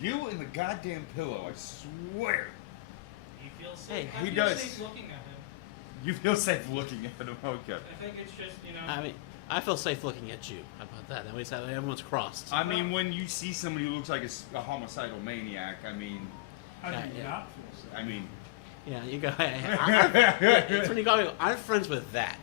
You and the goddamn pillow, I swear. You feel safe. Hey, he I feel does. safe looking at him. You feel safe looking at him, okay. I think it's just, I mean, I feel safe looking at you. How about that? At least everyone's crossed. I mean, when you see somebody who looks like a homicidal maniac, I mean... How do you not feel safe? I mean... Yeah, you go. It's when you go. I'm friends with that.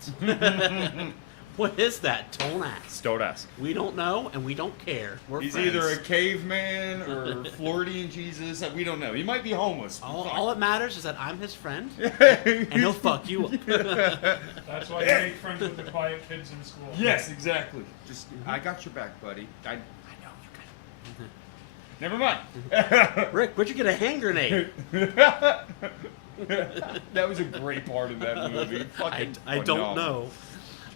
What is that? Don't ask. Don't ask. We don't know, and we don't care. We're He's friends. either a caveman or Floridian Jesus. We don't know. He might be homeless. All that matters is that I'm his friend, and he'll fuck you up. That's why you make friends with the quiet kids in school. Yes, exactly. Just, I got your back, buddy. I know you got it. Never mind. Rick, where'd you get a hand grenade? That was a great part of that movie. I don't know.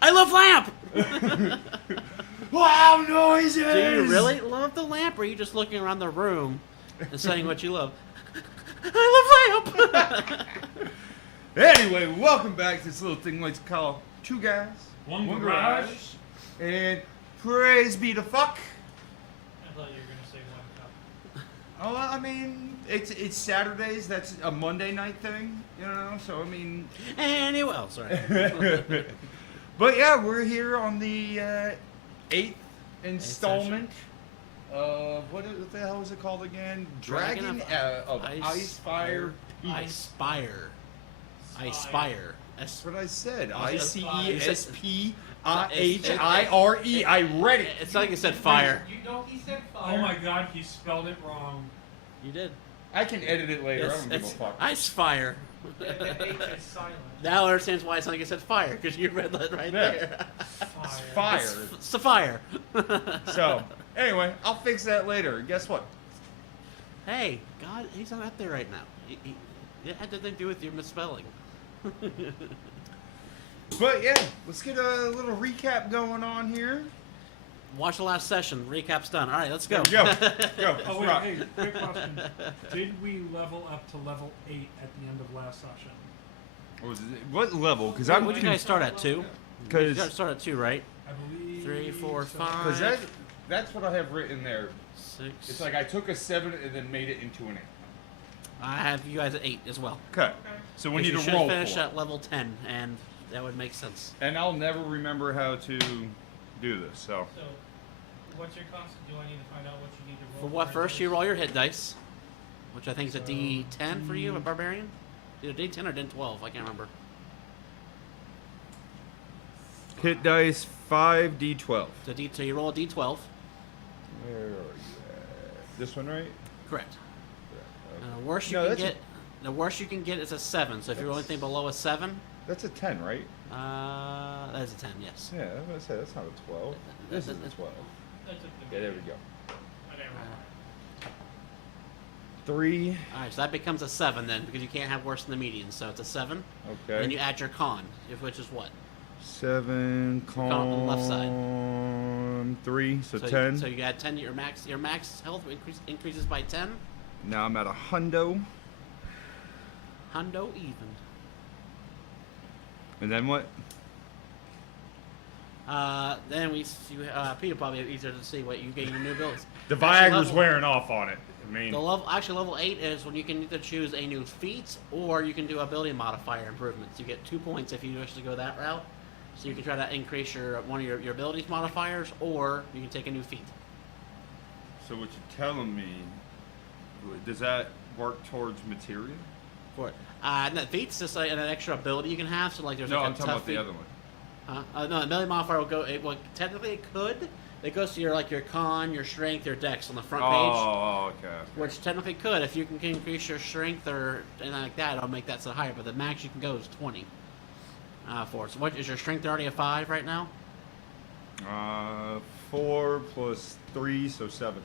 I love lamp! Wow, noises! Do you really love the lamp, or are you just looking around the room and saying what you love? I love lamp! Anyway, welcome back to this little thing we like to call Two Guys, One Garage. And praise be to fuck. I thought you were going to say one cup. Oh, I mean, it's Saturdays. That's a Monday night thing, you know. So I mean. Anyway, oh, sorry. But yeah, we're here on the 8th installment of what the hell is it called again? Dragon of Icesphire. Icesphire. Icesphire. That's what I said. Icesphire. Icespire. I read it. It's like you said fire. You know he said fire. Oh my god, he spelled it wrong. You did. I can edit it later. I don't give a It's fuck. Icesphire. The H is silent. Now I understand why it's like you said fire, because you read that right there. Fire. It's a fire. So, anyway, I'll fix that later. Guess what? Hey, God, he's not out there right now. It had nothing to do with your misspelling. But yeah, let's get a little recap going on here. Watch the last session. Recap's done. All right, let's go. Go. Oh wait, Rock. hey, quick question. Did we level up to level 8 at the end of last session? What level? Because What did you guys start at? 2? You Because guys start at 2, right? I believe 3, 4, so. 5. that's what I have written there. 6. It's like I took a 7 and then made it into an 8. I have you guys at 8 as well. Okay. So we need You to should roll finish for it. at level 10, and that would make sense. And I'll never remember how to do this. So So, what's your cost? Do I need to find out what you need to roll? For what first, you roll your hit dice, which I think is a D10 for you, a barbarian. Either D10 or D12, I can't remember. hit dice 5d12. So you roll a D12. Where are you at? This one, right? Correct. Okay. The worst you No, can that's get, the worst you can get is a 7. So if you roll anything below a 7, That's a 10, right? that is a 10. Yes. Yeah, I was gonna say that's not a 12. This is a 12. That's a Yeah, there we go. Whatever. 3. All right, so that becomes a 7 then, because you can't have worse than the median. So it's a 7. Okay. And then you add your con, which is what? 7, on the left side. 3, so So 10. So you add 10 to your max. Your max health increases by 10. Now I'm at a hundo. Hundo even. And then what? Then Peter probably easier to see what you gain your new abilities. The Actually, Viagra's level- wearing off on it. I mean, level 8 is when you can either choose a new feat or you can do ability modifier improvements. You get 2 points if you wish to go that route. So you can try to increase one of your abilities modifiers, or you can take a new feat. so what you're telling me, does that work towards material? For it. And that feat's just like an extra ability you can have. So like there's No, like I'm a talking tough about the feat. other one. No, ability modifier will go. Well, technically it could. It goes to your con, your strength, your dex on the front page. Oh, okay. Which technically could, if you can increase your strength or anything like that, it'll make that so higher. But the max you can go is 20. For it. So what is your strength already a 5 right now? 4 plus 3, so 7.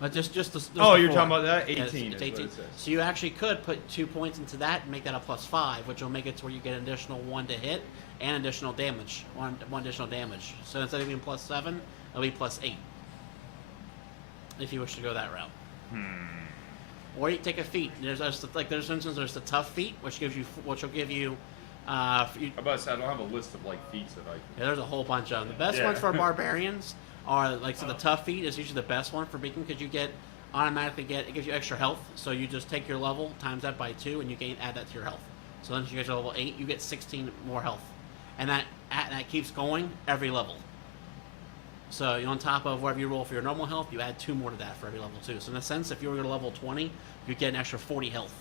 But just Oh, the you're 4. talking about that? Yeah, 18 it's is 18. what it says. So you actually could put 2 points into that and make that a +5, which will make it to where you get an additional 1 to hit and additional damage. One additional damage. So instead of being +7, it'll be +8. If you wish to go that route. Or you take a feat. There's for instance, there's the tough feat, which will give you. I'm about to say, I don't have a list of like feats that I can. Yeah, there's a whole bunch of them. The best Yeah. ones for barbarians are like so the tough feat is usually the best one for beacon because you get automatically it gives you extra health. So you just take your level times that by 2 and you add that to your health. So once you get to level 8, you get 16 more health, and that keeps going every level. So on top of whatever you roll for your normal health, you add 2 more to that for every level too. So in a sense, if you were to level 20, you get an extra 40 health.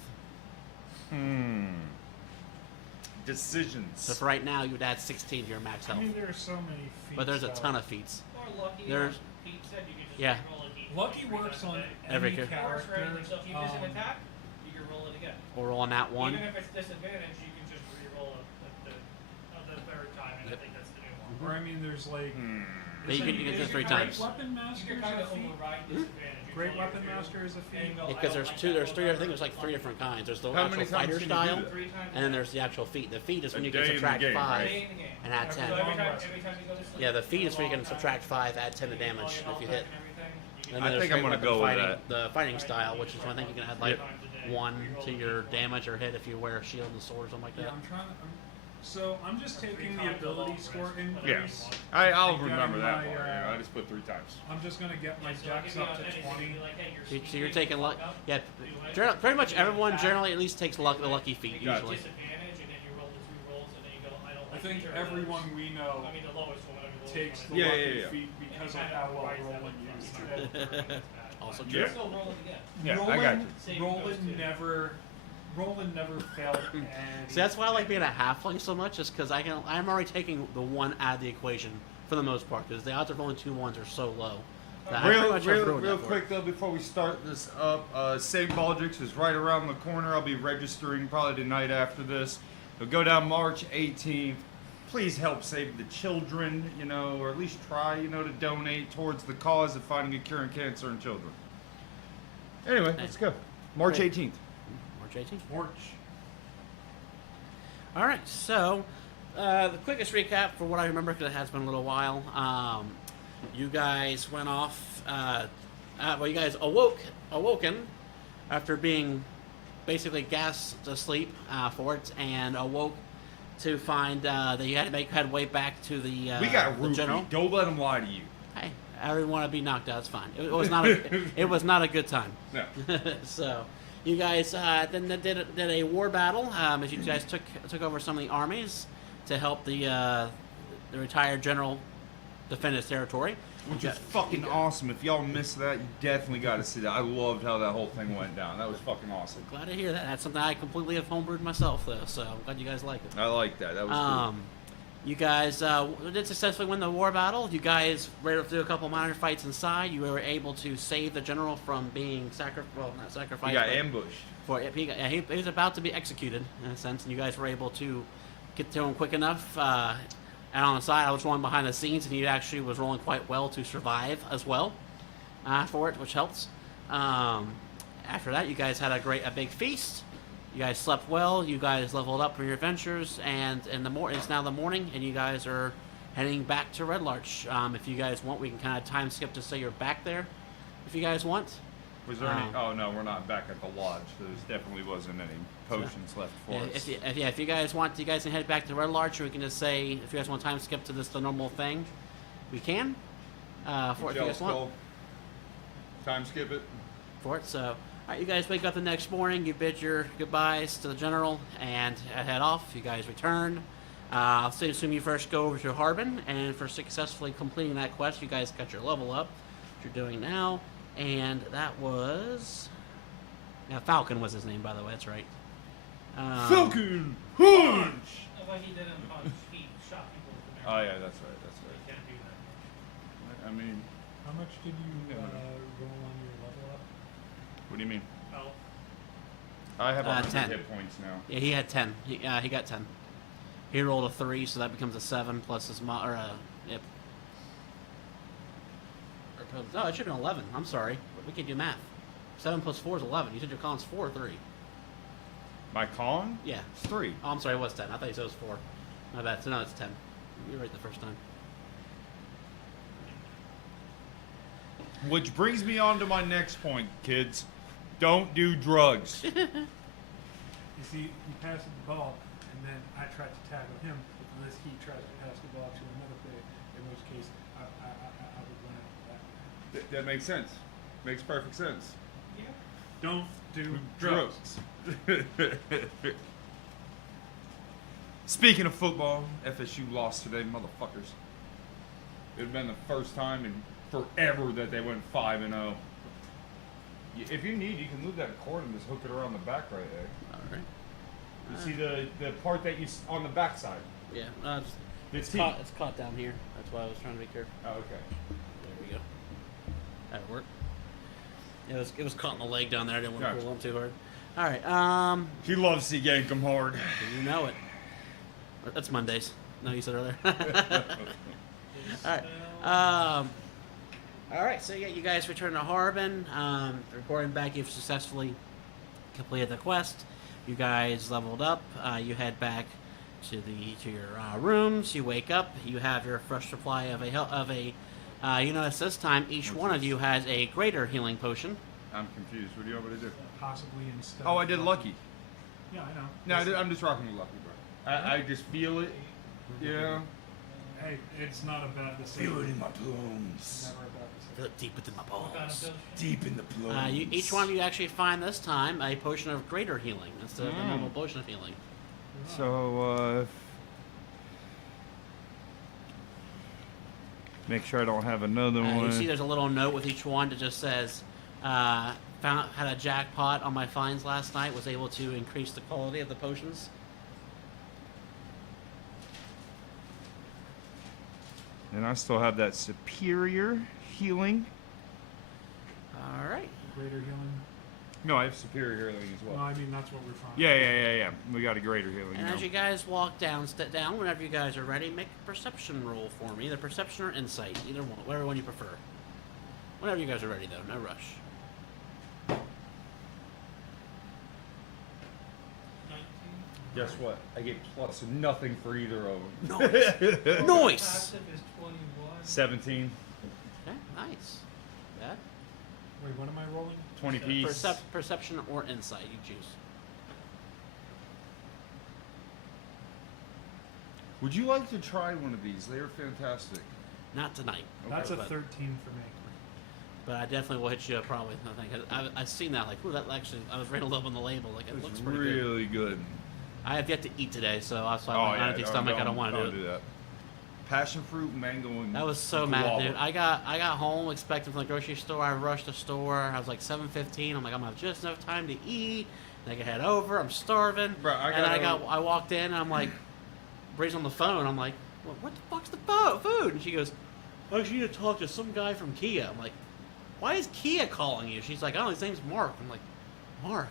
Decisions. So for right now, you would add 16 to your max health. I mean, there are so many feats. But there's a ton of feats. Or lucky. There's Pete said you could just yeah. roll a D20 Lucky 3 works times a on day. Every any character. character. Or anything. So if you miss an attack, you can roll it again. Or roll on that one. Even if it's disadvantage, you can just re-roll it the third time, and I think that's the new one. Or I mean, there's like. But you can do it 3 times. Weapon Master You can is kind a of feat. override disadvantage. You Great roll your Weapon two, Master is a feat. and go, Because I there's don't two. like There's that 3. I think one there's like 3 better. different kinds. There's the How actual many times fighter can you do style, that? 3 times and then there's the actual feat. The feat is when A you can day in the subtract game, 5 right? Day in the game. and add 10. So every time you go to sleep, Yeah, the feat is where you can long subtract time, 5, add 10 to you get all damage your if you health hit. back and everything, you And get then I there's think I'm straight gonna weapon go with fighting, that. the fighting style, which is when I think you can add like 1 1 to your damage or hit if you wear a shield and sword or something like Yeah, that. I'm just taking the ability score increase. Yes. I'll And remember getting that my, part. Yeah, I just put 3 times. I'm just gonna get my Yeah, so I'll dex give you up to anything, 20. you'd be like, hey, your So speed you're gauge taking is luck. fucked up. Yeah, Do you want pretty much to do everyone that? generally at least takes the lucky feat You get usually. disadvantage, and then you roll the 2 rolls, and then you go, I don't I like think either of everyone those. we know I mean, the lowest one, whatever the lowest takes one the is. Yeah, lucky yeah, yeah. feat because of how well Roland used it. Also You true. can still roll it again. Yeah, I got you. Saving goes to- Roland never failed any. See, that's why I like being a halfling so much, is because I'm already taking the 1 out of the equation for the most part, because the odds of rolling 2 1s are so low. that I pretty much have ruined Real that for quick it. though, before we start this up, St. Baldrick's is right around the corner. I'll be registering probably tonight after this. It'll go down March 18th. Please help save the children, or at least try, to donate towards the cause of finding a cure in cancer in children. Anyway, let's go. March Great. 18th. March 18th. March. All right, so the quickest recap for what I remember, because it has been a little while. You guys went off. You guys awoken after being basically gassed to sleep for it, and awoke to find that you had to make headway back to the We got the general. roofied. Don't let them lie to you. Hey, I didn't want to be knocked out. It's fine. It was not. It was not a good time. No. So, you guys then did a war battle as you guys took over some of the armies to help the retired general defend his territory. Which is fucking awesome. If y'all missed that, you definitely got to see that. I loved how that whole thing went down. That was fucking awesome. Glad to hear that. That's something I completely have homebrewed myself, though. So I'm glad you guys like it. I like that. That was cool. You guys did successfully win the war battle. You guys were able to do a couple minor fights inside. You were able to save the general from being not sacrificed. He got but ambushed. he was about to be executed in a sense, and you guys were able to get to him quick enough. And on the side, I was rolling behind the scenes, and he actually was rolling quite well to survive as well for it, which helps. After that, you guys had a big feast. You guys slept well. You guys leveled up for your adventures, and it's now the morning, and you guys are heading back to Red Larch. If you guys want, we can kind of time skip to say you're back there. If you guys want. Was there any? Oh no, we're not back at the lodge. There definitely wasn't any potions left for us. If you guys want, you guys can head back to Red Larch, or we can just say if you guys want time skip to the normal thing, we can. For it, if you guys want. Time skip it. For it. So, all right, you guys wake up the next morning. You bid your goodbyes to the general and head off. You guys return. I'll assume you first go over to Harbin, and for successfully completing that quest, you guys got your level up, which you're doing now. And that was... Falcon was his name, by the way. That's right. Falcon Punch! Like he didn't punch, he shot people with the Oh arrow. yeah, that's right. That's You right. can't do that. I mean, How much did you roll on your level up? what do you mean? Oh, I have 100 10. hit points now. Yeah, he had 10. He got 10. He rolled a 3, so that becomes a 7 plus his yep. No, it should have been 11. I'm sorry. We can't do math. 7 plus 4 is 11. You said your con's 4 or 3? My con? Yeah. It's 3. Oh, I'm sorry, it was 10. I thought you said it was 4. My bad. So no, it's 10. You're right the first time. Which brings me on to my next point, kids. Don't do drugs. You see, he passes the ball, and then I tried to tackle him, unless he tries to pass the ball to another player, in which case I would run it that makes sense. Makes perfect sense. Yeah. Don't do drugs. Speaking of football, FSU lost today, motherfuckers. It had been the first time in forever that they went 5-0. If you need, you can move that cord and just hook it around the back right there. All right. You see the part that on the back side. Yeah. It's It's caught down here. That's why I was trying to be careful. Oh, okay. There we go. That'll work. It was caught in the leg down there. I didn't want to Gotcha. pull on too hard. All right. He loves to yank them hard. You know it. That's Mondays. No, you said earlier. All right. All right. So yeah, you guys returned to Harbin. Reporting back, you've successfully completed the quest. You guys leveled up. You head back to your rooms. You wake up. You have your fresh supply of a. You notice this time each one of you has a greater healing potion. I'm confused. What do you want me to do? Possibly instead. Oh, I did lucky. Yeah, I know. No, I'm just rocking with lucky, bro. I just feel it. Yeah. Hey, it's not a bad decision. Feel it in my plums. Never a bad decision. Feel it deep within my What kind of balls. potion? Deep in the plums. Each one of you actually find this time a potion of greater healing instead of the normal potion of healing. So, make sure I don't have another You see there's a little note with each one that just says, had a jackpot on my finds last night, was able to increase the quality of the potions. And I still have that superior healing. Alright. Greater healing. No, I have superior healing as No, well. I mean that's what we're finding. Yeah. We got a greater healing. And now. as you guys walk down, step down, whenever you guys are ready, make a perception roll for me. Either perception or insight. Either one, whatever one you prefer. Whenever you guys are ready, though. No rush. 19. Guess what? I get plus nothing for either of them. Nice! Passive is 21. 17, Okay, nice. Yeah. Wait, what am I rolling? 20 piece. Perception or insight, you choose. Would you like to try one of these? They are fantastic. Not tonight. That's a but- 13 for me. But I definitely will hit you up probably. I think I've seen that. Like, ooh, that actually. I was reading a little on the label. Like, it It's looks pretty good. really good. I have yet to eat today, so that's why Oh, I'm on yeah, an empty stomach. I don't want to do it. that. Passion fruit, mango, and That was so mad, dude. I got home expecting from the grocery store. I rushed the store. I was like 7:15. I'm like, I'm gonna have just enough time to eat. And I can head over. I'm starving. Bro, I walked in and I'm like, Bree's on the phone. I'm like, what the fuck's the food? And she goes, I actually need to talk to some guy from Kia. I'm like, why is Kia calling you? She's like, oh, his name's Mark. I'm like, Mark?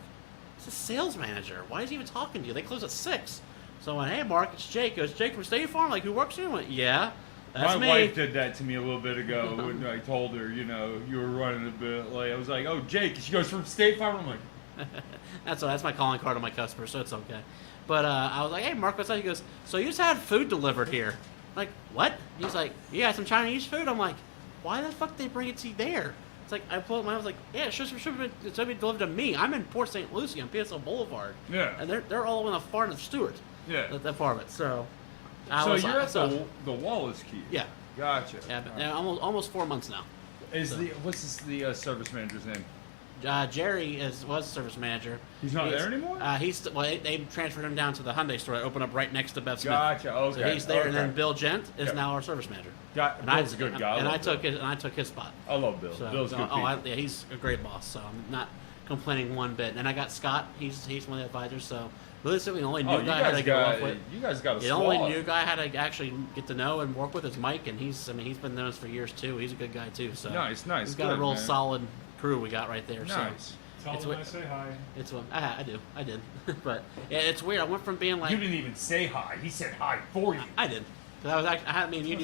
It's a sales manager. Why is he even talking to you? They close at 6. So I went, hey, Mark, it's Jake. He goes, Jake from State Farm? Like, who works here? I went, yeah, that's My me. wife did that to me a little bit ago when I told her, you were running a bit late. I was like, oh, Jake. She goes, from State Farm? I'm like, That's my calling card on my customers, so it's okay. But I was like, hey, Mark, what's up? He goes, so you just had food delivered here. I'm like, what? He's like, you got some Chinese food? I'm like, why the fuck did they bring it to you there? It's like, I pulled up I was like, yeah, it should have been delivered to me. I'm in Port St. Lucie on PSL Boulevard. yeah. And they're all in the far end of Stewart. Yeah. That part of it. So, So you're at the Wallace Key. Yeah. Gotcha. Yeah, but almost 4 months now. What's the service manager's name? Jerry was service manager. He's not there anymore? They transferred him down to the Hyundai store that opened up right next to Bev Smith. Gotcha. Okay. So he's there, and then Okay. Bill Gent is Yep. now our service manager. Bill's a good guy. And I love took Bill. his spot. I love Bill. So, Bill's good. People. yeah, he's a great boss. So I'm not complaining one bit. And I got Scott. He's one of the advisors. So realistically, the only new guy I had to go off with. You guys got a The only new guy I had to actually get to know and work with is Mike, and he's been known us for years too. He's a good guy too. So Nice. We've got Good, a real man. solid crew we got right there. Nice. So Tell It's them what- I say hi. it's I did. But yeah, it's weird. I went from being like You didn't even say hi. He said hi for you. I did. 'Cause I was actually, That's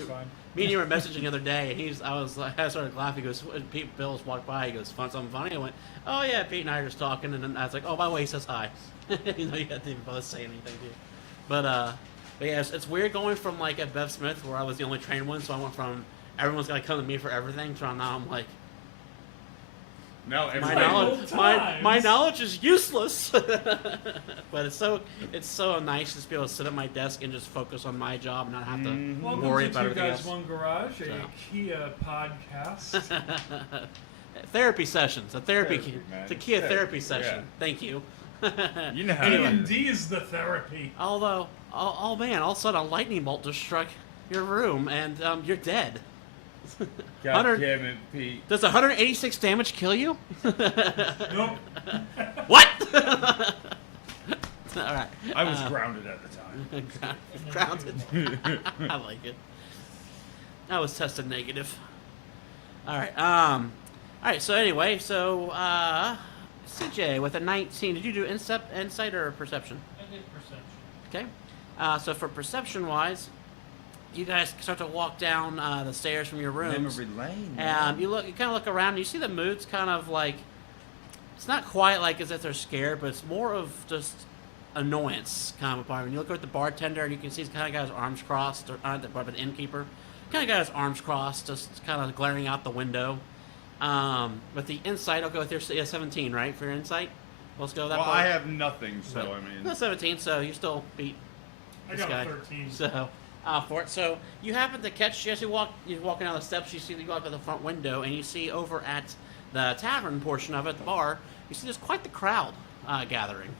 fine. me and you were messaging the other day, and I started laughing. He goes, Pete Bills walked by. He goes, "Find something funny?" I went, "Oh yeah." Pete and I were just talking, and then I was like, "Oh, by the way, he says hi." You didn't even both say anything, dude. But yeah, it's weird going from like at Bev Smith where I was the only trained one, so I went from everyone's gonna come to me for everything, to now I'm like, No, My everybody- knowledge, my knowledge is useless. But it's so nice to just be able to sit at my desk and just focus on my job and not have to Welcome worry to about Two everything Guys else. One Garage, a So. Kia podcast. Therapy sessions, Therapy, man. it's a Kia Therapy, therapy session. yeah. Thank you. You know how Anyway. it is. D&D is the therapy. Although, oh man, all of a sudden a lightning bolt just struck your room and you're dead. God 100 damn it, Pete. Does 186 damage kill you? Nope. What? All right. I was grounded at the time. Grounded. I like it. I was tested negative. All right. All right. So anyway, CJ with a 19. Did you do insight or perception? I did perception. Okay. So for perception wise, you guys start to walk down the stairs from your rooms. Memory lane. You kind of look around. And you see the mood's kind of like, it's not quite like as if they're scared, but it's more of just annoyance kind of a part. When you look at the bartender, and you can see he's kind of got his arms crossed, or the innkeeper, kind of got his arms crossed, just kind of glaring out the window. With the insight, I'll go with your 17, right, for your insight. Let's go with that. Well, part. I have nothing, so I mean. No, 17, so you still beat I this got guy. a 13. So, for it. So you happen to catch, as you're walking down the steps, you see you go up to the front window, and you see over at the tavern portion of it, the bar, you see there's quite the crowd gathering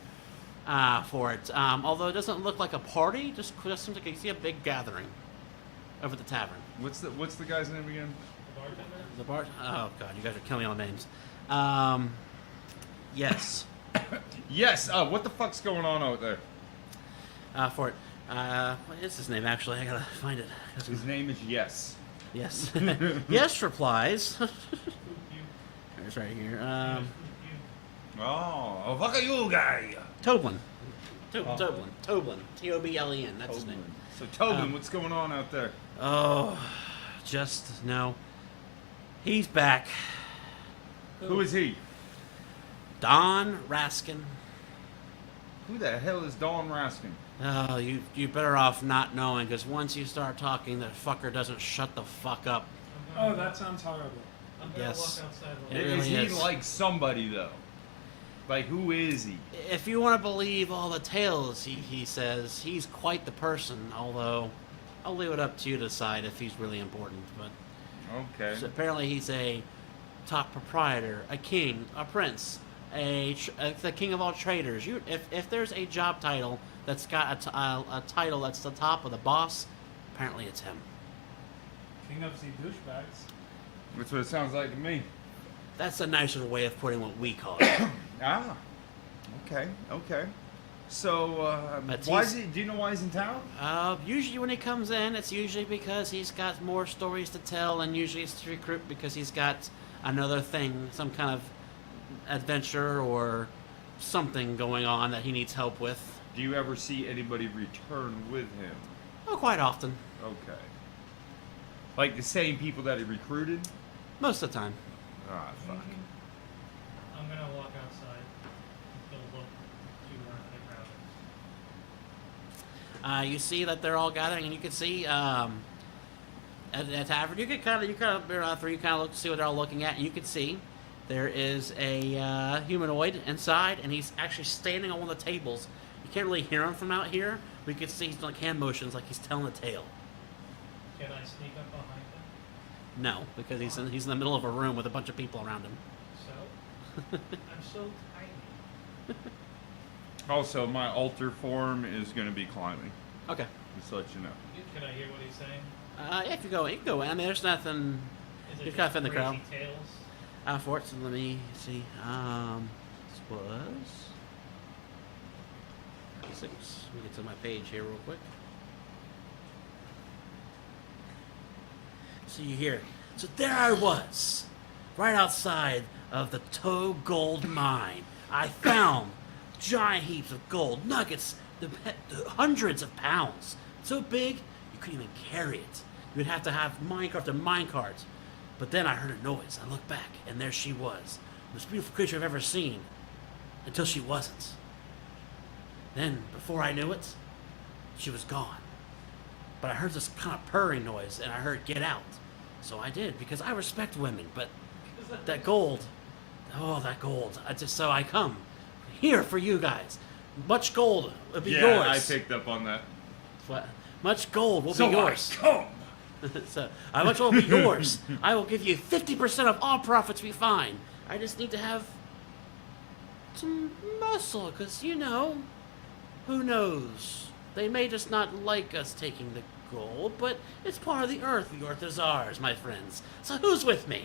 for it. Although it doesn't look like a party, just seems like you see a big gathering over the tavern. What's the guy's name again? The bartender? The bar. Oh god, you guys are killing me on names. Yes. Yes. What the fuck's going on out there? For it. What is his name actually? I gotta find it. His name is Yes. Yes. Yes replies. Spook you. It's right here. Spook you. Oh, fuck you, guy. Toblin. Oh. Toblin. Toblin. T-O-B-L-E-N. That's his name. So Tobin, what's going on out there? Oh, just no. He's back. Who is he? Don Raskin. Who the hell is Dawn Raskin? Oh, you better off not knowing, because once you start talking, the fucker doesn't shut the fuck up. Oh, that sounds horrible. I'm gonna Yes. walk outside a It little. Is really he is. like somebody though? Like who is he? If you want to believe all the tales he says, he's quite the person, although I'll leave it up to you to decide if he's really important. But Okay. so apparently he's a top proprietor, a king, a prince, the king of all traders. If there's a job title that's got a title that's the top of the boss, apparently it's him. King of the douchebags. That's what it sounds like to me. That's a nicer way of putting what we call it. Ah. Okay. So But why he's- is he? Do you know why he's in town? Usually when he comes in, it's usually because he's got more stories to tell, and usually it's to recruit because he's got another thing, some kind of adventure or something going on that he needs help with. Do you ever see anybody return with him? Oh, quite often. Okay. Like the same people that he recruited? Most of the time. Ah, fuck. I'm gonna walk outside and still look to where the crowd is. You see that they're all gathering, and you can see at the tavern. You kind of look to see what they're all looking at, and you can see there is a humanoid inside, and he's actually standing on one of the tables. You can't really hear him from out here, but you can see he's like hand motions, like he's telling a tale. Can I sneak up behind him? No, because he's in the middle of a room with a bunch of people around him. So? I'm so tiny. Also, my altar form is going to be climbing. Okay. Just to let you know. Can I hear what he's saying? Yeah, if you go, you can go in. I mean, there's nothing. Is it You're kind of just in the crowd. crazy tales? For it, so let me see. This was 6. Let me get to my page here real quick. So you hear. So there I was, right outside of the Toe Gold Mine. I found giant heaps of gold nuggets, the hundreds of pounds, so big you couldn't even carry it. You would have to have minecart after minecart. But then I heard a noise. I looked back, and there she was, the most beautiful creature I've ever seen, until she wasn't. Then, before I knew it, she was gone. But I heard this kind of purring noise, and I heard, "Get out." So I did, because I respect women, but that gold, Oh, that gold. So I come here for you guys. Much gold will be Yeah, yours. I picked up on that. What? Much gold will So be yours. I come. So how much will be yours? I will give you 50% of all profits we find. I just need to have some muscle, because, you know, who knows? They may just not like us taking the gold, but it's part of the earth. The earth is ours, my friends. So who's with me?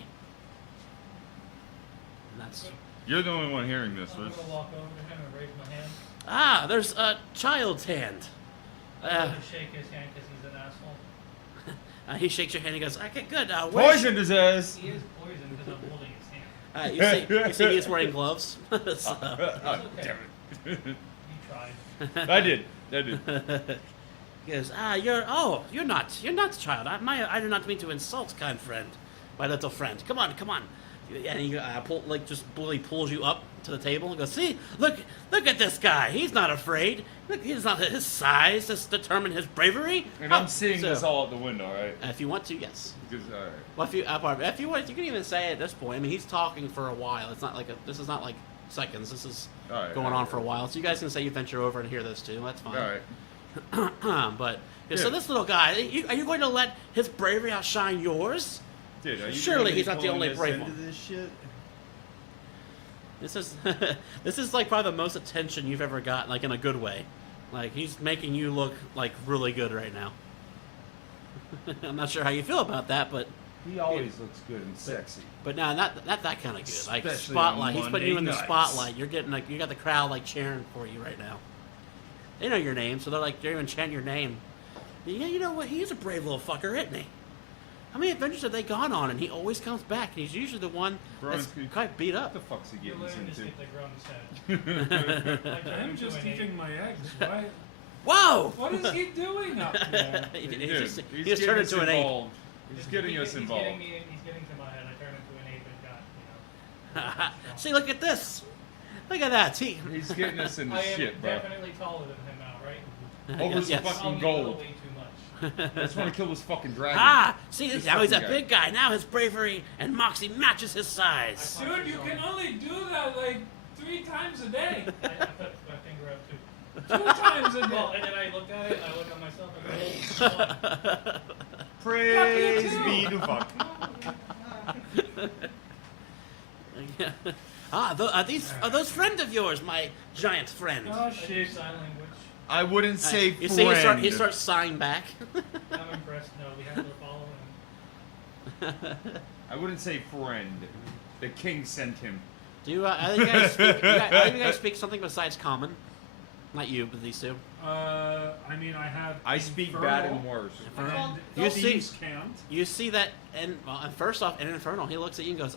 And that's... You're the only one hearing this, I'm Rich. gonna walk over to him and raise my hand. Ah, there's a child's hand. I'm gonna shake his hand because he's an asshole. He shakes your hand and goes, okay, good. Poisoned his ass. He is poisoned because I'm holding his hand. You see he's wearing gloves. So- Oh, damn it. You tried. I did. He goes, you're not the child. I do not mean to insult, kind friend, my little friend. Come on. And he just bully pulls you up to the table and goes, see, look at this guy. He's not afraid. Look, he's not his size to determine his bravery. And I'm seeing this all out the window, right? If you want to, yes. Because, all right. Well, if you want, you can even say it at this point. I mean, he's talking for a while. It's not like this is not like seconds. This is All right, going all on right. for a while. So you guys can say you venture over and hear this too. That's fine. All right. But yeah, so Yeah. this little guy, are you going to let his bravery outshine yours? Dude, are you Surely really he's not the pulling only us brave into one. This shit? This is this is like probably the most attention you've ever got, like in a good way. Like he's making you look like really good right now. I'm not sure how you feel about that, but He always looks good and sexy. no, not that kind of good. Like Especially spotlight, on he's putting you in the Monday spotlight. You're getting like you got the crowd like cheering for you right now. They know your name, so they're even chanting your name. Yeah, you know what? He's a brave little fucker, isn't he? How many adventures have they gone on? And he always comes back. And he's usually the one that's Bronski. quite beat What up. the fuck's he You getting learn us to into? stick the grum's head. I'm just eating my eggs. Why? Whoa! What is he doing up there? He Dude, just he's turned getting into us an ape. involved. He's getting us involved. He's getting to my head. I turn into an ape and got, See, look at this. Look at that. He's getting us into I am shit, bro. definitely taller than him now, right? Over yes. some fucking I'll gold. way too much. I just want to kill this fucking dragon. See, This now he's a fucking guy. big guy. Now his bravery and moxie matches his size. Dude, you can only do that like 3 times a day. I put my finger up too. 2 times a Well, day. and then I look at it, I look at myself and go, one. Praise Fuck be you too. to fuck. Are those friends of yours, my giant friend? Oh I do shit. sign language. I wouldn't say You friend. see, he starts sighing back. I'm impressed. No, we have to follow him. I wouldn't say friend. The king sent him. Do either of you guys speak, either of you guys speak something besides common? Not you, but these two. I mean, I have. I speak Infernal, bad and worse. And You see- thieves can't. You see that, and first off, in Infernal, he looks at you and goes,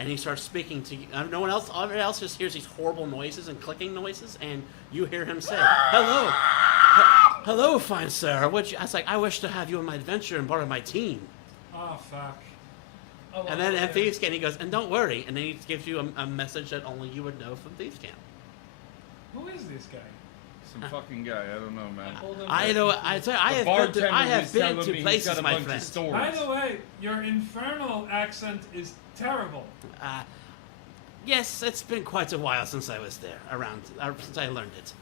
and he starts speaking to you. No one else, everybody else just hears these horrible noises and clicking noises, and you hear him say, "Hello, hello, fine sir. I was like, I wish to have you on my adventure and part of my team." Oh fuck. Oh, And then at Thieves Camp, he goes, "And don't worry," and then he gives you a message that only you would know from Thieves Camp. Who is this guy? Some fucking guy. I don't know, man. I know. I tell you, I The have bartender been was telling to me he's places, got a my bunch friend. of stories. By the way, your infernal accent is terrible. Yes, it's been quite a while since I was there, since I learned it.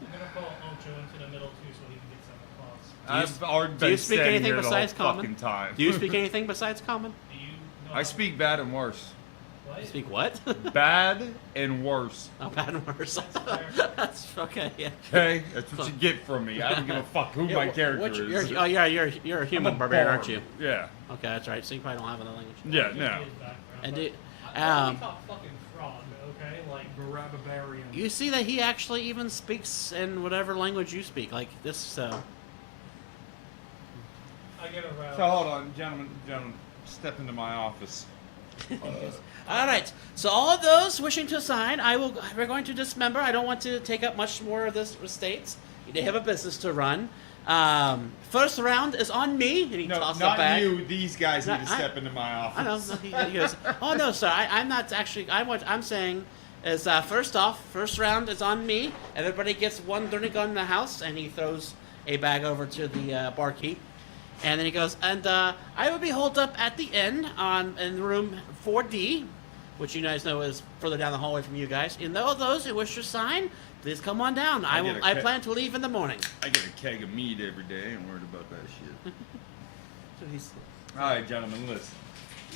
I'm gonna call Ocho into the middle too, so he can get some applause. I've already do you been speak standing anything here the besides whole common? fucking time. Do you speak anything besides common? Do you know? I speak bad and worse. What? You speak what? Bad and worse. Oh, bad and worse. fair. That's okay. Yeah. Okay, that's what you get from me. I don't give a fuck who my character is. You're a human barbarian, aren't you? Yeah. Okay, that's right. So you probably don't have another language. Yeah. Just No. his background, And but do- I only thought fucking frog, okay? Like, Barabarian. You see that he actually even speaks in whatever language you speak, like this. So I get aroused. So hold on, gentlemen. Step into my office. all right. So all of those wishing to sign, we're going to dismember. I don't want to take up much more of this estates. They have a business to run. First round is on me, and he No, tosses not it back. you. These guys need No, to step into my office. I know. He goes, "Oh no, sir. I'm not actually. I'm saying is first off, first round is on me. Everybody gets one dirty gun in the house," and he throws a bag over to the barkeep. And then he goes, and I will be holed up at the inn in room 4D, which you guys know is further down the hallway from you guys. And those who wish to sign, please come on down. I plan to leave in the morning. I get a keg of meat every day. I ain't worried about that shit. So he's, All right, gentlemen, listen.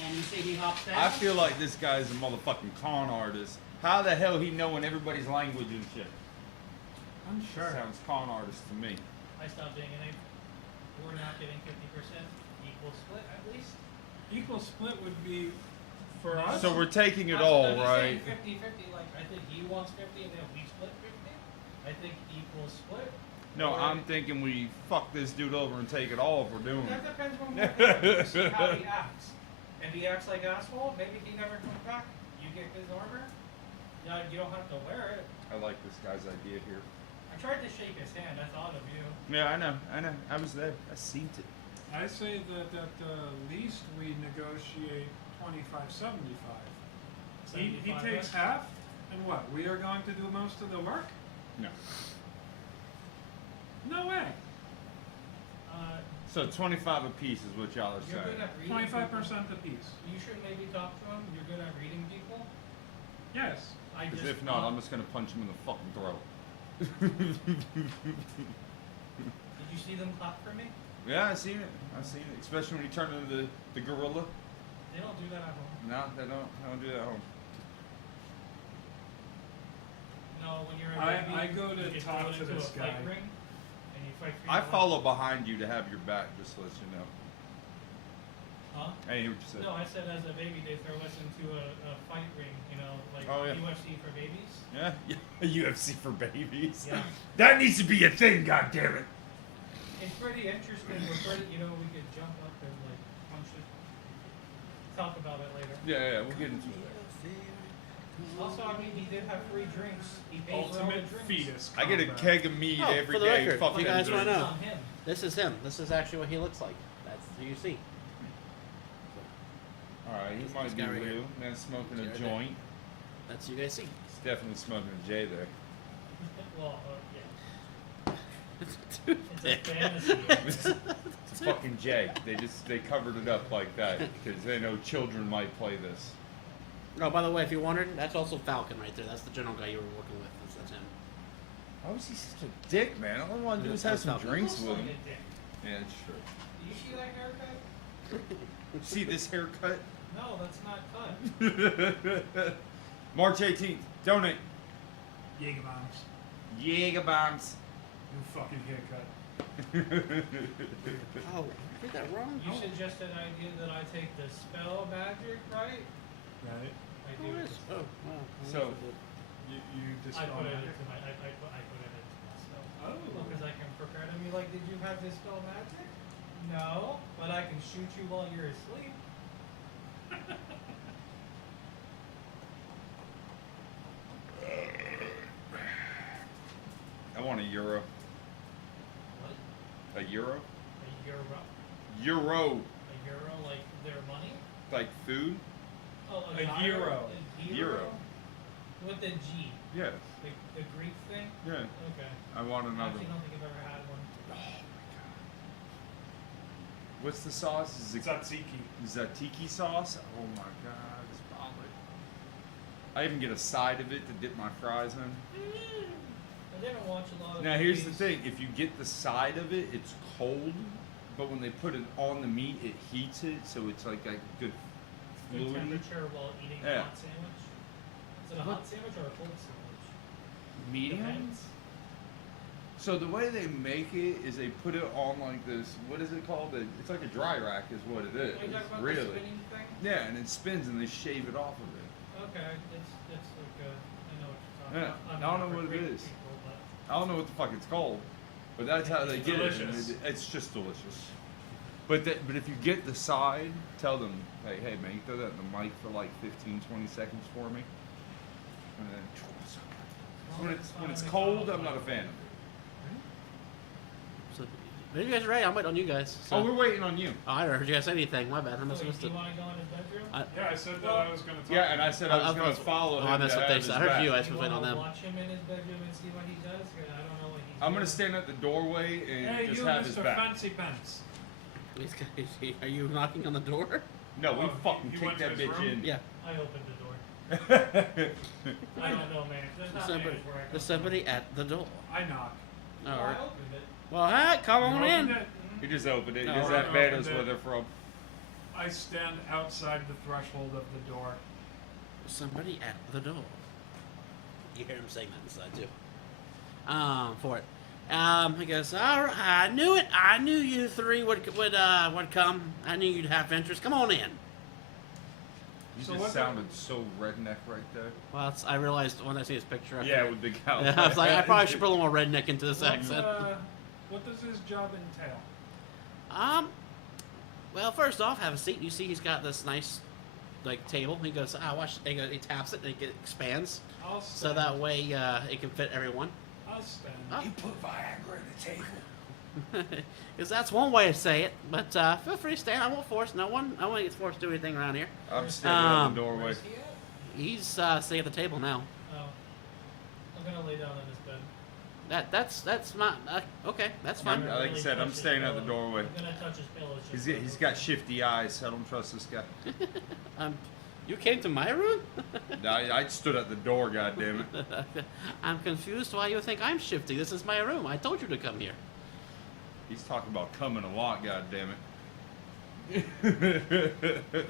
and you see he hops down. I feel like this guy's a motherfucking con artist. How the hell he knowing everybody's language and shit? I'm sure. Sounds con artist to me. I stopped doing anything. We're not getting 50% equal split at least. Equal split would be for us. So we're taking it I'm all, just right? saying 50-50, like I think he wants 50 and then we split 50. I think equal split. No, Or- I'm thinking we fuck this dude over and take it all if we're doing That it. depends on what happens. See how he acts. If he acts like asshole, maybe he never comes back. You get his armor. Yeah, you don't have to wear it. I like this guy's idea here. I tried to shake his hand. I thought of you. Yeah, I know. I was there. I seen it. I say that at the least we negotiate 25-75. He 75, takes right? half, and what? We are going to do most of the work? No. No way. So 25 apiece is what y'all are You're saying. good at reading 25% apiece. You should maybe talk to him. You're good at reading people. Yes. I Because just if not, I'm just gonna punch him in the fucking throat. Did you see them clap for me? Yeah, I seen it. Especially when he turned into the gorilla. They don't do that at home. No, they don't do that at home. No, when you're a I baby, go to you get talk thrown to into this a fight guy. ring, and you fight for your I life. follow behind you to have your back, just to let you know. Huh? I hear what you said. No, I said as a baby they throw us into a fight ring, you know, like Oh, yeah. UFC for babies. Yeah, UFC for babies. Yeah. That needs to be a thing, goddammit. It's pretty interesting. We're pretty, you know, we could jump up and like punch it. Talk about it later. Yeah, we'll get into it. Also, I mean, he did have free drinks. He paid for all the Ultimate drinks. fetus. I get a combat. keg of meat Oh, every for the day. record, Fucking you guys It's wanna know. on him. This is him. This is actually what he looks like. That's who you see. Alright, he This might be guy right here. Lou. Man smoking This a guy right there. joint. That's who you guys see. He's definitely smoking a J there. Well, yeah. It's a fantasy. It's a fucking J. They covered it up like that because they know children might play this. Oh, by the way, if you wondered, that's also Falcon right there. That's the general guy you were working with. That's him. Why was he such a dick, man? All I want to do is have some Falcon. drinks Looks with like him. a dick. Yeah, it's true. Do you see that haircut? See this haircut? No, that's not cut. March 18th. Donate. Jaeger bombs. Jaeger bombs. You fucking haircut. Oh, I did that wrong. You suggested idea that I take the spell magic, right? Right? I Oh, do. it is. Oh, wow. So- You I dispel put it magic. into my. I put it into my spell. Oh. Because I can prepare to be like, did you have this spell magic? No, but I can shoot you while you're asleep. I want a euro. What? A euro? A euro? Euro. A euro, like their money? Like food? Oh, A gyro? euro. A Euro. With the G. Yes. The Greek thing? Yeah. Okay. I want I another actually one. don't think I've ever had one. What's the sauce? Is it Tzatziki. Zatiki sauce? Oh my god, it's probably. I even get a side of it to dip my fries in. I didn't watch a lot of Now here's the movies. thing: if you get the side of it, it's cold, but when they put it on the meat, it heats it, so it's like a good Good fluid. temperature while eating a Yeah. hot sandwich. Is it a hot sandwich or a cold sandwich? Medium. Depends. So the way they make it is they put it on like this. What is it called? It's like a dry rack, is what it is. Are you talking about the Really? spinning thing? Yeah, and it spins, and they shave it off of it. Okay, it's like I know what you're Yeah, talking about. I I'm don't not know for what it Greek is. people, but I don't know what the fuck it's called, but that's how they It's get it. delicious. And it's just delicious. But if you get the side, tell them, hey man, you throw that in the mic for like 15, 20 seconds for me. And then when it's cold, I'm not a fan of it. So, if you guys are ready, I'll wait on you guys. So. Oh, we're waiting on you. Oh, I heard you guys say anything. My bad. I must So, have missed do it. you want to go in his bedroom? Yeah, I said that I was going to talk. Yeah, and I said I was I'll- going to follow him. I missed to what have they his said. I heard back. you. I Do was you waiting on wanna them. watch him in his bedroom and see what he does? 'Cause I don't know what he's I'm gonna doing. stand at the doorway and Hey, just you, have his Mr. back. Fancy Pants. Are you knocking on the door? No, we Oh, fucking you kicked went to that his bitch room? in. Yeah. I opened the door. I don't know, man. There's not Somebody, managed where I come there's somebody at the door. I knock. from. All Oh, right. I opened it. Well, hey, come You on opened in. it? He just opened it. No, Because I that bed opened is it. where they're from. I stand outside the threshold of the door. Somebody at the door. You hear him saying that inside too. For it. He goes, all right, I knew it. I knew you three would come. I knew you'd have interest. Come on in. You So just what sounded so redneck right there. Well, I realized when I see his picture. I Yeah, figured- with the cow. I was like, I probably should put a little more redneck into this What, accent. what does his job entail? Well, first off, have a seat. You see, he's got this nice, like, table. He goes, watch. He taps it, and it expands, I'll so stand. that way it can fit everyone. I'll stand. Oh. You put Viagra in the table. Because that's one way to say it. But feel free to stand. I won't force no one. I won't get forced to do anything around here. I'm standing at the doorway. Where's he at? He's sitting at the table now. Oh. I'm gonna lay down on this bed. That's my okay. That's fine. I'm- like I said, I'm touch his staying at the pillow. doorway. I'm gonna touch his pillow. just He's so- got shifty eyes. I don't trust this guy. You came to my room? I stood at the door. Goddamn it. I'm confused why you think I'm shifty. This is my room. I told you to come here. He's talking about coming a lot. Goddamn it.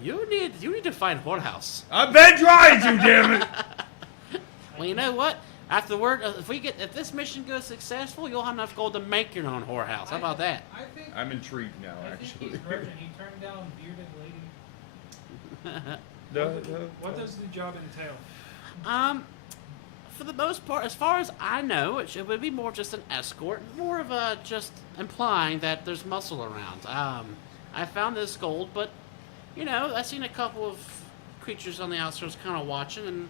You need to find whorehouse. I've been trying to. Damn it. Well, you know what? Afterward, if this mission goes successful, you'll have enough gold to make your own whorehouse. How about that? I think. I'm intrigued now. I think Actually. he's virgin. He turned down bearded lady. What does the job entail? For the most part, as far as I know, it would be more just an escort, more of a just implying that there's muscle around. I found this gold, but you know, I've seen a couple of creatures on the outskirts kind of watching, and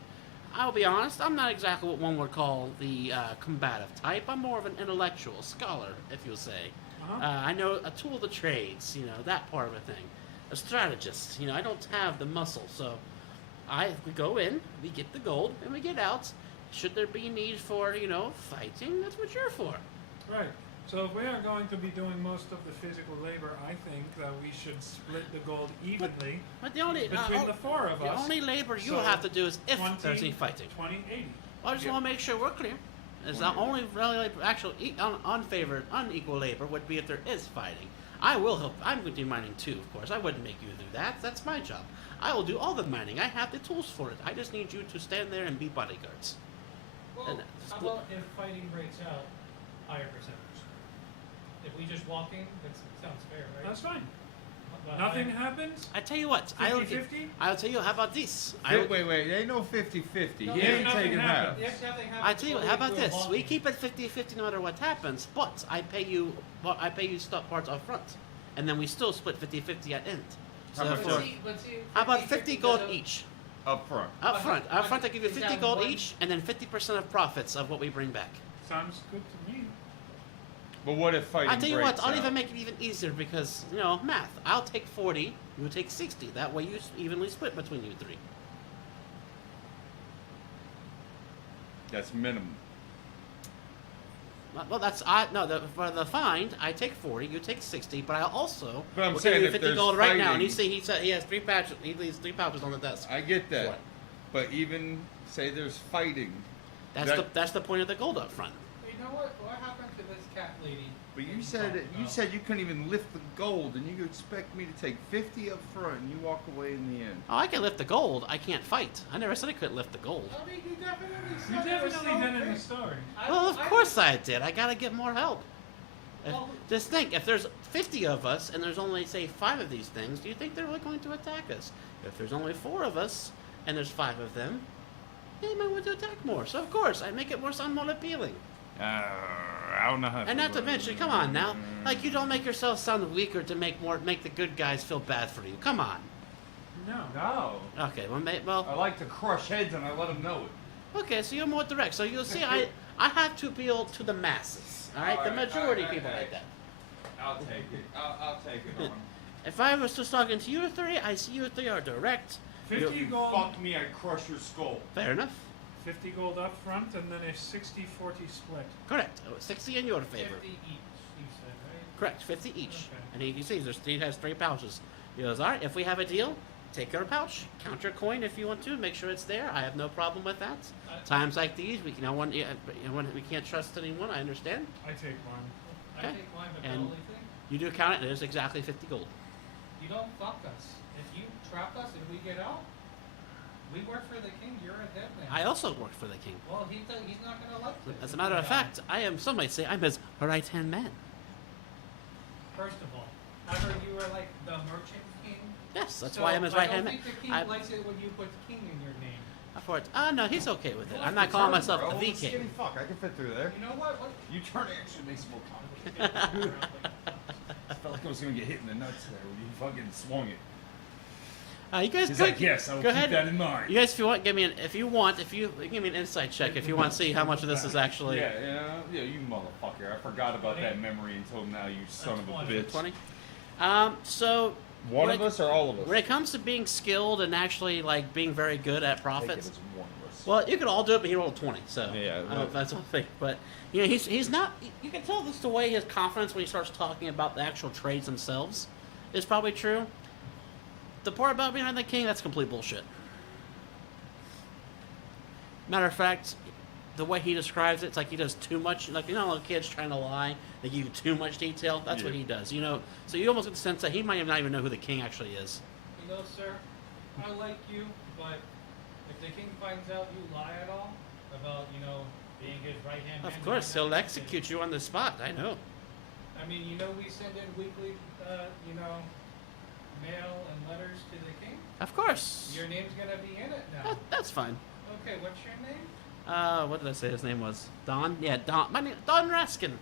I'll be honest, I'm not exactly what one would call the combative type. I'm more of an intellectual scholar, if you'll say. Uh-huh. I know a tool of the trades, you know, that part of a thing. A strategist, you know, I don't have the muscle, so we go in, we get the gold, and we get out. Should there be need for, you know, fighting, that's what you're for. Right. So if we are going to be doing most of the physical labor, I think that we should split the gold evenly But the only between the four of the us. only labor you'll So, have to do is if 20, there's any fighting. 20, 80. Well, I just Yeah. want to make sure we're clear. It's the only really actual unfavored, unequal labor would be if there is fighting. I will help. I'm going to do mining too, of course. I wouldn't make you do that. That's my job. I will do all the mining. I have the tools for it. I just need you to stand there and be bodyguards. Well, And how split- about if fighting breaks out, higher percentage? If we just walking, that sounds fair, right? That's fine. But Nothing I- happens. I tell you what. 50-50? I'll tell you. How about this? Wait. Ain't no 50-50. No, He if ain't nothing taking half. happens. If nothing happens, I tell you what. what How do we about do this? We walking? keep it 50-50 no matter what happens, but I pay you. Well, I pay you stuff parts up front, and then we still split 50-50 at end. How So much for- But see, how about 50-50 50 gold doesn't- each? Up front. Up But- front. Up front, I give you is 50 that gold one- each, and then 50% of profits of what we bring back. Sounds good to me. But what if fighting I tell you what, breaks I'll out? even make it even easier because, you know, math. I'll take 40, you take 60. That way you evenly split between you three. That's minimum. Well, for the find, I take 40, you take 60, but I also But I'm will saying give you if 50 there's gold right now. And fighting- he said he has 3 patches. He leaves 3 pouches on the desk. I get that. What? But even say there's fighting. That's the point of the gold up front. You know what? What happened to this cat lady? But you that said talked you about? said you couldn't even lift the gold, and you expect me to take 50 up front, and you walk away in the end. Oh, I can lift the gold. I can't fight. I never said I couldn't lift the gold. I mean, you definitely You said it was definitely so did in the big. story. Well, of course I did. I gotta get more help. Well- Just think, if there's 50 of us and there's only, say, 5 of these things, do you think they're really going to attack us? If there's only 4 of us and there's 5 of them, they might want to attack more. So, of course, I make it sound more appealing. I don't know how. And not to mention, come on now, like you don't make yourself sound weaker to make the good guys feel bad for you. Come on. No. No. Okay, well, I like to crush heads, and I let them know it. okay, so you're more direct. So you'll see, I have to appeal to the masses. All right, the majority of people like that. I'll take it. I'll take it on. If I was just talking to you 3, I see you 3 are direct. 50 You gold. fuck me, I crush your skull. Fair enough. 50 gold up front, and then a 60-40 split. Correct. 60 in your favor. 50 each, you said, right? Correct, 50 each. Okay. And he sees he has 3 pouches. He goes, all right, if we have a deal, take your pouch, count your coin if you want to, make sure it's there. I have no problem with that. Times like these, we can't trust anyone. I understand. I take one. I Okay. take mine, but the And- only thing, You do count it, and it is exactly 50 gold. you don't fuck us. If you trap us and we get out, we work for the king. You're a dead man. I also work for the king. Well, he's not gonna like this. As a matter of fact, some might say I'm his right-hand man. First of all, I heard you were like the merchant king. Yes, that's So why I'm his right-hand I man. don't think the king I- likes it when you put king in your name. No, he's okay with it. I'm not calling myself Bro, the skinny king. fuck, I can fit through there. You know what? You turn it actually makes it more complicated. I felt like I was gonna get hit in the nuts there when you fucking swung it. You guys, He's go, like, yes, I will go keep ahead. that in mind. You guys, if you give me an insight check if you want to see how much of this is actually Yeah, you motherfucker. I forgot about that memory until now, you son of a bitch. 20. So One when of it- us or all of us? when it comes to being skilled and actually like being very good at I think it profits, was one of us. well, you could all do it, but he rolled 20. So Yeah, well- that's one thing. But he's not. You can tell this the way his confidence when he starts talking about the actual trades themselves is probably true. The part about behind the king, that's complete bullshit. Matter of fact, the way he describes it, it's like he does too much. Like, little kids trying to lie, they give you too much detail. That's what Yeah. he does. So you almost get the sense that he might not even know who the king actually is. You know, sir, I like you, but if the king finds out you lie at all about, being his right hand man, Of course, he'll execute you on the spot. I know. I mean, we send in weekly, mail and letters to the king. Of course. Your name's gonna be in it now. That's fine. Okay, what's your name? What did I say his name was? Don? Yeah, Don. My name, Don Raskin.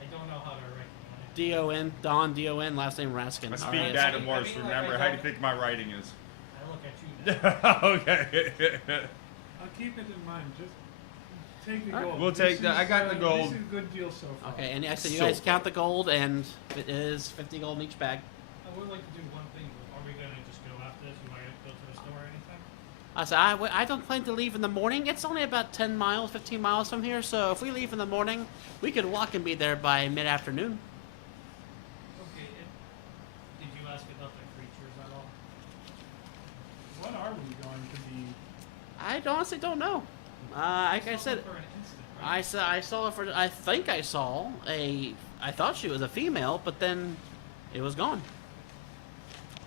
I don't know how to recognize. D-O-N. Don, D-O-N. Last name Raskin. I speak R-A-S-K. that and worse, I mean, remember? like, How do you think my writing is? I look at you now. Okay. I'll keep it in mind. Just take the All right. gold. We'll take This the- I got the is, gold. This is a good deal so far. Okay, and I said you So guys count far. the gold, and it is 50 gold in each bag. I would like to do one thing. Are we gonna just go after this? You might go to the store or anything? I said I don't plan to leave in the morning. It's only about 10 miles, 15 miles from here, so if we leave in the morning, we could walk and be there by mid-afternoon. Okay. Did you ask about the creatures at all? What are we going to be? I honestly don't know. Like I said, For an instant, right? I saw her for. I think I saw a. I thought she was a female, but then it was gone.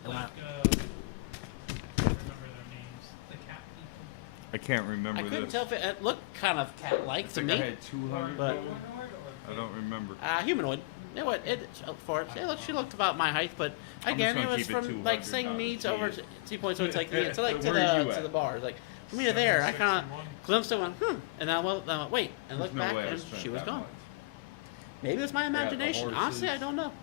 And Like, when I don't remember their names. The cat people. I can't remember I couldn't this. tell if it looked kind of cat-like I to think me. I had 200 But- gold. I don't remember. Humanoid. You know what? She looked about my height, but I'm again, just it gonna was keep it from like 200, saying not me as to over cheap. 2 points. So it's like to Where are you the at? bar. Like from here to there, I kind of 761. glimpsed it, went and I went wait, and There's looked no back, way I and spent she was that gone. much. Maybe it was my Yeah, the imagination. Honestly, I horses. don't know. Okay.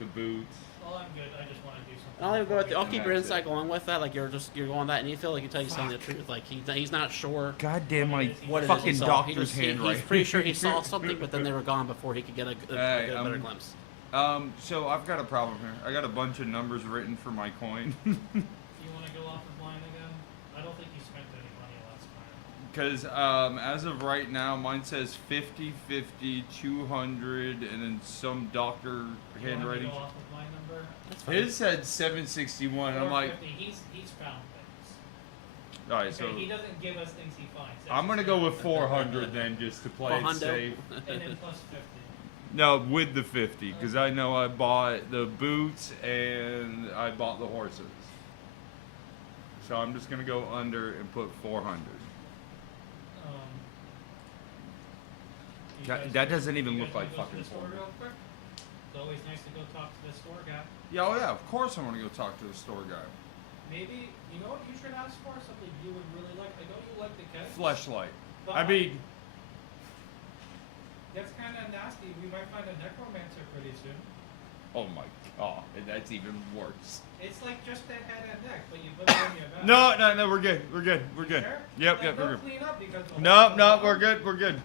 The boots. Well, I'm good. I just want to do something. I'll even go with before I'll we keep get your that's insight it. going with that. Like you're going that, and you feel like you tell you something the truth. Like he's not sure God damn my what it is he fucking saw. He doctor's just- he- handwriting. He's pretty sure he saw something, but then they were gone before he could get a Hey, better glimpse. So I've got a problem here. I got a bunch of numbers written for my coin. You want to go off of line again? I don't think you spent any money last time. Because as of right now, mine says 50, 50, 200, and then some doctor You want handwriting. to go off of line number? That's fine. His said 761. I'm like, 450. He's found things. all right, Okay, so he doesn't give us things he finds. I'm gonna go with 400 then, just to play it Hundo. safe. And then plus 50. No, with the 50, because I know I bought the boots and I bought the horses. So I'm just gonna go under and put 400. You That- guys- that doesn't even you look guys like wanna go to fucking the store porn. real quick? It's always nice to go talk to the store guy. Yeah, oh yeah, of course I want to go talk to the store guy. Maybe, you know what you should ask for? Something you would really like. I know you like the kegs. Fleshlight. but I mean, that's kind of nasty. We might find a necromancer pretty soon. oh my god, that's even worse. It's like just the head and neck, but you put it on your back. No, we're good. We're good. We're good. Sure? Yep, Like, yep, go we're good. clean up because the No, whole- no, we're good. We're good.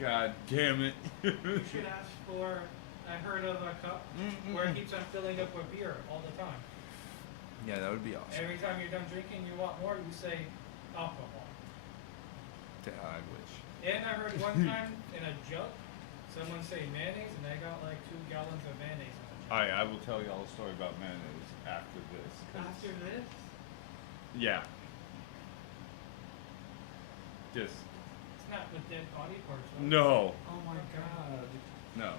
God damn it. You should ask for. I heard of a cup where it keeps on filling up with beer all the time. Yeah, that would be awesome. Every time you're done drinking, you want more. You say alcohol. I wish. And I heard one time in a jug, Someone say mayonnaise, and I got like 2 gallons of mayonnaise in the jar. Alright, I will tell you all a story about mayonnaise after this. 'cause- After this? Yeah. Just It's not with dead body parts, right? no, Oh my god. no.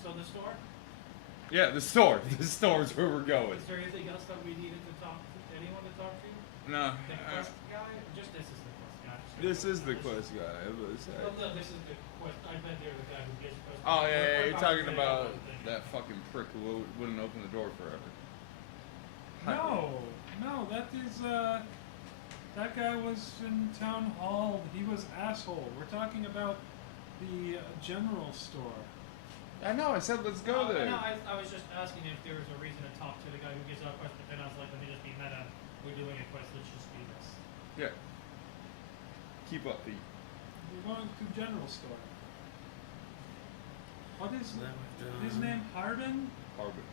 So the store? Yeah, the store. The store's where we're going. Is there anything else that we needed to talk to? Anyone to talk to? No. The quest guy? Just this is the quest guy. This is the quest guy. I was Oh, saying. no, this is the quest. I meant there the guy who gets quest. Oh yeah, We're you're talking concentrating about on one thing. that fucking prick who wouldn't open the door forever. No, that is, that guy was in town hall. He was asshole. We're talking about the general store. I know. I said let's go there. No, I was just asking if there was a reason to talk to the guy who gives out quests, but then I was like, let me just be meta. We're doing a quest, let's just be this. Yeah. Keep up, Pete. We're going to general store. What is That we've his done. name? Hardin? Harbor.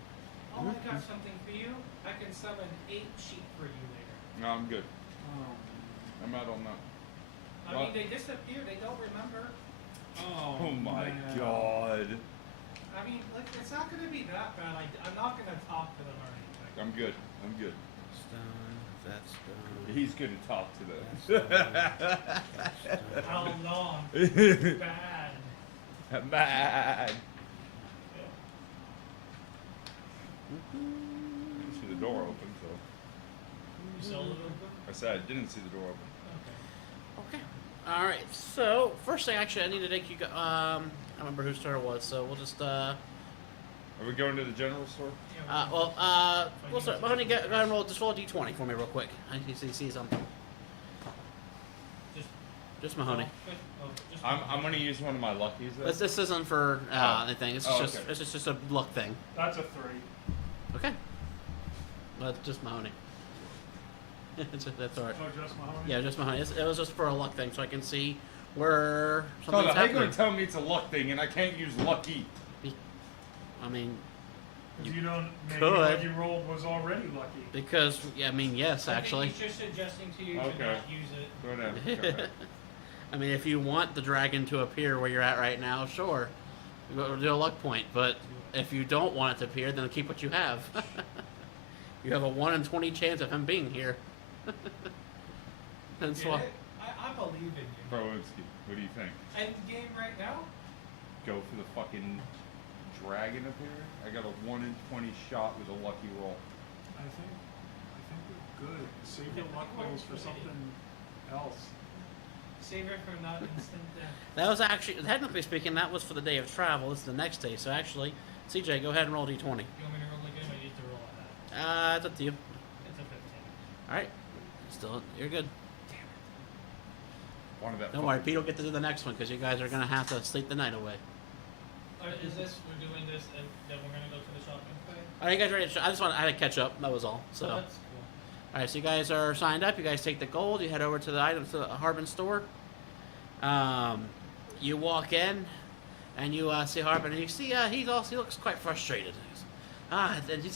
Oh, I got something for you. I can summon 8 sheep for you later. No, I'm good. Oh. I'm out on that. I Well- mean, they disappear, they don't remember. Oh my man. god. I mean, like, it's not going to be that bad. I'm not going to talk to them or anything. I'm good. I'm good. Stone, that's stone. He's gonna talk to That's them. stone. How long? Bad. Bad. Didn't see the door open, so You saw a little bit? I said I didn't see the door open. Okay. Okay. All right. So first thing, actually, I need to take you. I don't remember whose turn it was, so we'll just. Are we going to the general store? Yeah, We'll start. Honey, go ahead and roll. Just roll a d20 for me, real quick. I need to see something. Just Mahoney. I'm gonna use one of my luckies. Though. This isn't for Oh. anything. It's Oh, just okay. it's just a luck thing. That's a 3. Okay. But just Mahoney. That's alright. Oh, just Mahoney? Yeah, just Mahoney. It was just for a luck thing, so I can see where Hold something's on, how you happening. gonna tell me it's a luck thing and I can't use lucky? I mean, If you don't, maybe could. what you rolled was already lucky. because yeah, I mean, yes, actually. He's just suggesting to you Okay. to not use it. Whatever. Go ahead. I mean, if you want the dragon to appear where you're at right now, sure, we'll do a luck point. But if you don't want it to appear, then keep what you have. You have a 1 in 20 chance of him being here. And Get so, it? I believe in you. Browinsky, what do you think? End game right now? Go for the fucking dragon appearing? I got a 1 in 20 shot with a lucky roll. I think we're good. Save your luck rolls for something else. Save it for not instant death. that was actually, technically speaking, that was for the day of travel. This is the next day. So actually, CJ, go ahead and roll d20. You want me to roll again or you have to roll on that? It's up to you. It's a 15. All right. Still, you're good. One of that. Don't worry, Pete will get to do the next one because you guys are gonna have to sleep the night away. Is this, we're doing this and then we're going to go to the shopping thing? Are you guys ready? I just want I had to catch up. That was all. So, Oh, all that's cool. right. So you guys are signed up. You guys take the gold. You head over to the items to the Harbin store. You walk in, and you see Harbin, and you see he looks quite frustrated. And he's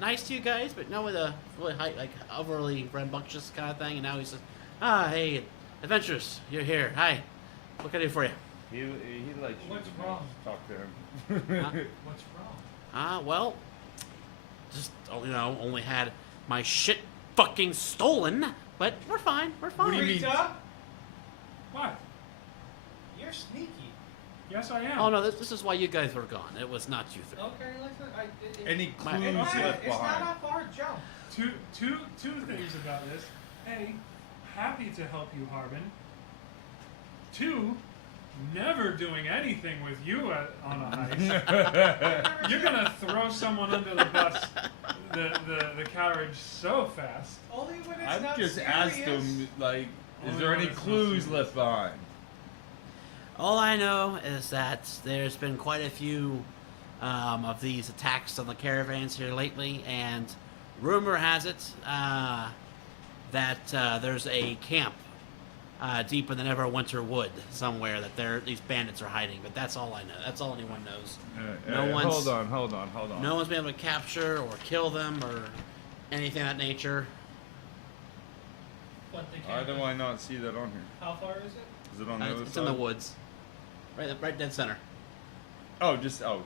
nice to you guys, but not with a really high, like overly rambunctious kind of thing. And now he says, hey, adventurers, you're here. Hi, what can I do for you? He likes you. What's to wrong? Talk to him. What's wrong? Well, just only had my shit fucking stolen, but we're fine. We're fine. What do you mean? Rita, What? you're sneaky. Yes, I am. Oh no, this is why you guys were gone. It was not you three. Okay, listen. Any My- clues It's left It's behind? not a far jump. Two things about this. A, happy to help you, Harbin. 2, never doing anything with you on a heist. You're gonna throw someone under the bus, the carriage so fast. Only when it's I've not just serious. asked him, like, is Only there when any it's not clues serious. left behind? All I know is that there's been quite a few of these attacks on the caravans here lately, and rumor has it that there's a camp deep in the Neverwinter Wood somewhere that these bandits are hiding. But that's all I know. That's all anyone knows. No one's- Hold on. No one's been able to capture or kill them or anything of that nature. But they Why can't. do I not see that on here? How far is it? Is it on the other It's side? in the woods, right dead center. Oh, just gotcha.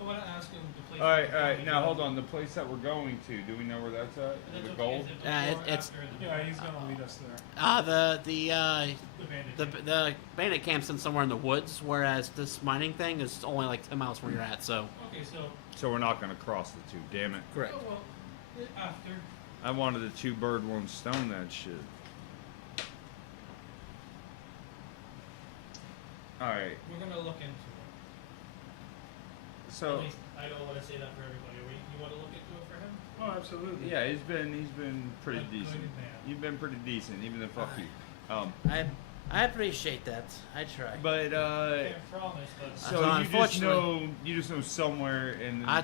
I want to ask him the place. All right. Now hold on. The place that we're going to. Do we know where that's at? Is it gold? It's Yeah, he's gonna lead us there. the bandit camp's in somewhere in the woods, whereas this mining thing is only like 10 miles from where you're at. So. Okay, so. So we're not gonna cross the two. Damn it. Correct. Oh, well, after. I wanted a 2 bird 1 stone that shit. All right. We're gonna look into it. So. At least I don't want to say that for everybody. You want to look into it for him? Oh, absolutely. Yeah, he's been pretty Good decent. man. You've been pretty decent, even the fuck you. I appreciate that. I try. But Can't promise, but. so you just know somewhere in the I'll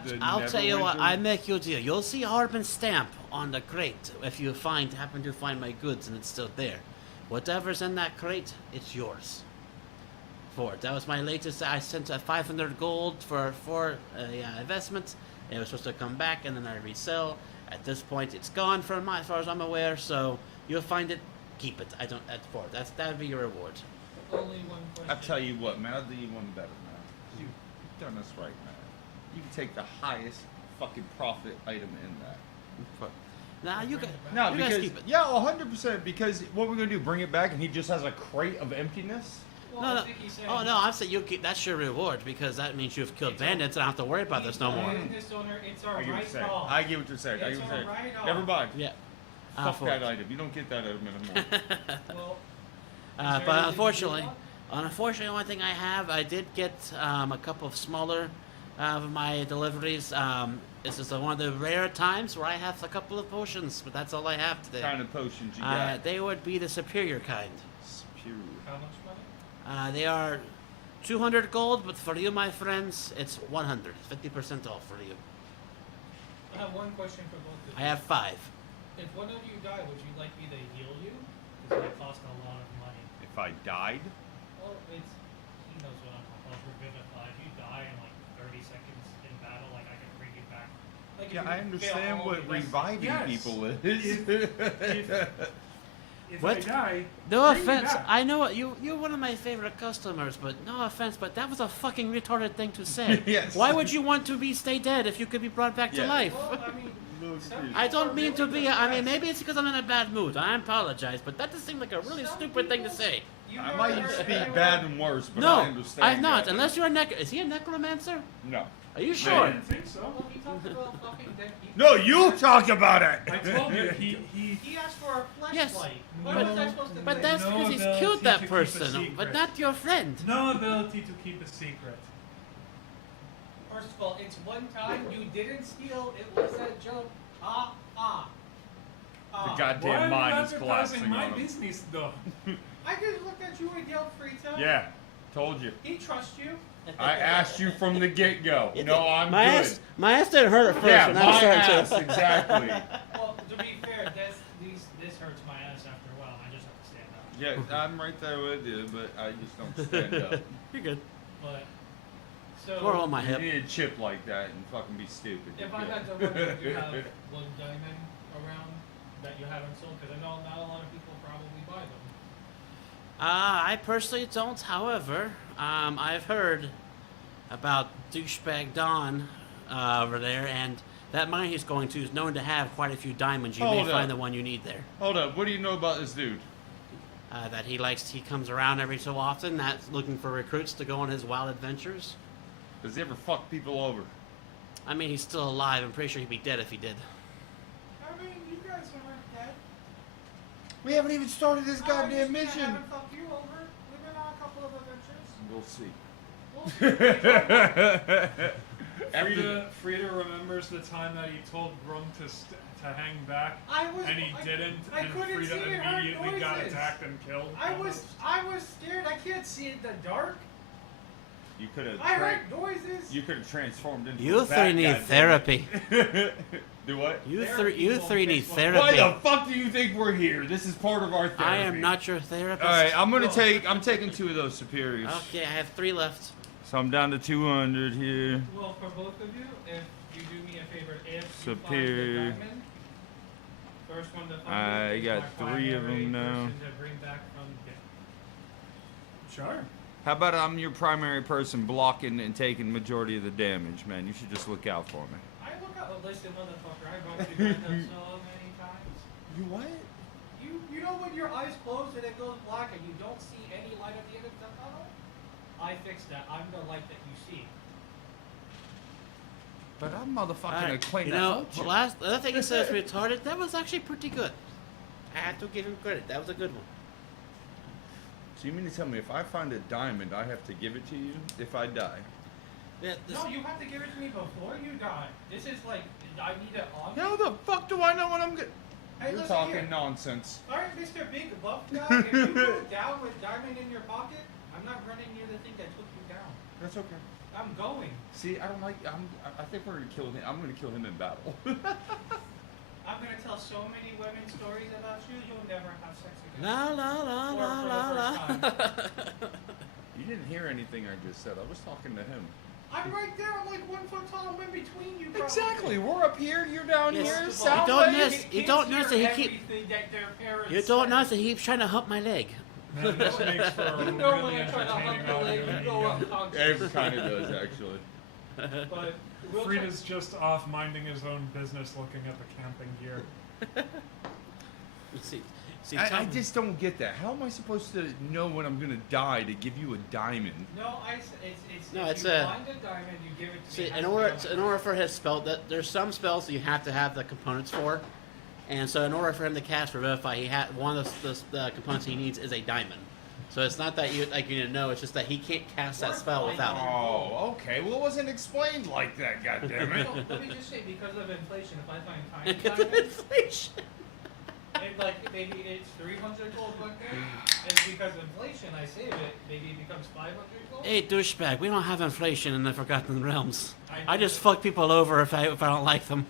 tell you what. Neverwinter? I make you a deal. You'll see Harbin's stamp on the crate if you happen to find my goods and it's still there. Whatever's in that crate, it's yours. That was my latest. I sent 500 gold for investment. It was supposed to come back and then I resell. At this point, it's gone as far as I'm aware. So you'll find it. Keep it. I don't. That'd be your reward. Only one question. I tell you what, man. I'll do you one better, man. You've done this right, man. You can take the highest fucking profit item in that. Nah, you guys. No, you because guys keep it. yeah, 100%. Because what we're gonna do? Bring it back, and he just has a crate of emptiness. Well, No, I no. think he's saying. Oh no, I'm saying you keep. That's your reward because that means you've killed It's bandits and I don't have to worry about this no more. This owner, it's our I get what right you're saying. call. I get what you're saying. I It's get what you're our saying. right Never on. mind. Yeah. Fuck that item. You don't get that item anymore. Well, But unfortunately, the only thing I have, I did get a couple of smaller of my deliveries. This is one of the rare times where I have a couple of potions, but that's all I have today. What kind of potions you got? They would be the superior kind. Superior. how much money? They are 200 gold, but for you, my friends, it's 100. 50% off for you. I have one question for both of you. I have 5. If one of you die, would you like me to heal you? Because that costs a lot of money. If I died, Well, he knows what I'm talking about. Revivify. If you die in like 30 seconds in battle, like I can bring you back. Like, if yeah, you I fail understand all what the lessons- reviving Yes. people is. If What? I die, No bring me offense, back. I know you're one of my favorite customers, but no offense, but that was a fucking retarded thing to say. Yes. Why would you want to stay dead if you could be brought back to Yeah. life? Well, I mean, some I people don't are mean to really be. I mean, depressed. maybe it's because I'm in a bad mood. I apologize, but that just seemed like a really Some stupid thing to people- say. You I never might heard speak anyone- bad and worse, but I No, understand. I'm not. that. Unless you're a Is he a necromancer? No. Are you I sure? didn't think so. Well, he talked about fucking dead people. No, you talk about it. I told you he He asked for a flashlight. Yes, What but- was I supposed to But do? that's No because he's ability killed to that keep a person, secret. but not your friend. no ability to keep a secret. First of all, it's one time you didn't steal. It was a joke. The goddamn Why are mind you is advertising collapsing my on him. business though? I just looked at you and yelled Frita. Yeah, told you. He trusts you. I asked you from the get-go. No, I'm my good. ass, my ass didn't hurt at first. Yeah, and my I'm sorry ass, too. exactly. Well, to be fair, this hurts my ass after a while. I just have to stand up. Yeah, I'm right there with you, but I just don't stand up. You're good. But so Or on my You hip. need a chip like that and fucking be stupid. if You're I good. had to wonder, do you have one diamond around that you haven't sold? Because I know not a lot of people probably buy them. I personally don't. However, I've heard about douchebag Don over there, and that mine he's going to is known to have quite a few diamonds. You may Hold find up. the one you need there. Hold up, what do you know about this dude? That he comes around every so often, that's looking for recruits to go on his wild adventures. Does he ever fuck people over? I mean, he's still alive. I'm pretty sure he'd be dead if he did. I mean, you guys aren't dead. We haven't even started this I goddamn just mission. haven't fucked you over. We've been on a couple of adventures. We'll see. Frida remembers the time that he told Grum to hang back, and he didn't, I and couldn't Frida see it, heard immediately got noises. attacked and killed. I was scared. I can't see in the dark. You could have. I heard noises. You could have transformed into. You a three bat, need goddamn three. it. Do what? You Therapy won't three need fix what- therapy. Why the fuck do you think we're here? This is part of our therapy. I am not your therapist. All right, I'm taking 2 of those superiors. Okay, I have 3 left. So I'm down to 200 here. Well, for both of you, if you do me a favor, if Superior. you find the diamond, first one to find I it is got my 3 of primary them now. person to bring back from the gift. Sure. How about I'm your primary person blocking and taking majority of the damage, man? You should just look out for me. I look out. Listen, motherfucker, I've already done that so many times. You what? You know when your eyes close and it goes black and you don't see any light at the end of the tunnel? I fixed that. I'm the light that you see. But I'm motherfucking Alright, acquainted. you know, the other thing he says retarded, that was actually pretty good. I have to give him credit. That was a good one. So you mean to tell me if I find a diamond, I have to give it to you if I die? Yeah, No, you have to give it to me before you die. This is like, I need it on me. How the fuck do I know when I'm good? Hey, You're listen talking here. nonsense. Alright, Mr. Big Buff Guy, if you go down with diamond in your pocket, I'm not running near the thing that took you down. That's okay. I'm going. See, I don't like. I think we're gonna kill him. I'm gonna kill him in battle. I'm gonna tell so many women stories about you, you'll never have sex again. La la la Or la for the la first la. time. You didn't hear anything I just said. I was talking to him. I'm right there, I'm like 1 foot tall, I'm in between you. Probably. Exactly. We're up here. You're down Yes. here. You South don't Lake. miss- you don't notice that he keep- everything that their parents You don't said. notice that he keeps trying to hump my leg. Man, this makes for a You know when really I try to hump entertaining the leg, audio you go up medium. and talk It kind of does actually. But we'll Frida's just off minding his own business, looking at the camping gear. See, I Tom- just don't get that. How am I supposed to know when I'm gonna die to give you a diamond? No, No, if it's you a- find a diamond, you give it to See, me. It in has order to be in order for his spell, that there's some spells that you have to have the components for, and so in order for him to cast Revivify, he had one of the components he needs is a diamond. So it's not that you like you need to know; it's just that he can't cast that spell without it. Oh, okay. Well, it wasn't explained like that. Goddammit. No, let me just say, because of inflation, if I find tiny Because of diamonds, inflation. and like maybe it's 300 gold one day, and because of inflation I save it, maybe it becomes 500 gold. Hey, douchebag, we don't have inflation in the Forgotten Realms. I I just fuck people over if I don't like them.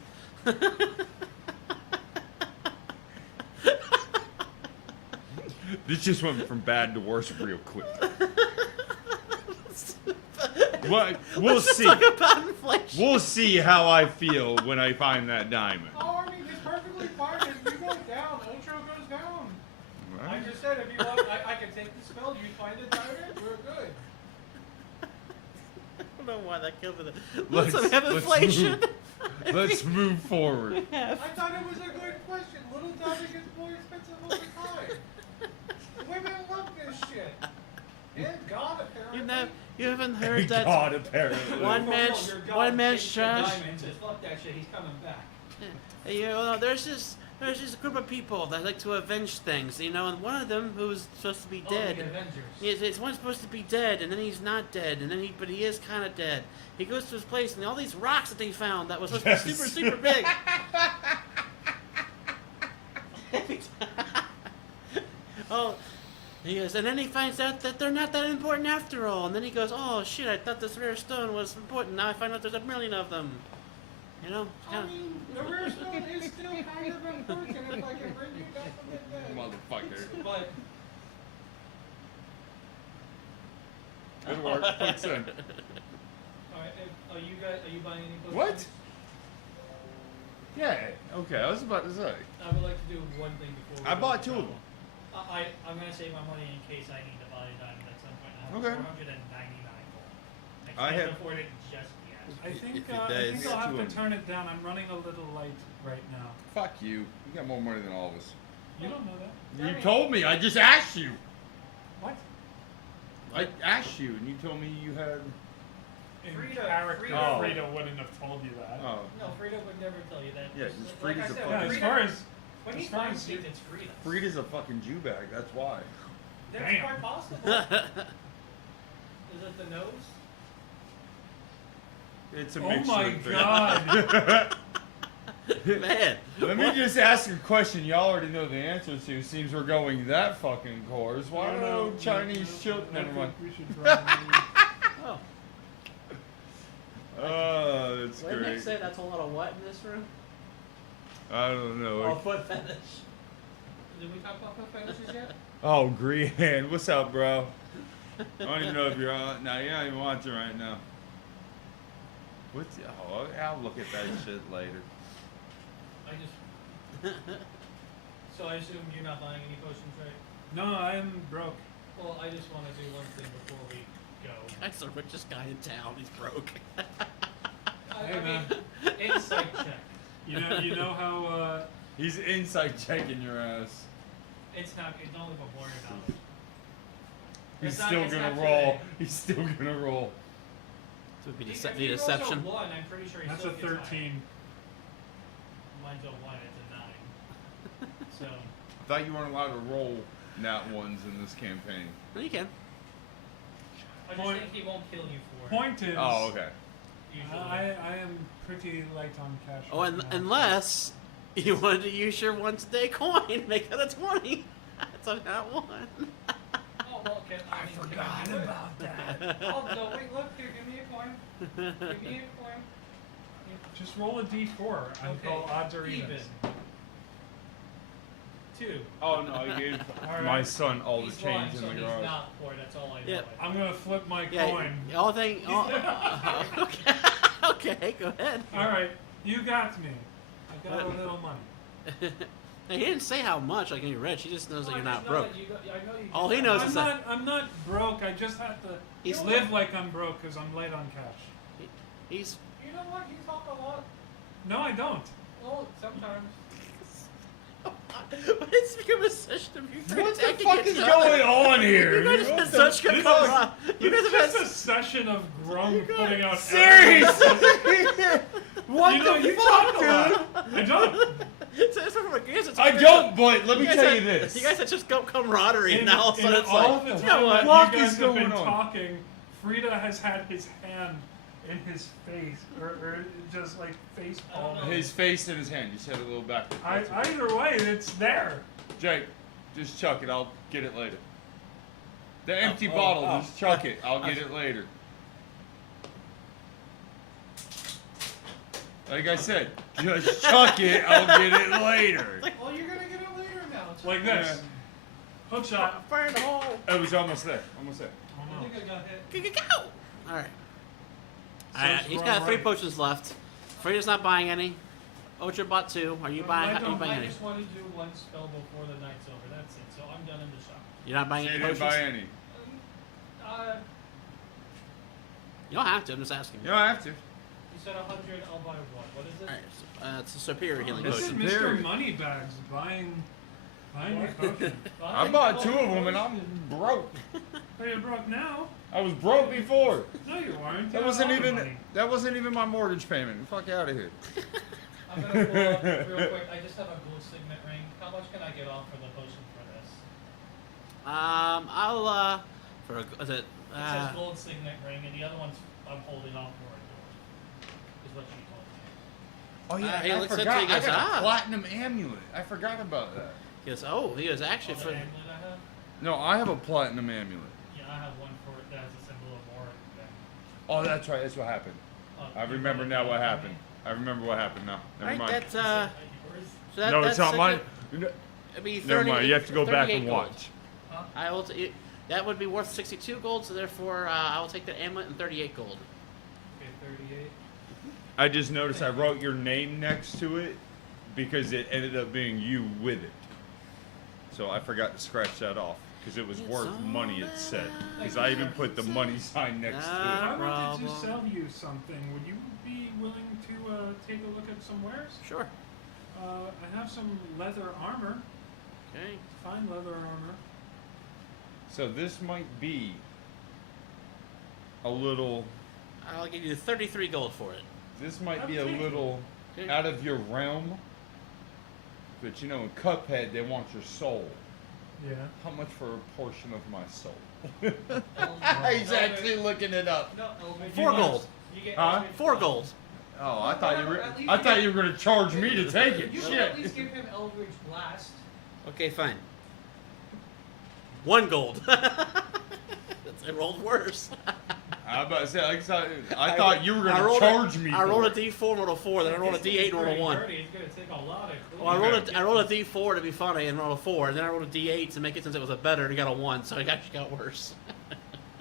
This just went from bad to worse real quick. What? We'll Let's just see. talk about inflation. We'll see how I feel when I find that diamond. Oh, I mean, it's perfectly fine. If you go down, Ultra goes down. I just said, if you want, I can take the spell, you find a diamond, we're good. I don't know why that killed me. Let's- Let's have let's inflation. move. Let's move forward. I thought it was a good question. Little diamond gets more expensive over time. Women love this shit. And God, apparently. You haven't heard that God, apparently. one man's trash. Diamond says, fuck that shit, he's coming back. You know, there's this group of people that like to avenge things, you know, and one of them who's supposed to be dead. Oh, the Avengers. It's one's supposed to be dead, and then he's not dead, and then but he is kind of dead. He goes to his place, and all these rocks that they found that was supposed to be super, super big. Oh, he goes, and then he finds out that they're not that important after all, and then he goes, oh shit, I thought this rare stone was important. Now I find out there's 1,000,000 of them. You know, I mean, the rare stone is still kind of important if I can bring you down from the dead. Motherfucker. But Good work. Thanks, son. alright, are you buying any potions? What? Yeah. Okay. I was about to say. I would like to do one thing before. We I go bought to 2 of travel. them. I'm gonna save my money in case I need to buy a diamond at some point. I have Okay. 499 gold. I can't have- afford it just yet. I think If it I does- think I'll have to 2 turn it down. I'm running a little light right now. Fuck you. You got more money than all of us. You don't know that. You told me. I just asked you. What? I asked you, and you told me you had. In Frida- character, Frida- Frida wouldn't have told you that. Oh. No, Frida would never tell you that. Yeah, Just Frida's like I a said, fucking- Yeah, as Frida- far as when as he far finds as you- things, it's Frida. Frida's a fucking Jew bag. That's why. That's Damn. quite possible. Is it the nose? It's a Oh mixture my of things. god! man. Let me just ask a question y'all already know the answer to. Seems we're going that fucking course. Why no Chinese children? I Never think mind. we should probably. Oh, Oh, that's what did Nick great. say? That's a lot of what in this room? I don't Oh, know. foot fetish. Did we talk about foot fetishes yet? Oh, Green, what's up, bro? I don't even know if you're on. No, you're not even watching right now. What's? Oh, I'll look at that shit later. I just. So I assume you're not buying any potions, right? No, I'm broke. Well, I just want to do one thing before we go. That's the richest guy in town. He's broke. Hey, man. Insight check. You know how He's inside checking your ass. It's not. It's only before $400. He's It's not- still it's gonna not roll. today. He's still gonna roll. It would be If the he rolls a deception. 1, I'm pretty sure he that's still a gets higher. 13. Mine's a 1. It's a 9. So. I thought you weren't allowed to roll nat ones in this campaign. No, you can. I just Point- think he won't kill you for it. Point is, Oh, okay. Usually. I am pretty light on cash. Oh, right and, now. unless you wanted to use your once a day coin, make that a 20. That's a nat 1. Oh, well, okay. I mean, forgot you can do it. about that. Oh, no, wait, look here. Give me a coin. Give me a coin. Just roll a d4 until odds are even. 2. Oh no, I gave All my right. son all the He's change blind, in so the he's garage. not poor. That's all I know. Yeah. I'm gonna flip my Yeah, coin. the only thing. Okay. Okay, go ahead. All right, you got me. I got a little money. Now, he didn't say how much like you're rich. He just knows that Well, you're I not just know broke. that I know you All get he that. knows I'm is that not. I'm not broke. I just have to He's- live like I'm broke because I'm light on cash. he's. You know what? You talk a lot. No, I don't. Well, sometimes. But it's become a session of you What the attacking fuck each is other. going on here? You guys have What been the such good fuck? camaraderie. You guys It's have just a been. session of Grum putting out. Seriously? What You know, the you fuck, talk a dude? lot. I don't. It's from a guess, it's I great. don't, but let me You guys tell had- you this. You guys had just camaraderie, In, and now all of a in sudden it's all like, the you know time what? that What you guys is have been going on? talking, Frida has had his hand in his face, or just like face palm. His face in his hand. You said it a little backwards. That's okay. Either way, it's there. Jake, just chuck it. I'll get it later. The empty oh, bottle, oh. just chuck it. I'll get it later. Like I said, just chuck it. I'll get it later. Well, you're gonna get it later now. It's Like okay. this. Hook shot. Fire in the hole. It was almost there. Almost there. Oh, I no. think I got hit. Go. Alright. Alright, it's he's wrong, got 3 right? potions left. Frida's not buying any. Ocha bought 2. Are you buying? Are you buying I any? just want to do one spell before the night's over. That's it. So I'm done in the shop. You're not buying She any didn't potions? buy any. You don't have to. I'm just asking. You don't have to. You said 100. I'll buy one. What is it? Alright, so, it's a superior healing This is potion. Superior. Mr. Moneybags buying me potion. I bought 2 of them and I'm broke. Oh, you're broke now? I was broke before. No, you weren't. That You wasn't had all the even. money. That wasn't even my mortgage payment. Fuck out of here. I'm gonna pull up real quick. I just have a gold signet ring. How much can I get off for the potion for this? I'll for a, is it? It says gold signet ring, and the other one's I'm holding off for a door. Is what she told me. Oh he I looks forgot. into it, he goes, I got "Ah." a platinum amulet. I forgot about that. He goes, oh, he was actually Oh, for. the amulet I have? No, I have a platinum amulet. Yeah, I have one for it that has a symbol of war. Oh, that's right. That's what happened. I remember now what happened. I remember what happened now. Never Alright, mind. that's Yours? so that, No, that's it's not mine. second- It'd be 30, Never mind. You have to go back 38 and gold. watch. Huh? I will. That would be worth 62 gold, so therefore I will take the amulet and 38 gold. Okay, 38. I just noticed I wrote your name next to it because it ended up being you with it. So I forgot to scratch that off because it was It's worth all money, it said. that Because I even put the money sign next If to I wanted to Problem. sell you something, would you be willing to take a look at some wares? Sure. I have some leather armor, Okay. fine leather armor. it. So this might be a little. I'll give you 33 gold for it. This might I'm be a taking little Okay. out of your realm. But you know, in Cuphead, they want your soul. Yeah. How much for a portion of my soul? He's Elvis. actually looking it up. No, Elvis, 4 you gold. You get Huh? Elvis 4 plus. gold. Oh, I thought you were. At least I you thought get- you were gonna charge me to take it. You can Shit. at least give him Eldritch Blast. Okay, fine. 1 gold. It rolled worse. I was about to say, I thought you were I gonna rolled charge me. I for rolled a it. D4, rolled a 4, then I rolled a This D8 and rolled a pretty 1. dirty. It's gonna take a lot of Well, cleaning. I rolled a D4 to be funny and rolled a 4, and then I rolled a D8 to make it since it was a better and got a 1, so it actually got worse.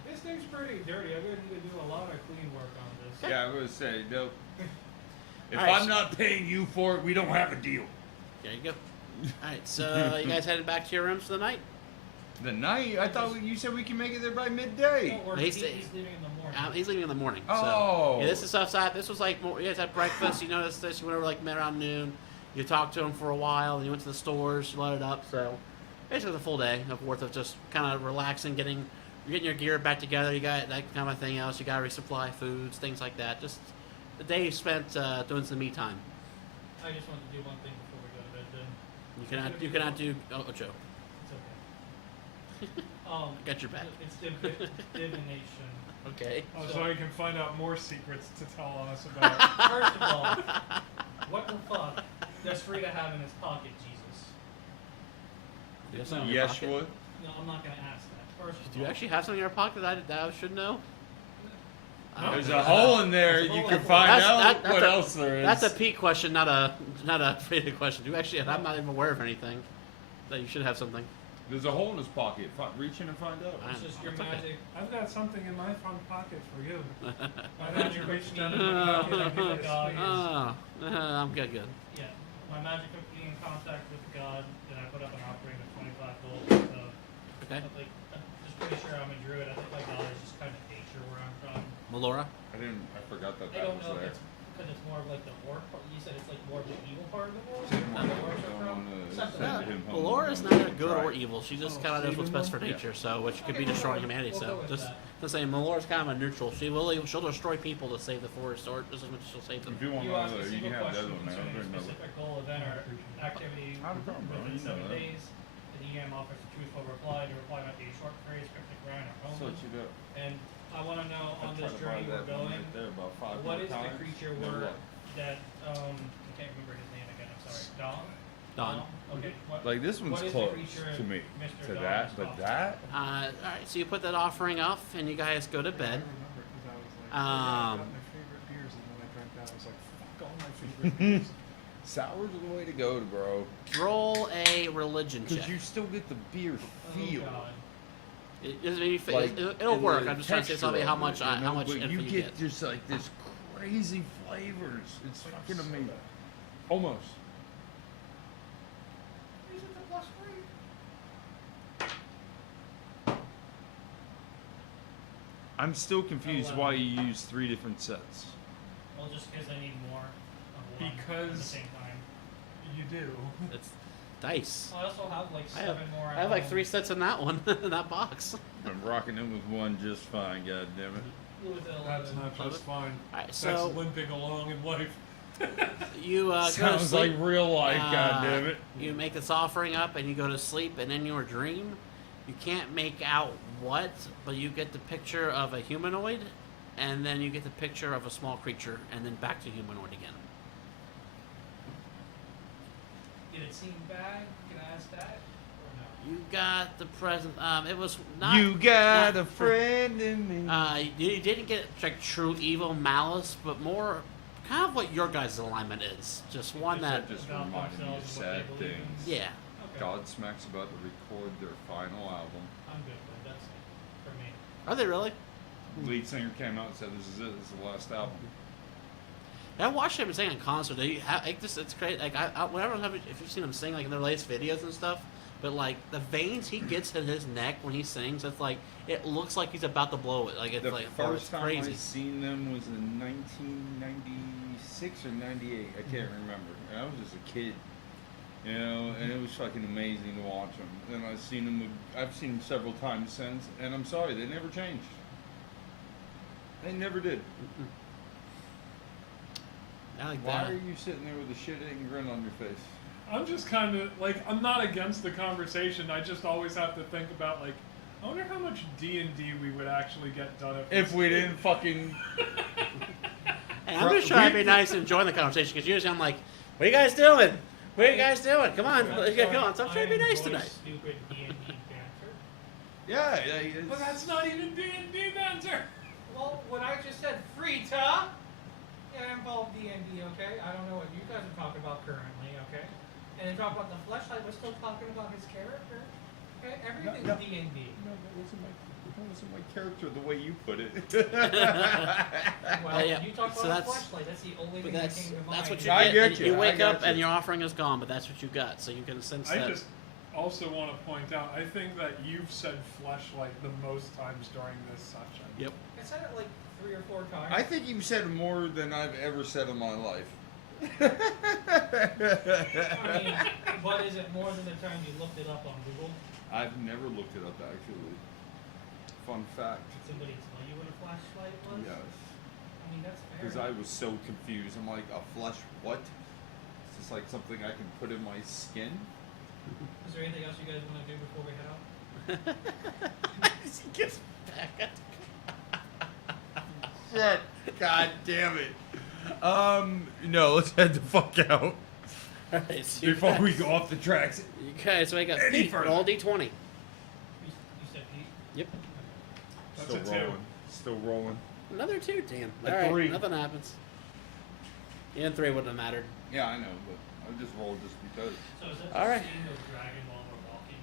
This thing's pretty dirty. I'm gonna need to do a lot of clean work on this. Yeah, I was gonna say, no. If All right, I'm not paying you for it, we don't have a deal. There you go. Alright, so you guys headed back to your rooms for the night? The night? I thought you said we can make it there by midday. No, or He's- he's leaving in the morning. He's leaving in the morning. Oh. So, yeah, this is outside. This was like, you guys had breakfast. You noticed this. You went over like around noon. You talked to him for a while. Then you went to the stores. You loaded up. So, basically, the full day of worth of just kind of relaxing, getting your gear back together. You got that kind of thing else. You got to resupply foods, things like that. Just the day spent doing some me time. I just wanted to do one thing before we go to bed. Then You cannot do. Oh, Joe. it's okay. I got your back. It's divination. Okay. Oh, so you can find out more secrets to tell us about. First of all, what the fuck does Frida have in his pocket, Jesus? Do you have something in your pocket? Yeshua. No, I'm not gonna ask that. First of Do you all, actually have something in your pocket that I should know? There's a hole in there. There's a You hole can in find That's- out that's what a- else there is. That's a Pete question, not a Frida question. Do you actually? I'm not even aware of anything that you should have something. There's a hole in his pocket. Reach in and find out. I- it's just your It's okay. magic. I've got something in my front pocket for you. Why My don't you magic reach of down in being my pocket and with give God. it I'm good. Yeah, my magic of being in contact with God. Then I put up an offering of 25 gold. So, Okay. like, I'm just pretty sure I'm a druid. I think my God is just kind of nature where I'm from. Melora. I forgot that I that don't was know if there. it's because it's more of like the orc part. You said it's like more of the evil part of the world. Didn't Not want the orcs to- are don't from. wanna Something send like him that. home. Melora is and neither good try. or evil. She just Oh, kind of knows what's saving best for them? nature. So, which could Okay, be destroying we'll go humanity. with So, that. just to say, Melora's kind of a neutral. She'll destroy people to save the forest, or just as much as she'll save them. If you want You asked a another, you single can have the question other one. I concerning a don't remember. specific goal, event, or activity Not a problem, bro. within You know 7 that. days. The DM offers a truthful reply. The reply might be a short phrase, cryptic rhyme, or So poem. what you got? And I want to know I on tried this to buy journey that we're one going, right there about 5 what is times. the creature No word luck. that I can't remember his name again. I'm sorry. Dawn. Okay. What, Like this one's what is the close creature to me, Mr. to Dawn that, is but called? that. All right. So you put that offering off, and you guys go to bed. I remember because I was like, I got my favorite beers, and when I drank that, I was like, fuck all my favorite beers. Sour's the way to go, bro. Roll a religion check. Because you still get the beer Oh, feel. God. Like, It'll in work. the I'm just trying to say texture something how of much it, you know, but info you you get get. just like this crazy flavors. It's Like fucking soda. amazing. Almost. Is it the plus 3? I'm still confused 11. why you use 3 different sets. Well, just because I need more of one at the Because- same time. You do. It's dice. I also have like I 7 have, more. I have like 3 sets in that one, in that box. I'm rocking it with one just fine, god damn it. That's not just fine. Alright, That's so limping along in life. you go to Sounds sleep. like real life, god Uh, damn it. You make this offering up and you go to sleep, and in your dream, you can't make out what, but you get the picture of a humanoid, and then you get the picture of a small creature, and then back to humanoid again. Did it seem bad? Can I ask that? Or no? You got the present. It was not. You got not a friend in me. You didn't get like true evil malice, but more kind of what your guys' alignment is. Just one that. Just About reminded me of themselves and what sad they believe in. things. Yeah. Okay. Godsmack's about to record their final album. I'm good with that. That's for me. Are they really? Lead singer came out and said, "This is it. This is the last album." I watched him sing in concert. It's great. Like whenever if you've seen him sing like in their latest videos and stuff, but like the veins he gets in his neck when he sings, it's like it looks like he's about to blow it. Like it's The like first it's time crazy. I seen them was in 1996 or 98. I can't remember. I was just a kid, you know, and it was fucking amazing to watch them. And I've seen them several times since, and I'm sorry, they never changed. They never did. I like Why that. are you sitting there with a shit-eating grin on your face? I'm just kind of like, I'm not against the conversation. I just always have to think about like, I wonder how much D&D we would actually get done If we didn't fucking... Hey, I'm just trying to be nice and enjoy the conversation because usually I'm like, "What are you guys doing? What are you guys doing? Come on, let's get going." So I'm trying to be nice enjoy tonight. Stupid D&D banter. Yeah, But that's not even D&D banter. Well, what I just said, Frita. Yeah, involved D&D, okay? I don't know what you guys are talking about currently, okay? And then talk about the fleshlight, we're still talking about his character. Okay? Everything's No. D&D. No, that wasn't my character the way you put it. Well, yeah. you talk So about the that's- fleshlight, that's the only But thing that came to mind. that's what you I get. get and you, you I wake got up you. and your offering is gone, but that's what you got. So you can sense I that. just also want to point out, I think that you've said fleshlight the most times during this session. Yep. I said it like 3 or 4 times. I think you've said more than I've ever said in my life. I mean, but is it more than the time you looked it up on Google? I've never looked it up, actually. Fun fact. Did somebody tell you what a flashlight was? Yes. I mean, that's fair. Because I was so confused. I'm like, a flesh what? Is this like something I can put in my skin? Is there anything else you guys want to do before we head out? He gets back. Shit. God damn it. No, let's head the fuck out. Alright, so you Before guys, we go off the tracks. You guys wake up. Any Pete, further. roll D20. You said Pete? Yep. That's Still a 2. rolling. Still rolling. Another 2, damn. A Alright, 3. nothing happens. Yeah, and 3 wouldn't have mattered. Yeah, I know, but I just rolled just because. So is that All the right. scene of dragon while we're walking?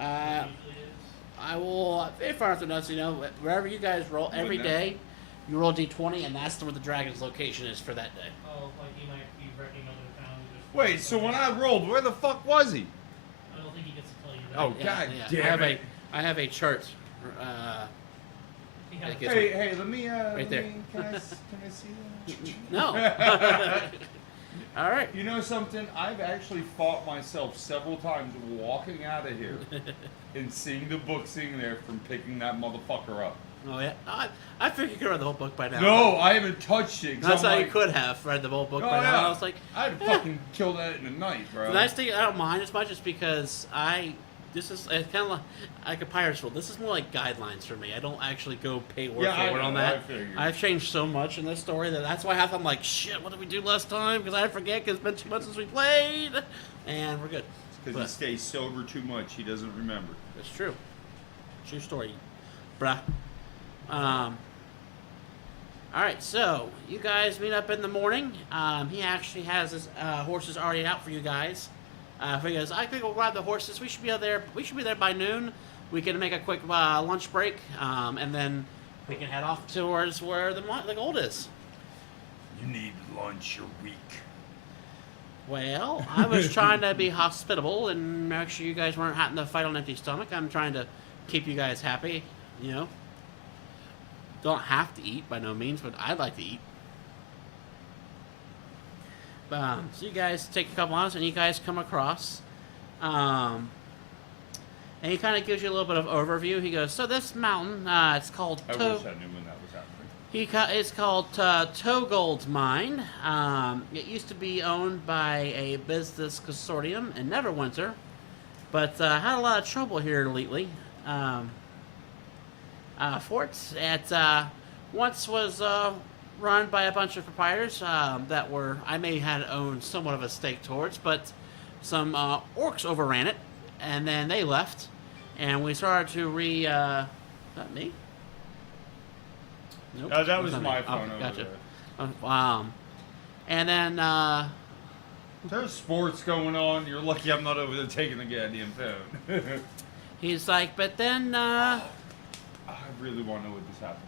It usually is? I will, if I have to notice, you know, wherever you guys roll, every Wouldn't day, you roll D20, and that's where the dragon's location is for that day. Oh, like he might be wrecking other towns. and just- Wait, so when I rolled, where the fuck was he? I don't think he gets to tell you that. Oh, God damn it. I have a chart. He has I guess- Hey, let me, Right there. can I see that? No. All right. You know something? I've actually fought myself several times walking out of here and seeing the book sitting there from picking that motherfucker up. Oh yeah. I figured you could read the whole book by now. No, I haven't touched it. 'Cause That's I'm how like, you could have read the whole book Oh, by now. yeah. I was like, I'd fucking kill that in a night, bro. the nice thing I don't mind as much is because this is kind of like a pirate's rule. This is more like guidelines for me. I don't actually go pay word Yeah, for word I on know, that. I figured. I've changed so much in this story that's why I'm like, shit, what did we do last time? Because I forget because it's been 2 months since we played. And we're good. Because he But stays sober too much. He doesn't remember. it's true. True story. Bruh. Alright, so you guys meet up in the morning. He actually has his horses already out for you guys. He goes, I think we'll grab the horses. We should be there. We should be there by noon. We can make a quick lunch break, and then we can head off towards where the gold is. You need lunch. You're weak. Well, I was trying to be hospitable and make sure you guys weren't having to fight on an empty stomach. I'm trying to keep you guys happy, you know. Don't have to eat by no means, but I'd like to eat. So you guys take a couple hours and you guys come across. And he kind of gives you a little bit of overview. He goes, so this mountain, it's called I wish I knew when that was happening. It's called Togold's Mine. It used to be owned by a business consortium in Neverwinter, but had a lot of trouble here lately. Fort once was run by a bunch of proprietors that I may had owned somewhat of a stake towards, but some orcs overran it, and then they left, and we started to is that me? Nope. That was That's not my me. phone Okay, over gotcha. there. And then There's sports going on. You're lucky I'm not over there taking the goddamn phone. he's like, but then I really want to know what this happened.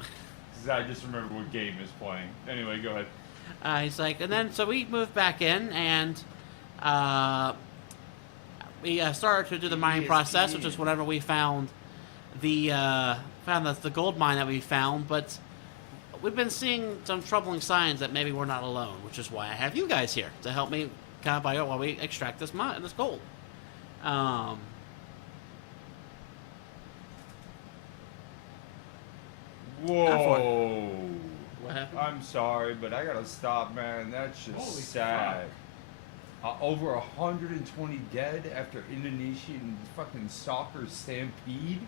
'Cause I just remember what game is playing. Anyway, go ahead. he's like, and then so we moved back in, and we started to do the mining process, which is whenever we found the gold mine that we found. But we've been seeing some troubling signs that maybe we're not alone, which is why I have you guys here to help me kind of buy out while we extract this gold. Whoa. What happened? I'm sorry, but I gotta stop, man. That's just Holy sad. Over 120 dead after Indonesian fucking soccer stampede.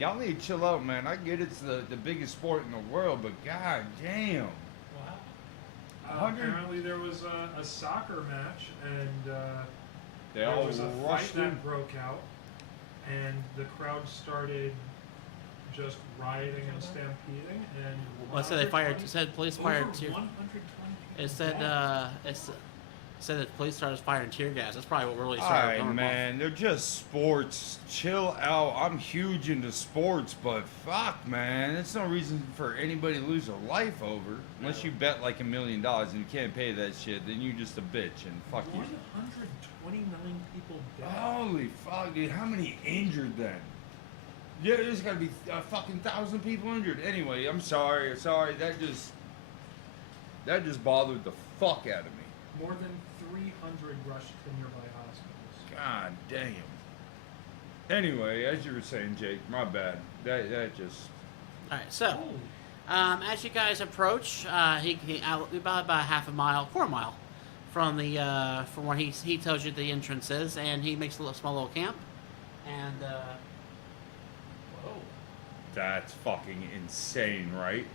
Y'all need to chill out, man. I get it's the biggest sport in the world, but god damn. Wow. Apparently there was a soccer match, and They there all was a fight rushed in. that broke out, and the crowd started just rioting and stampeding, and Well, it said they fired. It 120 said police over fired two. 120 It said dead. said that the police started firing tear gas. That's probably what really started Alright, going man, they're just sports. Chill out. I'm huge into sports, but fuck, man, it's no reason for anybody to lose their life over. Unless you bet like $1 million and you can't pay that shit, then you're just a bitch and fuck you. 129 people dead. Holy fuck, dude! How many injured then? Yeah, there's gotta be a fucking 1,000 people injured. Anyway, I'm sorry. That just bothered the fuck out of me. More than 300 rushed to nearby hospitals. God damn. Anyway, as you were saying, Jake, my bad. That just. All right, so as you guys approach, he about a half a mile, quarter mile from the from where he tells you the entrance is, and he makes a small little camp, and whoa. That's fucking insane, right?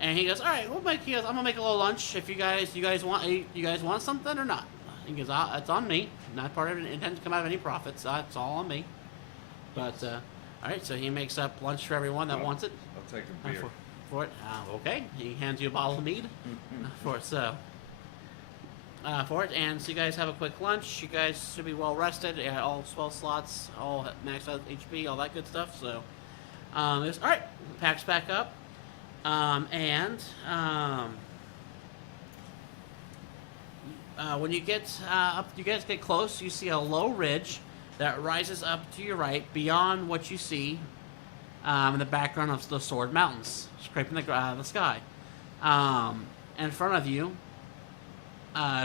And he goes, all right, I'm gonna make a little lunch. If you guys want something or not? He goes, it's on me. Not part of it. Intend to come out of any profits. It's all on me. But all right, so he makes up lunch for everyone that wants it. I'll take a beer. For it, okay. He hands you a bottle of mead for it. So for it, and so you guys have a quick lunch. You guys should be well rested. All spell slots, all maxed out HP, all that good stuff. So all right, packs back up. When you get up, you guys get close. You see a low ridge that rises up to your right beyond what you see in the background of the Sword Mountains, scraping the sky. In front of you,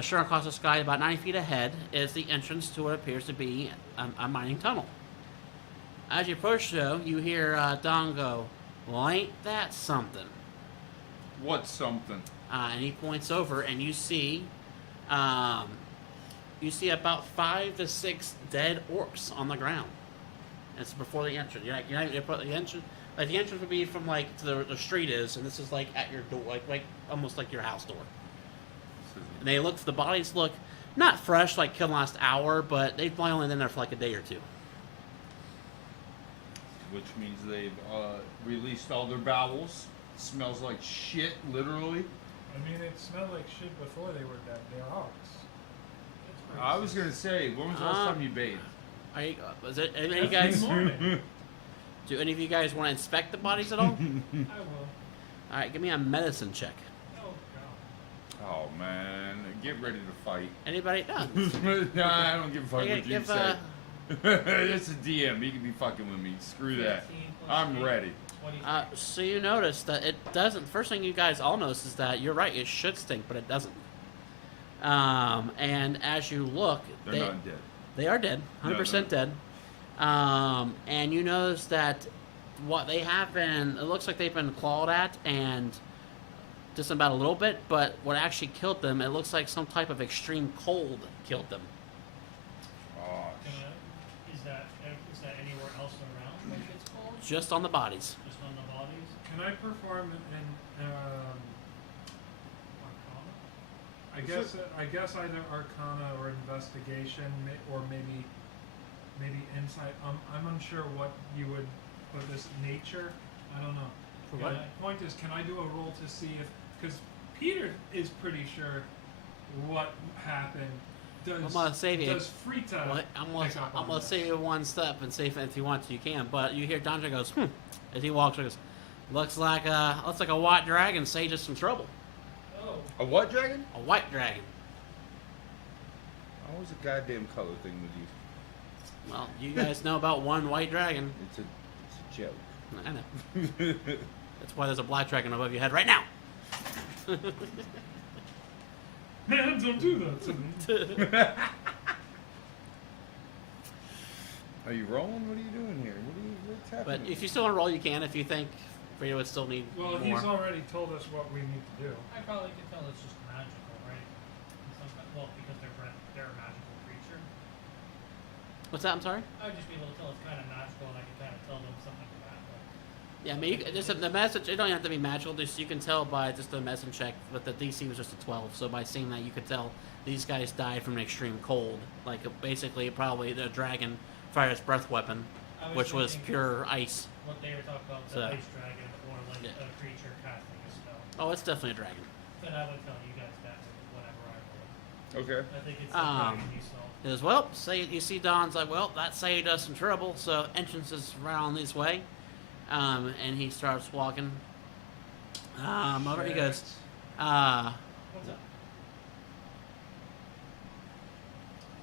sure across the sky, about 90 feet ahead, is the entrance to what appears to be a mining tunnel. As you approach, though, you hear Don go, "Well, ain't that something?" What's something? And he points over, and you see about 5 to 6 dead orcs on the ground. It's before the entrance. The entrance, like the entrance would be from like to the street is, and this is like at your door, like almost like your house door. And the bodies look not fresh, like killed last hour, but they've probably only been there for like a day or two. Which means they've released all their bowels. Smells like shit, literally. I mean, it smelled like shit before they were dead. They're orcs. I was gonna say, when was the last time you bathed? Was it any of you guys? Do any of you guys want to inspect the bodies at all? I will. All right, give me a medicine check. Oh god. Oh man, get ready to fight. Anybody? No. Nah, I don't give a fuck what you say. It's a DM. He can be fucking with me. Screw that. I'm ready. So you notice that it doesn't. First thing you guys all notice is that you're right. It should stink, but it doesn't. And as you look, They're not dead. They are dead, 100% dead. And you notice that what they have been, it looks like they've been clawed at and just about a little bit, but what actually killed them, it looks like some type of extreme cold killed them. Oh, Is that anywhere else around that gets cold? Just on the bodies. Just on the bodies? Can I perform an I guess either Arcana or Investigation, or maybe Insight. I'm unsure what you would put this. Nature. I don't know. For what? The point is, can I do a roll to see if, because Peter is pretty sure what happened. I'm gonna save you. Does Frita? Well, I'm gonna save you one step and see if you want to, you can. But you hear Dante goes, as he walks, he goes, looks like a white dragon saved us some trouble. a what dragon? A white dragon. Always a goddamn color thing with you. Well, you guys know about one white dragon. It's a joke. I know. That's why there's a black dragon above your head right now. Man, don't do that to me. Are you rolling? What are you doing here? What's happening? But if you still want to roll, you can. If you think Frida would still need Well, more. he's already told us what we need to do. I probably could tell it's just magical, right? Well, because they're a magical creature. What's that? I'm sorry? I'd just be able to tell it's kind of magical, and I could kind of tell them something about it. Yeah, I mean, the message, it don't have to be magical. Just you can tell by just the medicine check, but the DC was just a 12. So by seeing that, you could tell these guys died from an extreme cold. Like basically, probably the dragon fired its breath weapon, which was thinking pure ice. What they were talking about, the ice dragon, or like a creature casting a spell. Oh, it's definitely a dragon. Then I would tell you guys that. Okay. I think it's the Um, dragon you saw. He goes, well, say you see Don's like, well, that saved us some trouble, so entrance is around this way. And he starts walking. Over. He goes, What's up?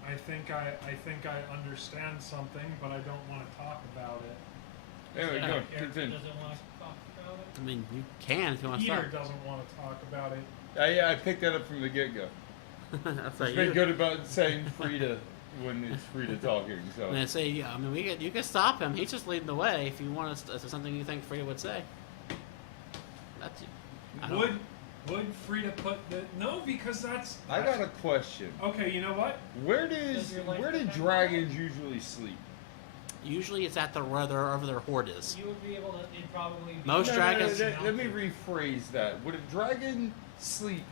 I think I understand something, but I don't want to talk about it. There we So go. your character Continue. doesn't want to talk about it. I mean, you can if you want to Peter start. doesn't want to talk about it. Yeah, I picked that up from the get-go. That's like It's been you. good about saying Frida when it's Frida talking. So And I say, yeah, I mean, you can stop him. He's just leading the way. If you want us, if there's something you think Frida would say. That's it. I don't- Would Frida put the no? Because that's I got a question. okay. You know what? Where Does your life do depend on dragons usually sleep? Usually it's at the wherever their hoard is. You would be able to. It'd probably be Most dragons- Let me rephrase that. Would a dragon sleep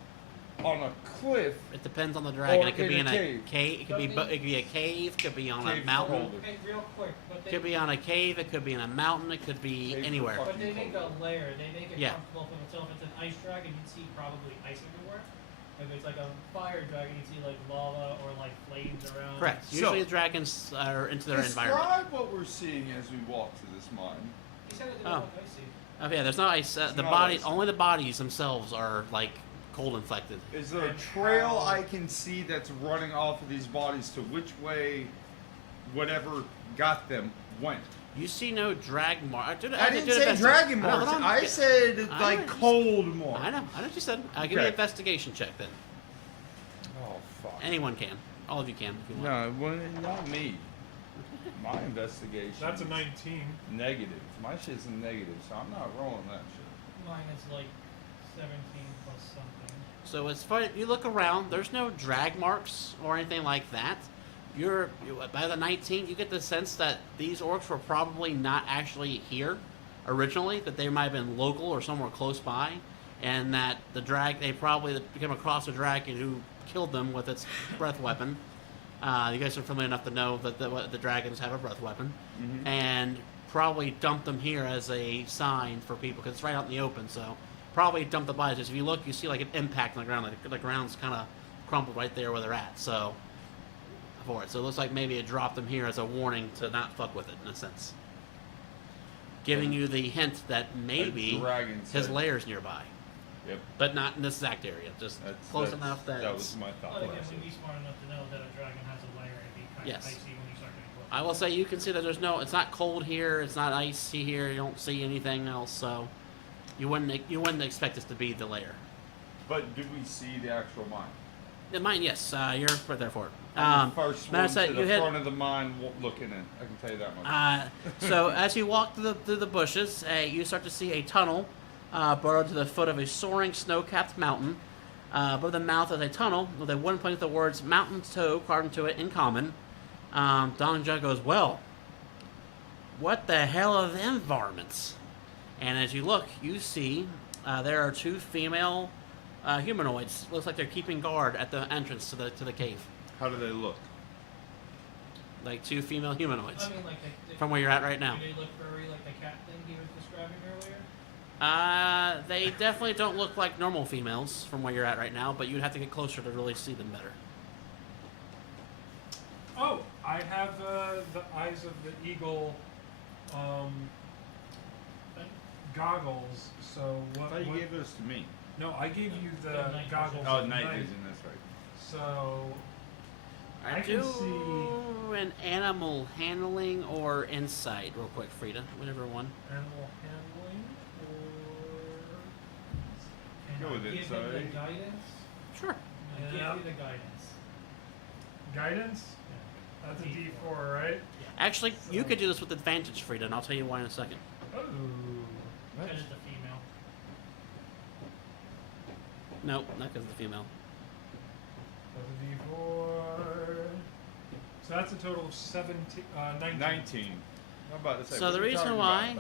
on a cliff? It depends on the dragon. Or It could be in in a a cave. cave. It could be. It could be a cave. Could be on a Cave mountain. holder. Hey, real quick, but It they, could be on a cave. It could be in a mountain. It could be Cave anywhere. for but they make a layer. They make it Yeah. comfortable for themselves. If it's an ice dragon, you'd see probably ice everywhere. If it's like a fire dragon, you'd see like lava or like flames around. Correct. So- Usually the dragons are into their environment. Describe what we're seeing as we walk to this mine. He said it didn't Oh. look icy. Oh yeah, there's no ice. It's The not body, ice. only the bodies themselves are like cold inflected. Is there a And trail how- I can see that's running off of these bodies to which way whatever got them went? You see no drag mark. I didn't say dragon marks. I said I like know. cold marks. I know what you said. I'll give you Okay. an investigation check then. Oh fuck. Anyone can. All of you can if you want. No, well, not me. My investigation. That's a is 19. negative. My shit's a negative, so I'm not rolling that shit. Mine is like 17 plus something. So as far you look around, there's no drag marks or anything like that. By the 19, you get the sense that these orcs were probably not actually here originally, that they might have been local or somewhere close by, and that they probably came across a dragon who killed them with its breath weapon. You guys are familiar enough to know that the dragons have a breath weapon, Mhm. and probably dumped them here as a sign for people because it's right out in the open. So probably dumped the bodies. If you look, you see like an impact on the ground. Like the ground's kind of crumpled right there where they're at. So for it, so it looks like maybe it dropped them here as a warning to not fuck with it in a sense, giving you the hint that maybe dragon his said- lair's nearby, Yep. but not in this exact area. Just close enough that. that was my thought But again, process. we'd be smart enough to know that a dragon has a layer and be kind Yes. of icy when you start getting close. I will say you can see that there's no. It's not cold here. It's not icy here. You don't see anything else. So you wouldn't expect this to be the lair. But do we see the actual mine? The mine, yes. You're right there for it. I'm the first matter one of fact, to you the hit- front of the mine looking in. I can tell you that much. So as you walk through the bushes, you start to see a tunnel burrowed to the foot of a soaring snow-capped mountain. Above the mouth is a tunnel with a wooden plank with the words "Mountain Toe" carved into it in common. Don Jug goes, "Well, what the hell are them varmints?" And as you look, you see there are two female humanoids. Looks like they're keeping guard at the entrance to the cave. How do they look? Like two female humanoids I mean, like from where you're at right now. do they look furry like the cat thing he was describing earlier? They definitely don't look like normal females from where you're at right now, but you'd have to get closer to really see them better. Oh, I have the eyes of the eagle goggles. So I what? thought you what- gave those to me. no, I gave you The the night goggles. vision. Oh, of night night. vision. That's right. So I I can do see- an animal handling or insight real quick, Frida. Whatever one. animal handling or Go with Give him the insight. guidance. Sure. I Yeah. give you the guidance. guidance. Yeah. That's a D4, right? Actually, you could do this with advantage, Frida, and I'll tell you why in a second. Oh. Because it's a female. No, not because of the female. That's a D4. So that's a total of 19. 19. How about this? So the reason why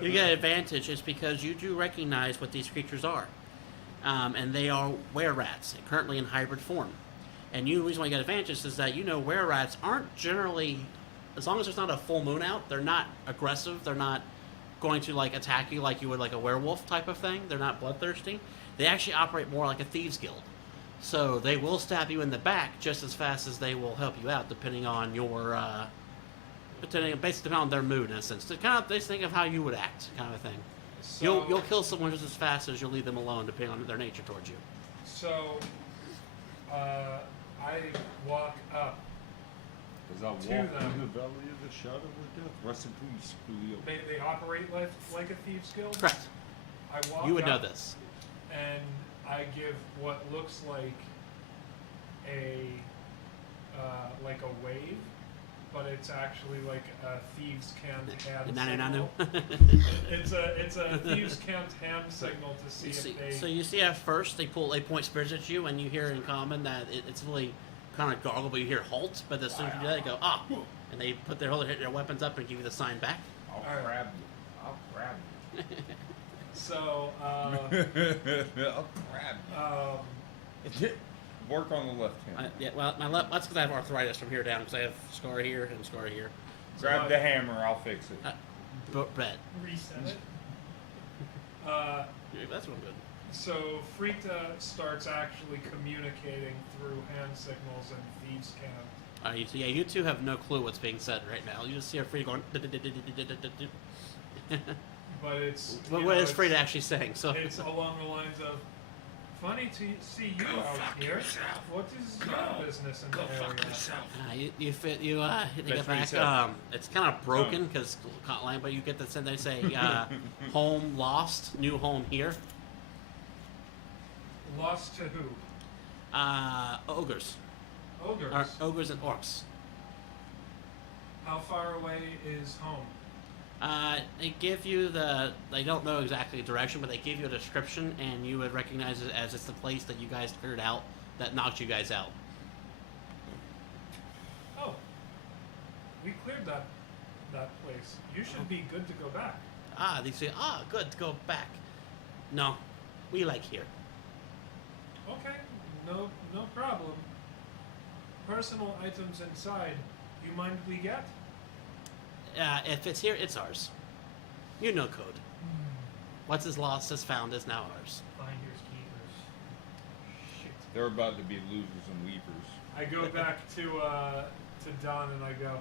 you get advantage is because you do recognize what these creatures are. And they are were-rats, currently in hybrid form. And the reason why you get advantage is that you know were-rats aren't generally, as long as there's not a full moon out, they're not aggressive, they're not going to like attack you like you would like a werewolf type of thing, they're not bloodthirsty. They actually operate more like a thieves guild. So they will stab you in the back just as fast as they will help you out, depending on your, based on their mood in a sense. They think of how you would act, kind of a thing. So, You'll kill someone just as fast as you'll leave them alone, depending on their nature towards you. So, I walk up. As I walk To through them. the valley of the shadow of death. Rest in peace, Julio. They operate like a thieves guild. Correct. I walk You would know up this. and I give what looks like a wave, but it's actually like a thieves can't hand signal. It's a thieves can't hand signal to see if they. So you see at first they point spears at you, and you hear in common that it's really kind of gargled, but you hear halt. But as soon as you do that, they go and they put their weapons up and give you the sign back. I'll grab you. I'll grab you. So I'll grab you. Work on the left hand. Yeah, well, my left. That's because I have arthritis from here down. Because I have scar here and scar here. Grab the hammer, I'll fix it. Bet. Reset it. Yeah, that's real good. So Frita starts actually communicating through hand signals and thieves can't. You two have no clue what's being said right now. You just hear Frida going. But it's. But you what know, is Frida actually saying? So It's along the lines of, funny to see you out here. What is your business in the area? you That's get what he back. said. It's kind of broken because but you get the they say home lost, new home here. Lost to who? Ogres. Ogres. Ogres and orcs. How far away is home? They give you they don't know exactly the direction, but they give you a description, and you would recognize it as it's the place that you guys cleared out that knocked you guys out. Oh, we cleared that place. You should be good to go back. They say, good, go back. No, we like here. Okay, no problem. Personal items inside, you mind we get? If it's here, it's ours. You know code. What's is lost is found is now ours. Finders keepers. Shit. They're about to be losers and weepers. I go back to Don and I go,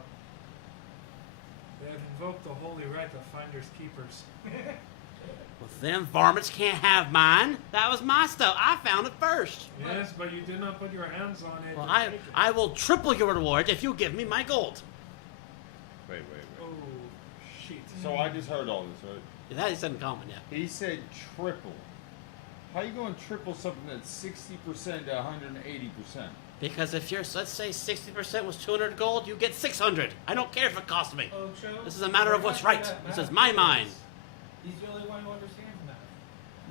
they have invoked the holy right of finders keepers. Well, them varmints can't have mine. That was my stuff. I found it first. Yes, but you did not put your hands on it. Well, to take it. I will triple your reward if you give me my gold. Wait. Oh, shit. So I just heard all this, right? That is in common, yeah. He said triple. How you going to triple something that's 60% to 180%? Because if you're, let's say 60% was 200 gold, you get 600. I don't care if it costs me. Ocho, This is a matter of we're what's not right. good at This math is my because mind. He's the only one who understands math.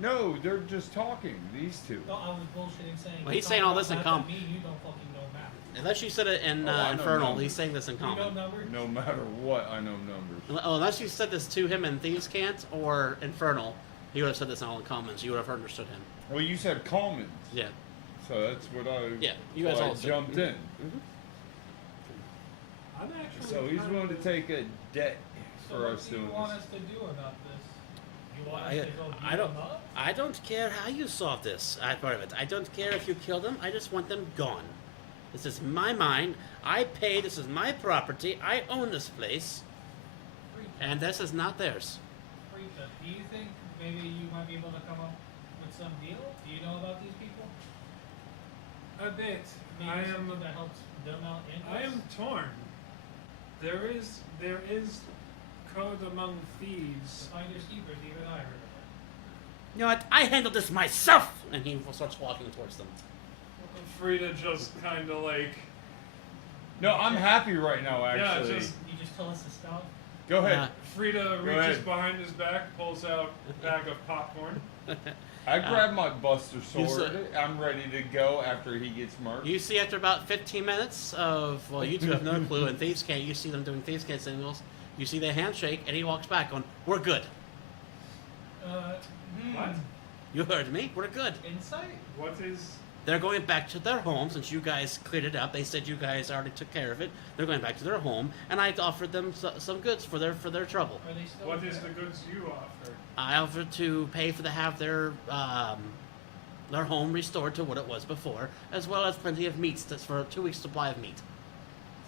No, they're just talking, these two. No, I was bullshitting saying. Well, you he's talk saying all about this in math common. to Me, you don't fucking know math. Unless you said it in Oh, I know Infernal, numbers. he's saying this in You know common. numbers? No matter what, I know numbers. Oh, unless you said this to him in Thieves' Cant or Infernal, he would have said this in all in common, so you would have understood him. Well, you said commons. Yeah. So that's what I. Yeah, you guys so all I said- jumped in. I'm actually So he's willing to take a debt So for what us do you doing want this. us to do about this? You want us I- to go beat I don't- them up? I don't care how you solve this part of it. I don't care if you kill them. I just want them gone. This is my mine. I pay. This is my property. I own this place, Free and this is not theirs. Rita, do you think maybe you might be able to come up with some deal? Do you know about these people? A bit. Maybe I something am. that helps them out and I us? am torn. There is code among thieves. The finders keepers, even I heard of it. You know what? I handle this myself. And he starts walking towards them. Frida just kind of like. No, I'm happy right now, Yeah, actually. just- You just tell us to stop. Go ahead. Yeah. Frida reaches ahead. behind his back, pulls out a bag of popcorn. I grab my Buster you sword. I'm ready to go after he gets murked. You see after about 15 minutes of, well, you two have no clue, and Thieves' Cant, you see them doing Thieves' Cant signals. You see the handshake, and he walks back going, we're good. What? You heard me. We're good. Insight? What is? They're going back to their home since you guys cleared it up. They said you guys already took care of it. They're going back to their home, and I offered them some goods for their trouble. Are they still What there? is the goods you offer? I offered to pay for the half their their home restored to what it was before, as well as plenty of meats that's for a 2 weeks supply of meat.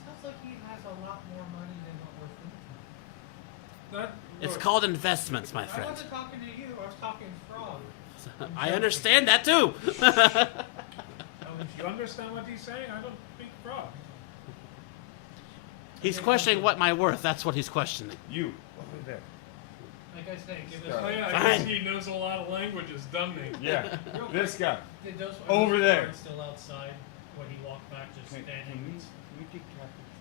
Sounds like he has a lot more money than what we're thinking. It's Look, called investments, my I friend. wasn't talking to you. I was talking frog. I understand that too. you understand what he's saying? I don't speak frog. He's questioning what my worth. That's what he's questioning. You over there. Like I say, give Oh us. yeah, I Fine. guess he knows a lot of languages, doesn't he? Yeah, Real this quick, guy. Did those Over there. guards still outside when he walked back, just Can standing? we decapitate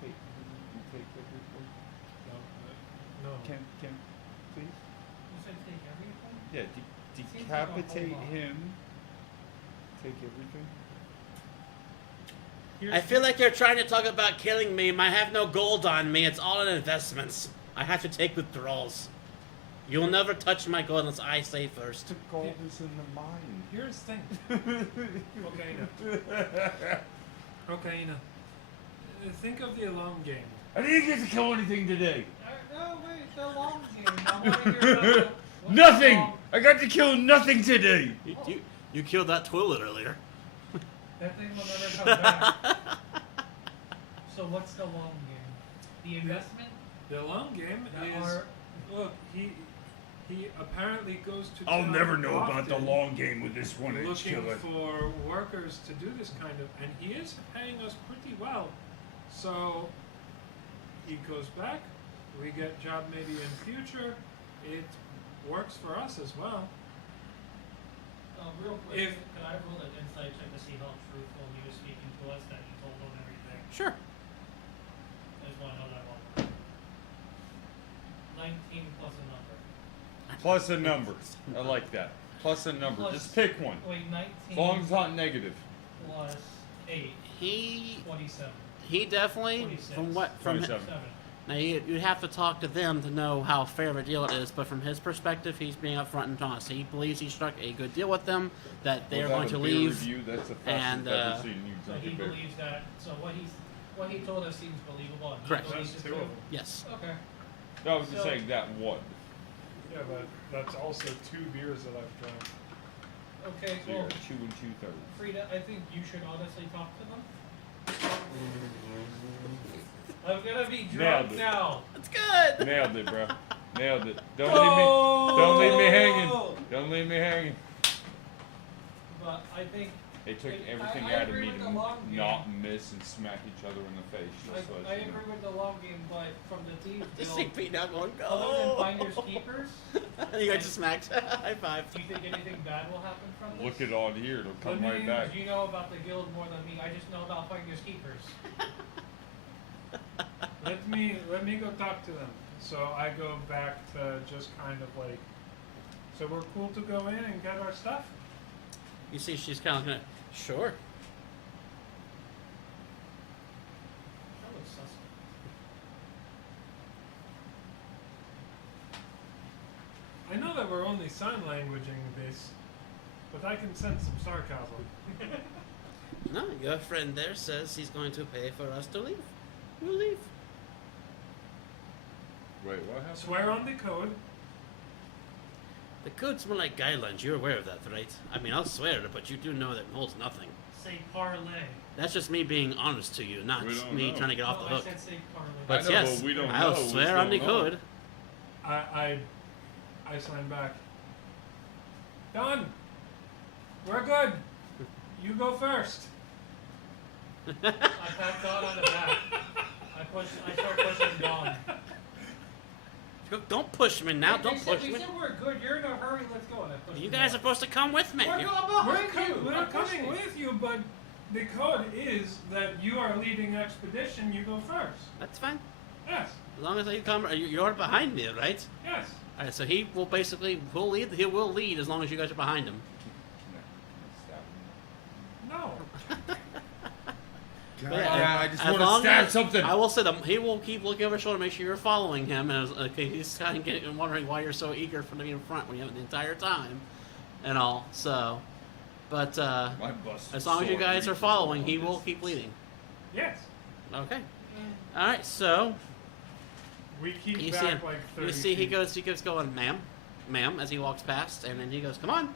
him and take everything? No. Can please? You said take everything? Yeah, Seems like a whole decapitate lot. him. Take everything. I feel like you're trying to talk about killing me. I have no gold on me. It's all in investments. I have to take withdrawals. You'll never touch my gold unless I say first. The gold is in the mine. Here's the thing. Okay, think of the long game. I didn't get to kill anything today. No, wait, the long game. I want to hear about the, what's the Nothing. long- I got to kill nothing today. You killed that toilet earlier. That thing will never come back. So what's the long game? The investment? The long game That is are- look. He apparently goes to. I'll town never know about the often long game with this one inch looking killer. for workers to do this kind of, and he is paying us pretty well. So he goes back. We get job maybe in future. It works for us as well. Real quick, If- could I roll an insight check to see how truthful he was speaking to us, that he told him everything? Sure. I just want to know that one. 19 plus a number. Plus a number. I like that. Plus a number. Plus- Just pick one. Wait, 19 As long as it's not negative. plus 8, He 27. definitely 26. from what from 27. 7. now you'd have to talk to them to know how fair of a deal it is. But from his perspective, he's being upfront and honest. He believes he struck a good deal with them. That they're Without going a to beer leave. Review, that's the and, fastest I've ever seen you So drink he a beer. believes that. So what he told us seems believable. And he Correct. believes That's it two too? of them. Yes. Okay. No, I was just So- saying that one. Yeah, but that's also 2 beers that I've drank. Okay, So you're well, 2 2/3. Frida, I think you should honestly talk to them. I'm gonna be drunk Nailed it. now. That's good. Nailed it, bro. Nailed it. Don't leave me hanging. Don't leave me hanging. But I think They took I everything I out of agree me with to the long game. not miss and smack each other in the face. Just so I you know. agree with the long game, but from the Thieves Just see Guild, Pete now going other than go. Finders Keepers, You guys just smacked. High five. do you think anything bad will happen from this? Look it on here. It'll come Let right me- back. You know about the guild more than me. I just know about Finders Keepers. Let me go talk to them. So I go back to just kind of like, so we're cool to go in and get our stuff? You see, she's kind of gonna. Sure. That looks suspect. I know that we're only sign languaging this, but I can sense some sarcasm. No, your friend there says he's going to pay for us to leave. We'll leave. Wait, what happened? Swear on the code. The code's more like guidelines. You're aware of that, right? I mean, I'll swear it, but you do know that it holds nothing. Say parlay. That's just me being honest to you, not We don't me know. trying to get off No, the hook. I said say parlay. But I know, yes, but we don't I'll know what's swear on the going on. code. I sign back. Done. We're good. You go first. I pat Don on the back. I start pushing Don. Don't push me now. They Don't said, push we me. said we're good. You're in a hurry. Let's go. And I push You him guys are back. supposed to come with me. We're You- going behind you. We're I'm coming pushing. with you, but the code is that you are leading expedition. You go first. That's fine. Yes. As long as you come, you're behind me, right? Yes. All right. So he will basically will lead. He will lead as long as you guys are behind him. No. God, But yeah, I just as want to long stab as- something. I will say that he will keep looking over his shoulder, make sure you're following him, and he's kind of getting wondering why you're so eager for to be in front when you have it the entire time, and all. So, but My bust as long as you sword guys are reaches following, long he will distance. keep leading. Yes. Okay. All right. So We keep you back see, like 30 you see, he feet. goes going, ma'am, as he walks past, and then he goes, come on.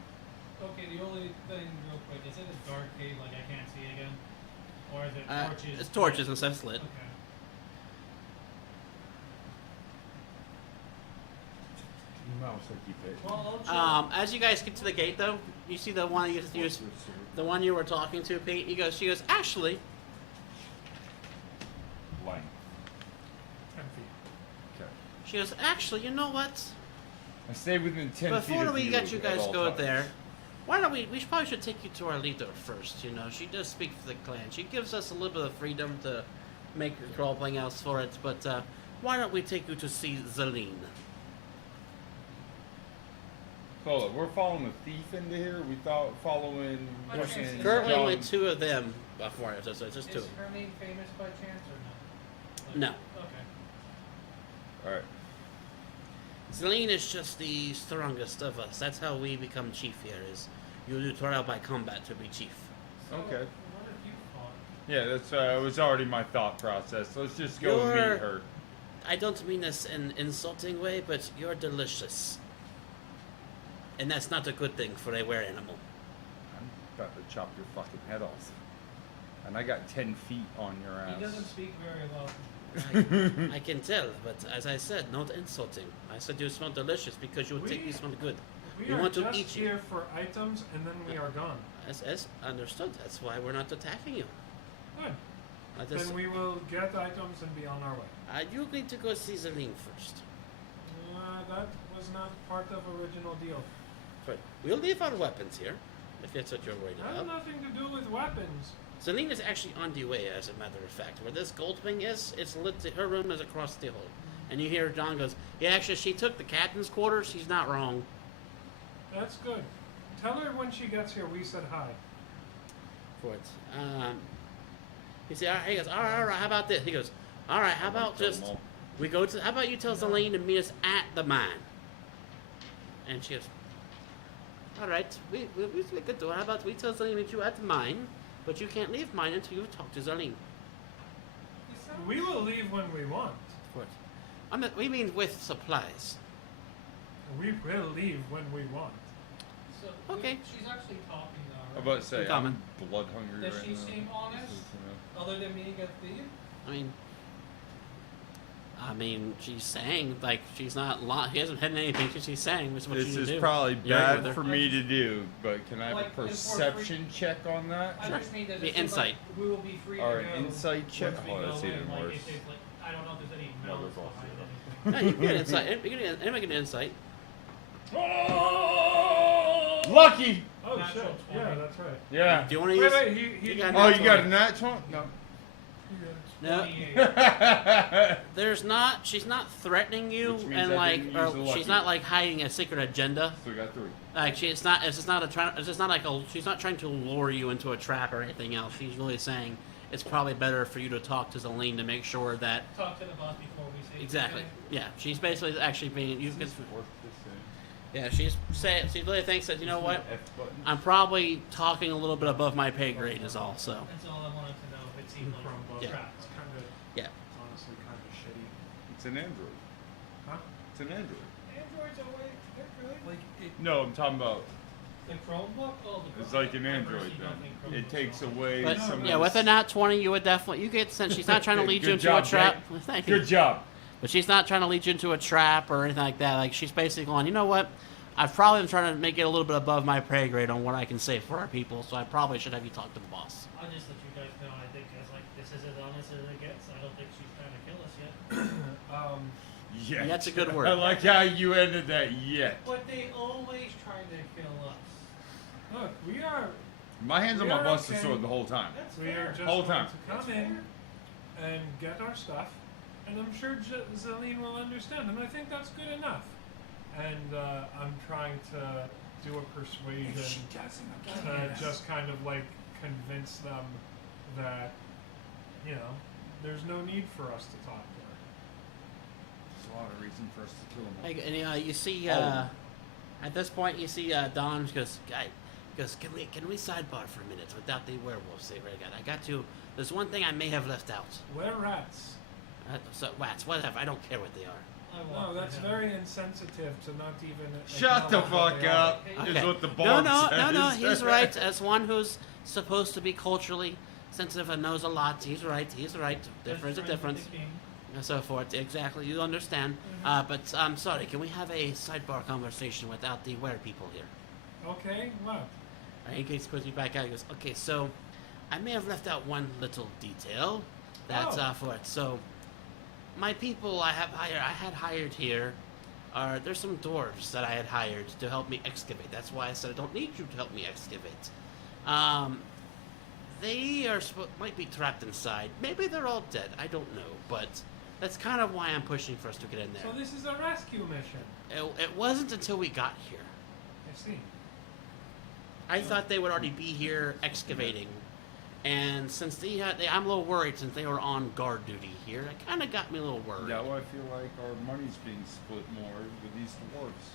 Okay, the only thing, real quick, is it a dark cave like I can't see again? Or is it torches? It's torches instead of lit. Okay. Mouse, I keep it. Well, I'll chill. As you guys get to the gate, though, you see the one the one you were talking to, Pete. She goes, actually, Line. 10 feet. Okay. she goes, actually, you know what? I stay within 10 feet Before of we you get you at guys all go times. there, why don't we probably should take you to our leader first, you know. She does speak for the clan. She gives us a little bit of freedom to make role-playing else for it, but why don't we take you to see Zelene? Hold on, we're following a thief into here? We thought following... We're fucking Currently John- only two of them before us, so it's just two. Is her name famous by chance or no? No. Okay. Alright. Zelene is just the strongest of us. That's how we become chief here, is you do trial by combat to be chief. So, Okay. What have you fought? Yeah, that's it was already my thought process. Let's just go and You're- meet her. I don't mean this in an insulting way, but you're delicious. And that's not a good thing for a were animal. I'm about to chop your fucking head off. And I got 10 feet on your ass. He doesn't speak very well. I can tell, but as I said, not insulting. I said you smell delicious because you think you smell good. We We are want to just eat you. here for items, and then we are gone. As understood. That's why we're not attacking you. Good. I just, Then we will get items and be on our way. you need to go see Zelene first. That was not part of original deal. But we'll leave our weapons here, if that's what you're worried I have about. nothing to do with weapons. Zelene is actually on the way, as a matter of fact. Where this gold wing is, it's lit. Her room is across the hall. And you hear John goes, "Yeah, actually, she took the captain's quarters. She's not wrong." That's good. Tell her when she gets here we said hi. For it. He said, he goes, all right, how about this? He goes, all right, how about just we go to? How about you tell Zelene to meet us at the mine? And she goes, all right, we could do it. How about we tell Zelene to meet you at the mine, but you can't leave mine until you talk to Zelene. We will leave when we want. For it. We mean with supplies. We will leave when we want. So, Okay. She's actually talking now, I'm right? about to say, Common. I'm blood hungry Does right she now. seem honest? This is, Other than being a thief? I mean, she's saying like she's not. She hasn't hidden anything. She's saying which is what This you is do. probably You're right with bad her. for me to do, but can I have Like, a if we're perception check on that? I just mean, does it Be seem insight. like we will be free Or to an go insight check? once we Oh, that's go in, even like, worse. if there's, like, I don't know if there's any No, malice there's also behind anything. No, you can get insight. Anybody can get insight. Lucky! Oh Natural shit. 20. Yeah, that's right. Yeah. Do you want to Wait, use? wait, he You got Oh, natural you got a 20. nat 20? No. No, 28. there's not. She's not threatening you, Which means and I like, didn't or use the lucky. she's not like hiding a secret agenda. So we got 3. Like she's not. It's just not a. It's just not like a. She's not trying to lure you into a trap or anything else. She's really saying it's probably better for you to talk to Zelene to make sure that Talk to the boss before we say exactly. anything. Yeah, she's basically actually being. You can, Worth the same. yeah, she's saying. She really thinks that you know what. F button. I'm probably talking a little bit above my pay grade is all. So That's all I wanted to know if it seemed like Chromebook. Yeah. trap. It's kind of, yeah. honestly, kind of shitty. It's an Android. Huh? It's an Android. Androids are way, they're good. Like it. No, I'm talking about. The Chromebook? Oh, the It's Chromebook. like an I've Android actually don't think then. It Chromebooks takes are. away But some yeah, of with the a nat 20, you would definitely you get since she's not trying to lead you Good into job, a trap. Jake. Thank you. Good job. But she's not trying to lead you into a trap or anything like that. Like she's basically going, you know what? I've probably been trying to make it a little bit above my pay grade on what I can say for our people, so I probably should have you talk to the boss. I'll just let you guys know. I think as like this is as honest as it gets. I don't think she's trying to kill us yet. Yet. That's a good word. I like how you ended that yet. But they always try to kill us. Look, we are. My hands on We my are buster okay. sword the whole time. That's We fair. are just Whole going time. to come in and get our stuff, and I'm sure Zelene will understand, and I think that's good enough. And I'm trying to do a persuasion to just kind of like convince them that, you know, there's no need for us to talk to her. There's a lot of reason for us to kill him. Like, and you see, Oh. at this point, you see Don goes, can we sidebar for a minute without the werewolves? I got to. There's one thing I may have left out. We're rats. So rats, whatever. I don't care what they are. walk No, that's to him. very insensitive to not even. Shut the acknowledge fuck they are. up. Okay. Is what the boss No, says. he's right. As one who's supposed to be culturally sensitive and knows a lot, he's right. Difference is Best friend difference. with the king. And so forth. Exactly, you understand. But I'm sorry, can we have a sidebar conversation without the were people here? Okay, what? In case he puts me back out, he goes, okay, so I may have left out one little detail that's Oh. for it. So my people I had hired here there's some dwarves that I had hired to help me excavate. That's why I said I don't need you to help me excavate. They are might be trapped inside. Maybe they're all dead. I don't know, but that's kind of why I'm pushing for us to get in there. So this is a rescue mission. It wasn't until we got here. I see. I thought they would already be here excavating, and since I'm a little worried since they were on guard duty here. It kind of got me a little worried. Now I feel like our money's being split more with these dwarves.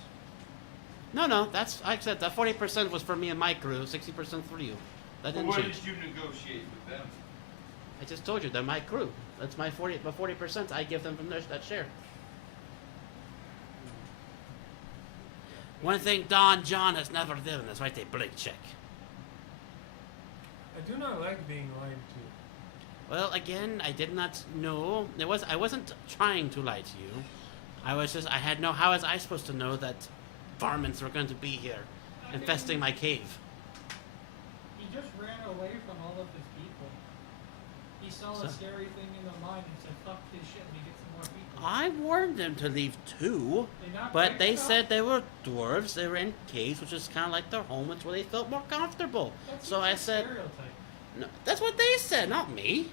No, that's like I said. That 40% was for me and my crew, 60% for you. That didn't What change. did you negotiate with them? I just told you they're my crew. That's my 40. The 40% I give them from that share. One thing Don John has never done is write a blank check. I do not like being lied to. Well, again, I did not know. I wasn't trying to lie to you. How was I supposed to know that varmints were going to be here, infesting my cave? He just ran away from all of his people. He saw a scary thing in the mine and said, fuck this shit, we get some more people. I warned them to leave too, They not but break they it up? said they were dwarves. They were in caves, which is kind of like their home. It's where they felt more comfortable. That's So just I a said, stereotype. no, that's what they said, not me.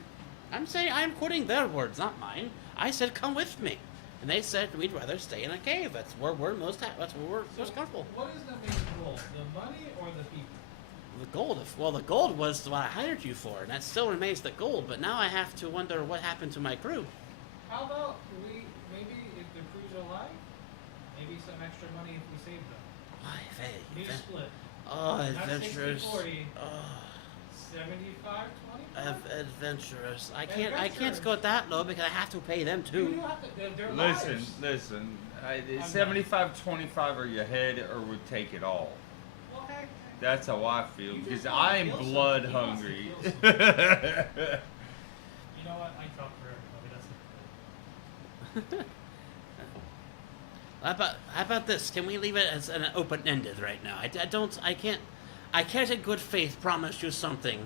I'm quoting their words, not mine. I said, come with me. And they said, we'd rather stay in a cave. That's where we're most comfortable. What is the main goal? The money or the people? The gold was what I hired you for, and that still remains the gold, but now I have to wonder what happened to my crew. How about maybe if the crew's alive, maybe some extra money if we save them. Why, We split. Oh, Not adventurous. 60-40. Oh, 75-25? adventurous. I can't go that low because I have to pay them You too. don't have to, they're Listen, lives. listen. done. 75-25 or you head or we take it all. Well, hey, That's how I feel You because just wanna I'm kill something. blood He wants to hungry. kill you know what? I talk for everybody. That's it. How about this? Can we leave it as an open-ended right now? I can't in good faith promise you something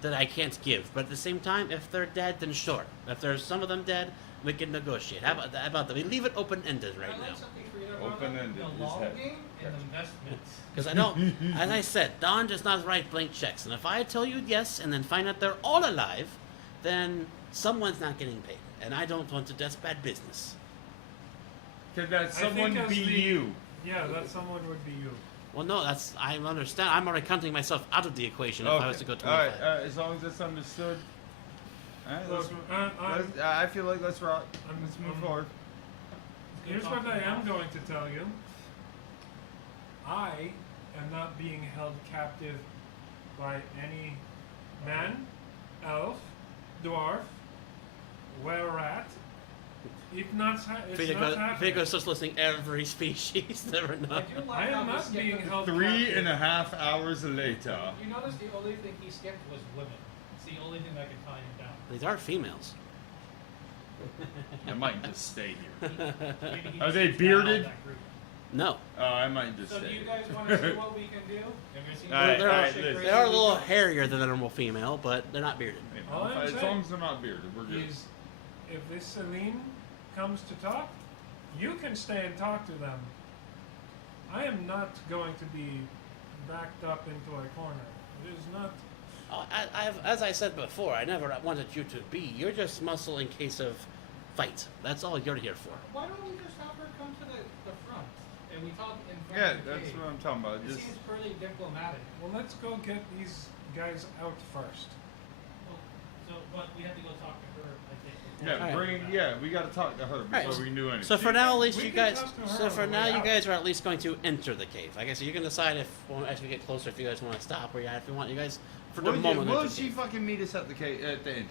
that I can't give. But at the same time, if they're dead, then sure. If there's some of them dead, we can negotiate. How about that? We leave it open-ended right I like now. something for you to run Open-ended the is long heavy. game and investments. Because I don't, as I said, Don does not write blank checks. And if I tell you yes and then find out they're all alive, then someone's not getting paid. And I don't want to, that's bad business. Could that I someone think as be the- you? Yeah, that someone would be you. Well, no, I understand. I'm already counting myself out of the equation if I was to go 25. Alright, as long as that's understood. Alright, Look, I feel like let's rock. I'm- Let's move I'm- forward. Here's what I am going to tell you. I am not being held captive by any man, elf, dwarf, were-rat. It's not happening. Vigo's just listing every species that are I not. do like I how am he not skipped being the- held 3.5 hours later. You notice the only thing he skipped was women. It's the only thing that could tie him down. These are females. I might just stay here. Maybe he Are just they gets down bearded? on that group. No. I might just So stay do you here. guys want to see what we can do? Have you seen Alright, the alright, shit listen. crazy They are a we little do? hairier than a normal female, but they're not bearded. All I'm As saying long as they're not bearded, we're good. Is if this Celine comes to talk, you can stay and talk to them. I am not going to be backed up into a corner. It is not. As I said before, I never wanted you to be. You're just muscle in case of fight. That's all you're here for. Why don't we just have her come to the front and we talk in front Yeah, of the that's cave? what I'm talking about. It Just seems pretty diplomatic. Well, let's go get these guys out first. But we have to go talk to her, I think. yeah, we got to talk to her before Alright. we can do anything. So for now, at least We you can guys. talk to her So on for the now, way you out. guys are at least going to enter the cave. I guess you can decide if, as we get closer, if you guys want to stop or if you want you guys for the moment. Will enter the she cave. fucking meet us at the entrance?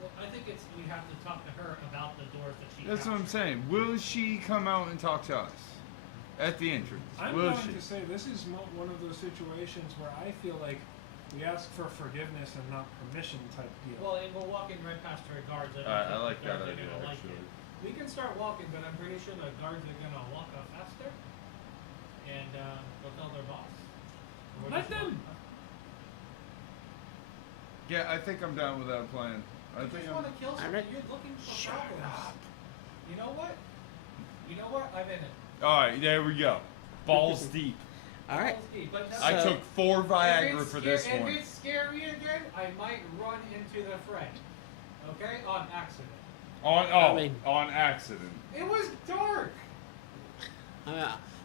Well, I think it's we have to talk to her about the doors that she. That's what I'm captured. saying. Will she come out and talk to us at the entrance? I'm Will going she? to say this is one of those situations where I feel like we ask for forgiveness and not permission type deal. Well, and we're walking right past her guards. I don't I think like the that guards are idea, gonna like actually. it. We can start walking, but I'm pretty sure the guards are gonna walk up faster, and they'll tell their boss. We're Let just them. walking up. Yeah, I think I'm down with that plan. I You think just want to kill something. read- You're looking for Shut problems. up. You know what? You know what? I'm in it. All right, there we go. Balls deep. All right. Balls deep. But I So- took 4 Viagra for this If one. it's scary again, I might run into the fray. Okay? On accident. On accident. It was dark.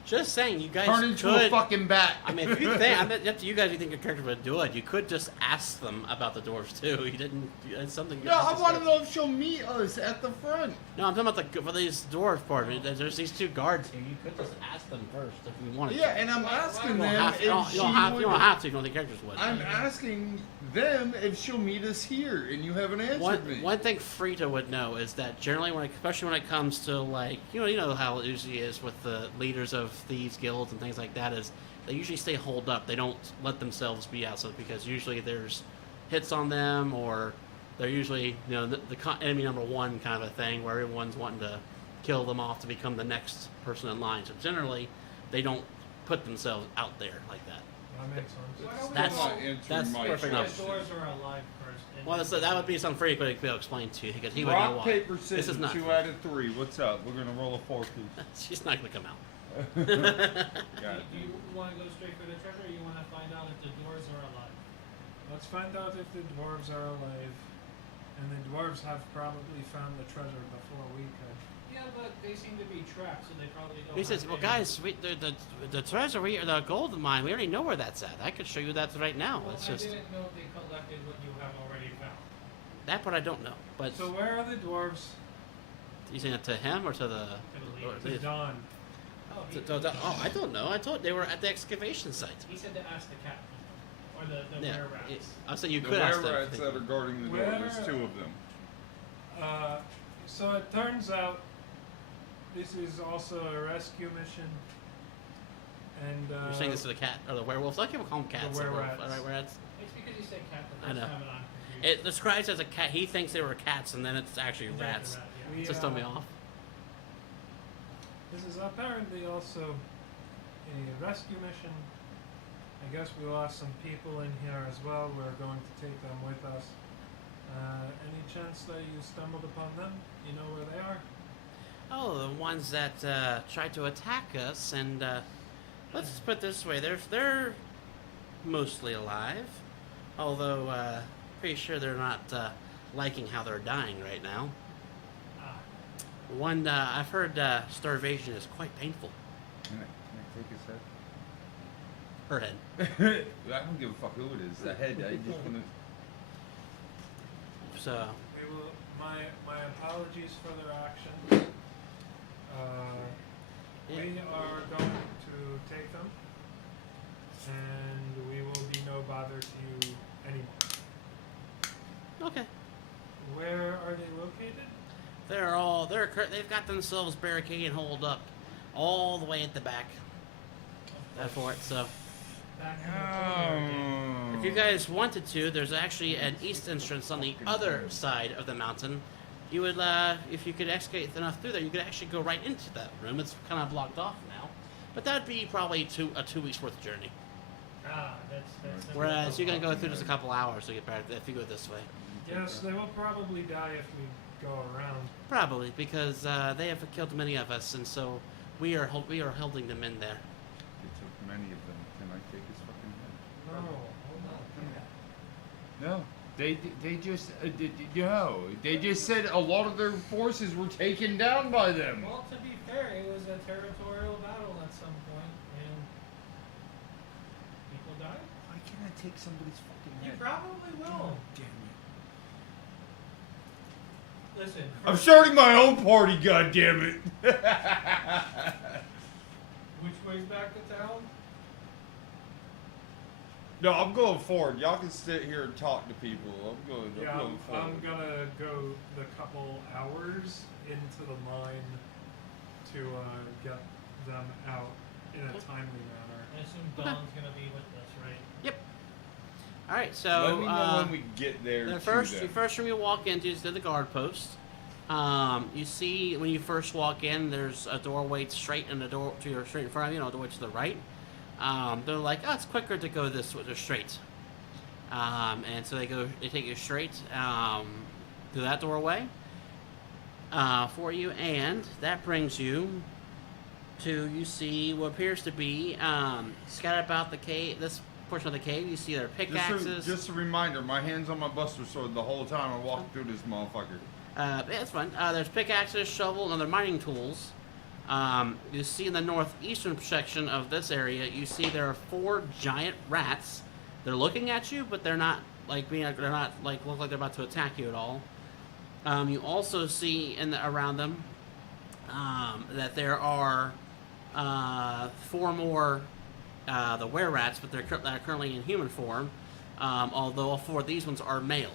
Just saying, you guys Turn into could. a fucking bat. I mean, if you think, I'm not, up to you guys. You think your character would do it? You could just ask them about the dwarves too. You didn't. It's something. You No, I just want to said. know if she'll meet us at the front. No, I'm talking about for these dwarves part. There's these 2 guards here. You could just ask them first if you wanted. Yeah, to. and I'm Why- asking why- You don't them have to. You don't, if you she don't have. would. You don't have to. You don't think characters would. I'm asking them if she'll meet us here, and you haven't answered me. One thing Frita would know is that generally, especially when it comes to like you know how it usually is with the leaders of thieves guilds and things like that, is they usually stay holed up. They don't let themselves be outside because usually there's hits on them, or they're usually the enemy number 1 kind of a thing where everyone's wanting to kill them off to become the next person in line. So generally, they don't put themselves out there like that. That makes sense. Why don't we That's- go- I'm not answering that's my perfect The enough. question. doors are alive first. and Well, then- so that would be something Frita could be able to explain to you because he would know Rock, why. paper, This scissors. is not. 2 out of 3. What's up? We're gonna roll a 4-piece. She's not gonna come out. Got Do it. you want to go straight for the treasure, or you want to find out if the doors are alive? Let's find out if the dwarves are alive. And the dwarves have probably found the treasure before we could. Yeah, but they seem to be trapped, so they probably don't. He says, have "Well, any- guys, the treasure, the gold mine, we already know where that's at. I could show you that right now. Well, It's I just didn't know if they collected what you have already found. that part I don't know. But So where are the dwarves? you saying it to him or to the? To the or leader. To Dawn. Oh, I don't know. I thought they were at the excavation site. He said to ask the captain, or the Yeah, were-rats. I said you The could ask them. were-rats that are guarding the door. Where- There's 2 of them. So it turns out this is also a rescue mission. And You're saying this to the cat or the werewolves? I can call them cats. The or wererats. Right, wererats. It's because you said cat the I first know. time, and I'm confused. It describes as a cat. He thinks they were cats, and then it's actually Exactly rats. right, yeah. We, Just throw me off. This is apparently also a rescue mission. I guess we lost some people in here as well. We're going to take them with us. Any chance that you stumbled upon them? You know where they are? Oh, the ones that tried to attack us, and let's just put it this way: they're mostly alive, although pretty sure they're not liking how they're dying right now. Ah, One I've heard starvation is quite painful. Can I take his head? Her head. I don't give a fuck who it is. The head. I just want to. So We will. My apologies for their actions. yeah. We are going to take them, and we will be no bother to you anymore. Okay. Where are they located? They've got themselves barricaded and holed up all the way at the back. For it. So back in the corner again. if you guys wanted to, there's actually an east entrance on the other side of the mountain. You would, if you could excavate enough through there, you could actually go right into that room. It's kind of blocked off now, but that'd be probably a 2 weeks worth of journey. Ah, that's Whereas you're gonna go through just a couple hours to get back if you go this way. Yes, they will probably die if we go around. Probably because they have killed many of us, and so we are holding them in there. They took many of them. Can I take his fucking head? No. No. They just no. They just said a lot of their forces were taken down by them. Well, to be fair, it was a territorial battle at some point, and people died. Why can't I take somebody's fucking You head? probably will. Damn it. Listen. I'm starting my own party, goddammit. Which way's back to town? No, I'm going forward. Y'all can sit here and talk to people. I'm Yeah, going forward. I'm gonna go the couple hours into the mine to get them out in a timely manner. I assume Dawn's gonna be with us, right? Yep. All right, so Let me know when we get there. the to first them. room you walk into is the guard post. You see when you first walk in, there's a doorway straight and a door to your straight in front of you, and a doorway to the right. They're like, oh, it's quicker to go this way, straight. And so they take you straight through that doorway for you, and that brings you to, you see what appears to be scattered about the cave. This portion of the cave, you see their pickaxes. Just a reminder, my hand's on my Buster Sword the whole time I walk through this motherfucker. Yeah, it's fun. There's pickaxes, shovel, and other mining tools. You see in the northeastern section of this area, you see there are 4 giant rats. They're looking at you, but they're not look like they're about to attack you at all. You also see around them that there are 4 more the were-rats, but that are currently in human form. Although all 4 of these ones are male.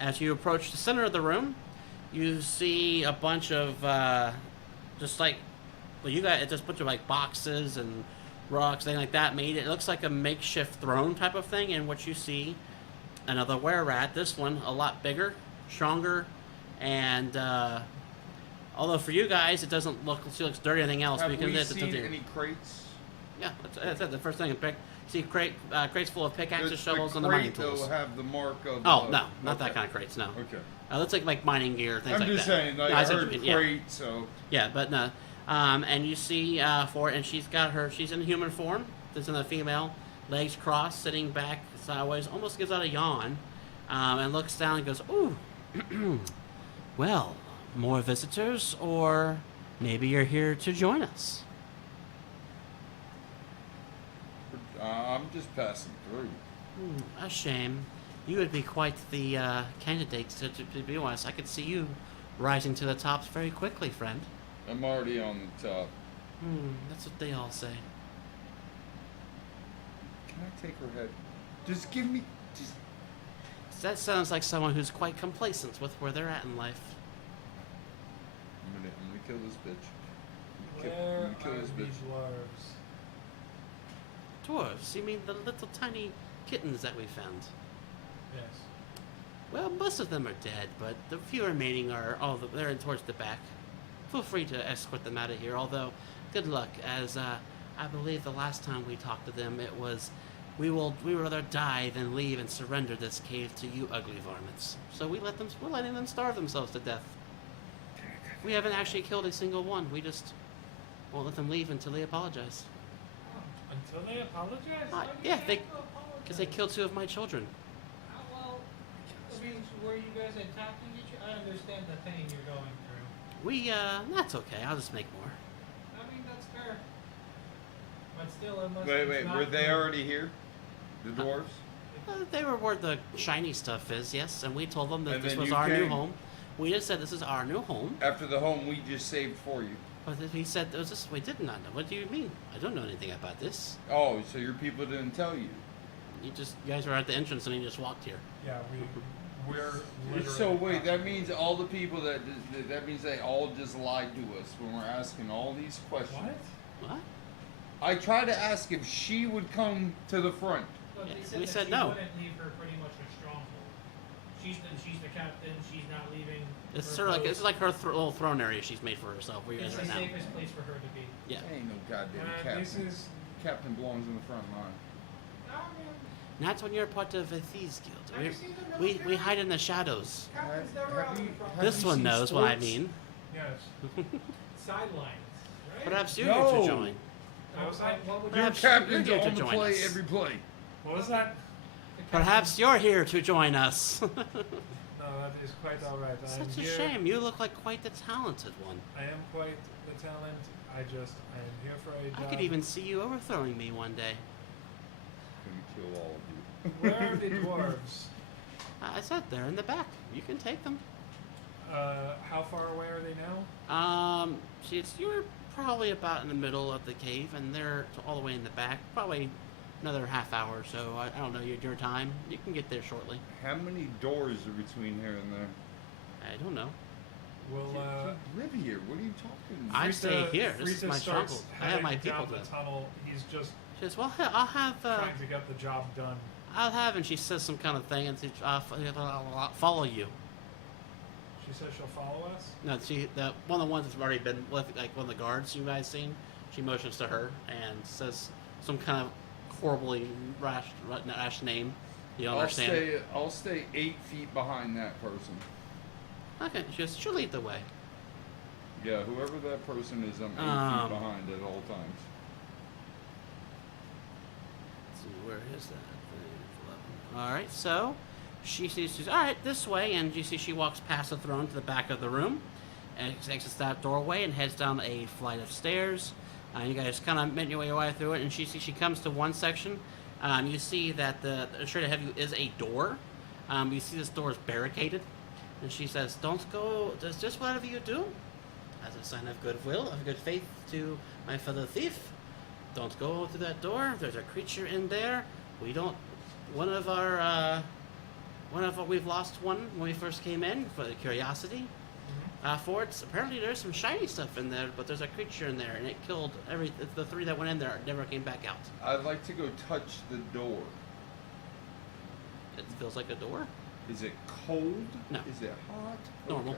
As you approach the center of the room, you see a bunch of it's just a bunch of like boxes and rocks, things like that. It looks like a makeshift throne type of thing. And what you see, another were-rat. This one a lot bigger, stronger, and although for you guys it doesn't look, she looks dirty or anything else. Have but you we can seen any crates? Yeah, that's the first thing. See crates full of pickaxes, Does shovels, the and the mining crate, tools. though, have the mark of? Oh no, not that kind of crates. No. Okay. Looks like mining gear, things I'm like just that. saying, like, No, I see what heard you mean, crate, so. Yeah, but no. And you see and she's in human form. This is a female, legs crossed, sitting back sideways, almost gives out a yawn, and looks down and goes, "Ooh, well, more visitors, or maybe you're here to join us." I'm just passing through. A shame. You would be quite the candidate to be honest. I could see you rising to the tops very quickly, friend. I'm already on the top. That's what they all say. Can I take her head? Just give me. Just. That sounds like someone who's quite complacent with where they're at in life. I'm gonna kill this bitch. Where I'm gonna kill are this these bitch. dwarves? Dwarves? You mean the little tiny kittens that we found? Yes. Well, most of them are dead, but the few remaining they're in towards the back. Feel free to escort them out of here, although good luck, as I believe the last time we talked to them it was we would rather die than leave and surrender this cave to you ugly varmints. So we're letting them starve themselves to death. We haven't actually killed a single one. We just won't let them leave until they apologize. Until they apologize? Yeah, because they killed 2 of my children. Well, I mean, were you guys attacking each other? I understand the pain you're going through. That's okay. I'll just make more. I mean, that's fair. But still, unless Wait, were they already here? The dwarves? They were where the shiny stuff is, yes, and we told them that And this then was you our new came. home. We just said this is our new home. After the home we just saved for you. But he said, we did not know. What do you mean? I don't know anything about this. Oh, so your people didn't tell you? You guys were at the entrance and he just walked here. Yeah, we're literally. So wait, that means all the people that means they all just lied to us when we're asking all these questions. What? What? I tried to ask if she would come to the front. But Yeah, they said we that said she no. wouldn't leave her pretty much a stronghold. She's the captain. She's not leaving. It's her sort of like post. it's like her little throne area she's made for herself. Where you It's guys the are now. safest place for her to be. Yeah. Ain't no goddamn This captain. is. Captain belongs in the front line. Oh, man. Not when you're part of a thieves guild. Have you seen the We military? hide in the shadows. Captain's never out in front. have This you one seen knows what I sports? mean. Yes. Sidelines, right? Perhaps you're No. here to join. What was that? What would Your Perhaps captain's you're here to on the join play us. every play. What was that? Perhaps you're here to join us. No, that is quite all right. Such a here. shame. You look like quite the talented one. I am quite the talent. I am here for a job. I could even see you overthrowing me one day. Gonna kill all of you. Where are the dwarves? I said they're in the back. You can take them. How far away are they now? You're probably about in the middle of the cave, and they're all the way in the back. Probably another half hour or so. I don't know your time. You can get there shortly. How many doors are between here and there? I don't know. We'll You live here. What are you talking? I stay here. This is Frita my starts struggle. I have my heading people down to. the tunnel. He's just She says, "Well, I'll have." trying to get the job done. I'll have, and she says some kind of thing, and she, I'll follow you. She says she'll follow us. No, one of the ones that's already been with, like one of the guards you guys seen. She motions to her and says some kind of horribly rash name. You don't understand. I'll stay 8 feet behind that person. Okay, she goes, she'll lead the way. Yeah, whoever that person is, I'm 8 feet behind at all times. Let's see, where is that? Alright, so she sees, she's alright, this way, and you see she walks past the throne to the back of the room, and exits that doorway and heads down a flight of stairs. You guys kind of make your way through it, and she comes to one section. You see that straight ahead of you is a door. You see this door is barricaded, and she says, "Don't go. Just whatever you do, as a sign of goodwill, of good faith to my fellow thief. Don't go through that door. There's a creature in there. We don't. We've lost one when we first came in for the curiosity." For it, apparently there's some shiny stuff in there, but there's a creature in there, and it killed the 3 that went in there. Never came back out. I'd like to go touch the door. It feels like a door. Is it cold? No. Is it hot? Normal.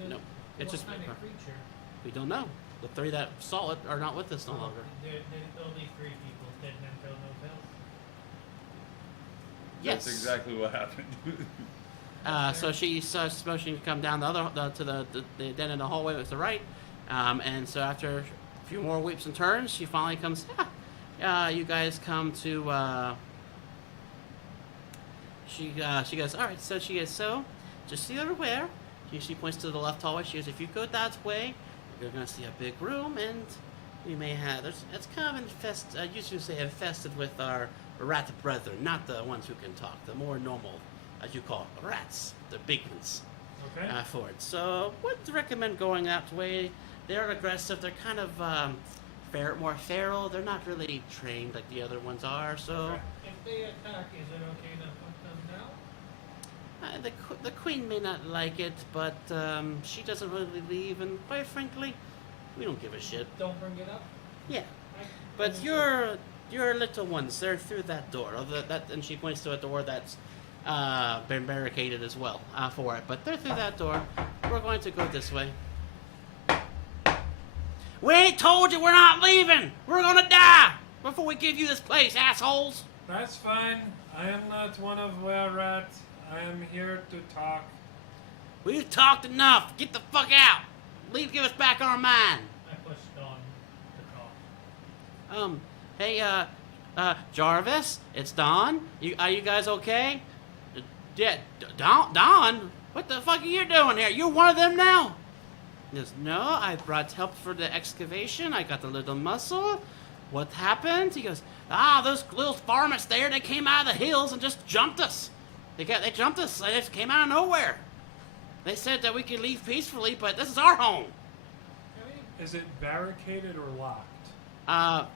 Okay. No, it's What just kind of creature? we don't know. The 3 that saw it are not with us no longer. Only 3 people dead men tell no tales. Yes. That's exactly what happened. So she starts motioning to come down to the den in the hallway with the right, and so after a few more weeps and turns, she finally comes. You guys come to. She goes, all right. So she goes, so just so you're aware, she points to the left hallway. She goes, if you go that way, you're gonna see a big room, and you may have. It's kind of infested. I usually say infested with our rat brethren, not the ones who can talk, the more normal, as you call it, rats, the big ones. Okay. For it. So, would recommend going that way. They're aggressive. They're kind of more feral. They're not really trained like the other ones are. So, Okay. If they attack, is it okay to put them down? the queen may not like it, but she doesn't really leave. And quite frankly, we don't give a shit. Don't bring it up. Yeah, but your little ones, they're through that door. And she points to a door that's been barricaded as well for it. But they're through that door. We're going to go this way. We ain't told you we're not leaving. We're gonna die before we give you this place, assholes. That's fine. I am not one of their rats. I am here to talk. We've talked enough. Get the fuck out. Leave. Give us back our mind. I pushed on the call. Hey, Jarvis, it's Don. Are you guys okay? Yeah, Don? What the fuck are you doing here? You're one of them now? He goes, no, I brought help for the excavation. I got the little muscle. What happened? He goes, those little varmints there, they came out of the hills and just jumped us. They jumped us. They just came out of nowhere. They said that we could leave peacefully, but this is our home. Is it barricaded or locked? I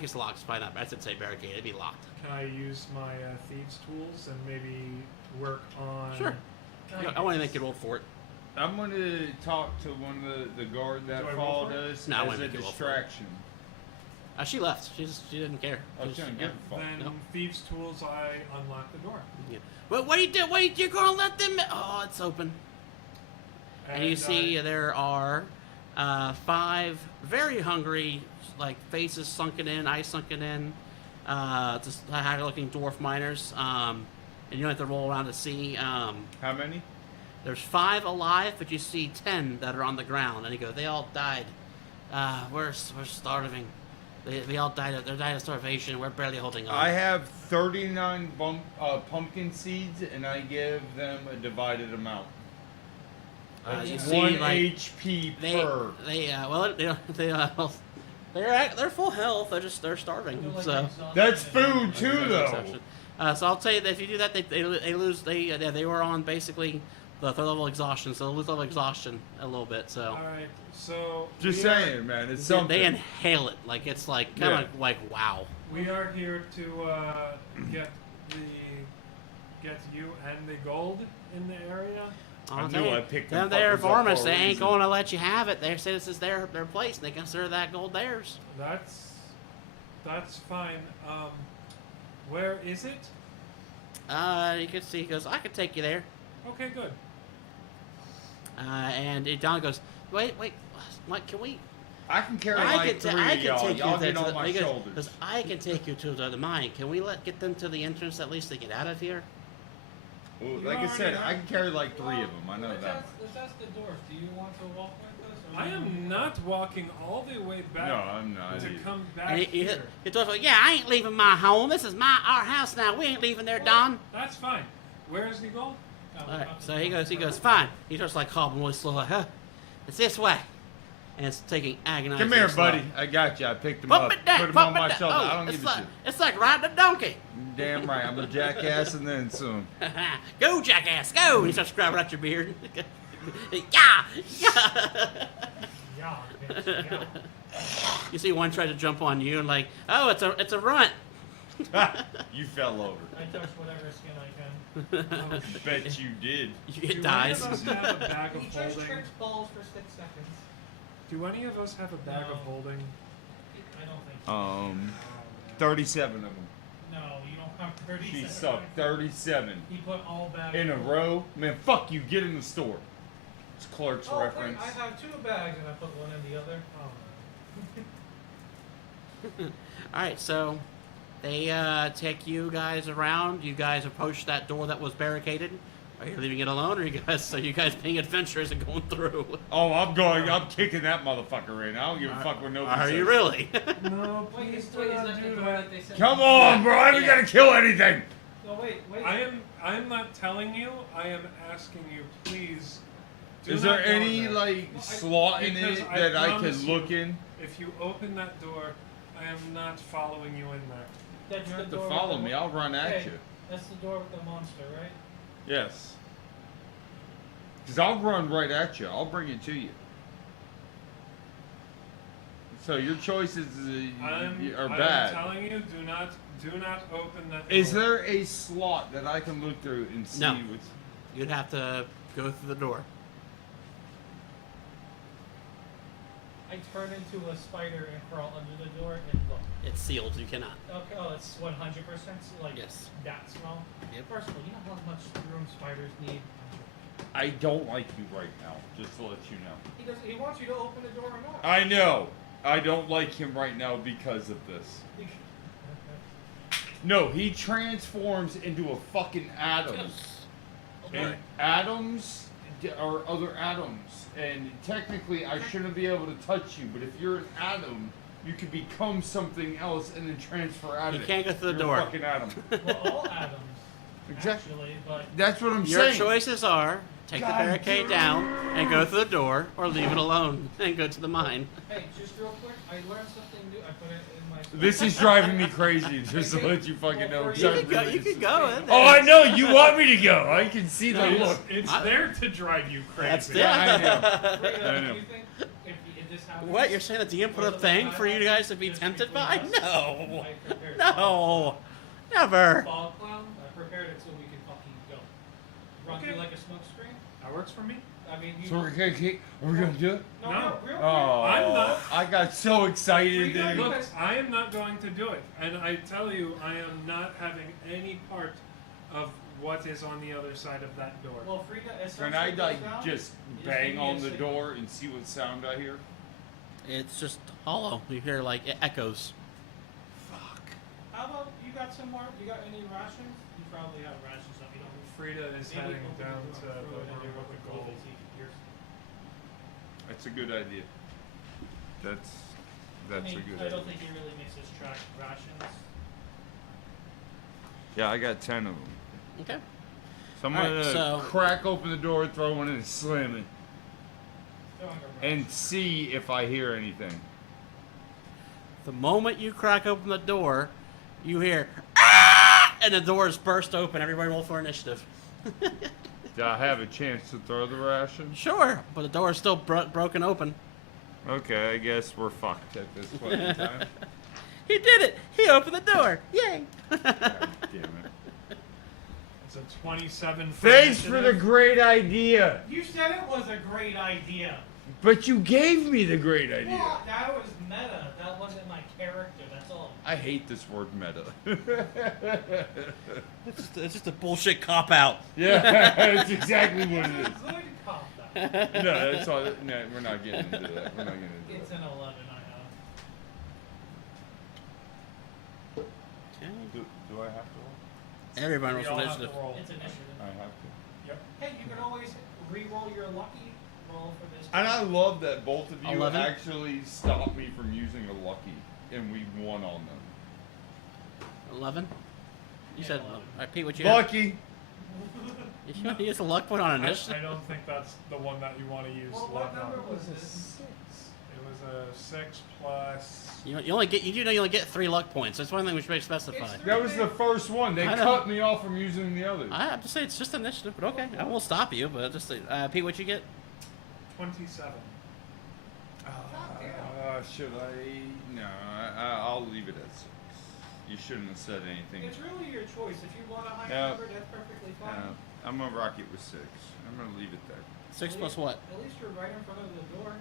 guess locked. Fine. I should say barricade. It'd be locked. Can I use my thieves' tools and maybe work on... Sure. I want to make you roll for it. I'm going to talk to one of the guard that Do I roll followed for it? us No, I as wouldn't a make you roll for it. distraction. She left. She didn't care. I was going to give a fuck. Then No. thieves' tools, I unlock the door. Yeah. What do you do? You're gonna let them? Oh, it's open. And you see there are 5 very hungry, like faces sunken in, eyes sunken in, just high-looking dwarf miners. And you don't have to roll around to see. How many? There's 5 alive, but you see 10 that are on the ground. And you go, they all died. We're starving. They all died. They died of starvation. We're barely holding on. I have 39 pumpkin seeds, and I give them a divided amount. You That's see, 1 like, HP per. They're full health. They're starving. So That's food too, though. so I'll tell you that if you do that, they lose. They were on basically the third level exhaustion, so they'll lose level exhaustion a little bit. So All right. So Just we are- saying, man. It's something. they inhale it like it's like kind of Yeah. like wow. We are here to get you and the gold in the area. I I'll knew tell you, I picked them them there fuckers up farmers, for a they ain't reason. going to let you have it. They say this is their place, and they consider that gold theirs. That's fine. Where is it? You can see, he goes, I can take you there. Okay, good. And Don goes, wait, what, can we? I can carry I like can, three I of can y'all. take Y'all you there get to on the, my he goes, shoulders. goes, I can take you to the mine. Can we get them to the entrance at least to get out of here? Ooh, You like I already said, have- I can carry like three of them. I know let's that. ask the dwarf. Do you want to walk with us? Or I am not walking all the way back No, I'm not. to either. come back And here. he told us, yeah, I ain't leaving my home. This is our house now. We ain't leaving there, Don. That's fine. Where is the gold? Alright, so he goes, fine. He starts like hobbling really slow, like, huh? It's this way. And it's taking agonizing. Come here, slow. buddy. I got you. I picked him Put up. me down. Put him Put on me my down. shoulder. Oh, I don't it's give a like, shit. it's like riding a donkey. Damn right. I'm a jackass and then some. Go, jackass, go! And he starts grabbing at your beard. yeah! Yeah! Yeah, bitch, yeah. You see one try to jump on you and like, oh, it's a runt. You fell over. I touch whatever skin I can. Bet you did. It Do dies. any of us have a bag of He just holding? tricks balls for 6 seconds. Do any of us have a bag No. of holding? I don't think so. 37 of them. No, you don't have 30 She seconds. sucked 37 He put all bags in a row. Man, fuck you. Get in the store. It's Clerk's Oh, reference. wait, I have 2 bags and I put one in the other. Oh. Alright, so they take you guys around. You guys approach that door that was barricaded. Are you leaving it alone, or you guys being adventurous and going through? Oh, I'm kicking that motherfucker in. I don't give a fuck what nobody Are says. you really? No, Wait, please is do not that the do door that. that they said? Come on, bro. I haven't got to kill anything. No, wait. I am not telling you. I am asking you, please. Do Is not there go any there. like No, slot in because it I that I promise can you- look in? If you open that door, I am not following you in there. That's You the have to door follow with the me. I'll run at Hey, you. That's the door with the monster, right? Yes. Because I'll run right at you. I'll bring it to you. So your choices are I'm bad. telling you, do not open that door. Is there a slot that I can look through and see No. what's... You'd have to go through the door. I turn into a spider and crawl under the door and look. It's sealed. You cannot. Okay, oh, it's 100% like Yes. that small. Yep. First of all, you know how much room spiders need. I don't like you right now, just to let you know. He does. He wants you to open the door or not. I know. I don't like him right now because of this. No, he transforms into a fucking Atoms. And atoms are other atoms. And technically, I shouldn't be able to touch you, but if you're an atom, you can become something else and then transfer out You of it. can't go through the You're door. a fucking atom. Well, all atoms. Exactly. Actually, but That's what I'm Your saying. choices are take the God barricade down and go through the door, or leave it alone and go to the mine. hey, just real quick, I learned something new. I put it in my. This is driving me crazy, just to let you fucking know. You because You I'm can go. really You can just- go in there. Oh, I know. You want me to go. I can see the look. It's I- there to drive you crazy. That's Yeah, I know. Wait, I do know. you think if this happens? What, you're saying that the DM put a thing for you guys to be Just tempted between by? us, No. I prepared No. Never. Fog clown. I prepared it so we can fucking go. Run Okay. through like a smoke screen. That works for me. I mean, you. So we're gonna do it? No, No. real quick. Oh, I'm not. I got so excited, Frida, dude. look, Look, I am not going to do it, and I tell you, I am not having any part of what is on the other side of that door. Well, Frida, as Can soon I as it like goes down, just you bang give me on a the signal. door and see what sound I hear? It's just hollow. You hear like it echoes. Fuck. How about you got some more? You got any rations? You probably have rations that we don't. Frida is Maybe heading open down the to door, the throw it in room there with the gold. so he can hear. That's a good idea. That's I a mean, good I idea. don't think he really makes us track rations. Yeah, I got 10 of them. Okay. So I'm Alright, gonna so- crack open the door, throw one in, and slam it, Throwing a ration. and see if I hear anything. The moment you crack open the door, you hear, ah! And the doors burst open. Everybody roll for initiative. Do I have a chance to throw the ration? Sure, but the door is still broken open. Okay, I guess we're fucked at this point in time. He did it! He opened the door! Yay! God damn it. It's a 27 Thanks for the initiative. great idea. You said it was a great idea. But you gave me the great idea. Well, that was meta. That wasn't my character. That's all. I hate this word meta. It's just a bullshit cop-out. Yeah, that's exactly what it is. Good cop that. No, that's all. No, we're not getting into that. We're not getting into It's that. an 11, I know. Do I have to roll? Everybody We rolls all have initiative. to roll. It's initiative. I have to. Yep. Hey, you can always re-roll your lucky roll for this. And I love that both of you 11? actually stopped me from using a lucky, and we won on them. 11? You Yeah, said, 11. alright, Pete, what you have? Lucky. You want to use a luck point on I initiative? don't think that's the one that you want to use. Well, what luck on. number was this? It was a 6 plus. You only get, you do know you only get 3 luck points. That's one thing we should specify. It's That was the first one. They I know. cut me off from using the others. I have to say it's just initiative, but okay. I won't stop you, but just Pete, what you get? 27. Should I? No, I'll leave it at 6. You shouldn't have said anything. It's really your choice. If you want a higher No. number, that's perfectly fine. I'm gonna rock it with 6. I'm gonna leave it there. 6 plus what? At least you're right in front of the door.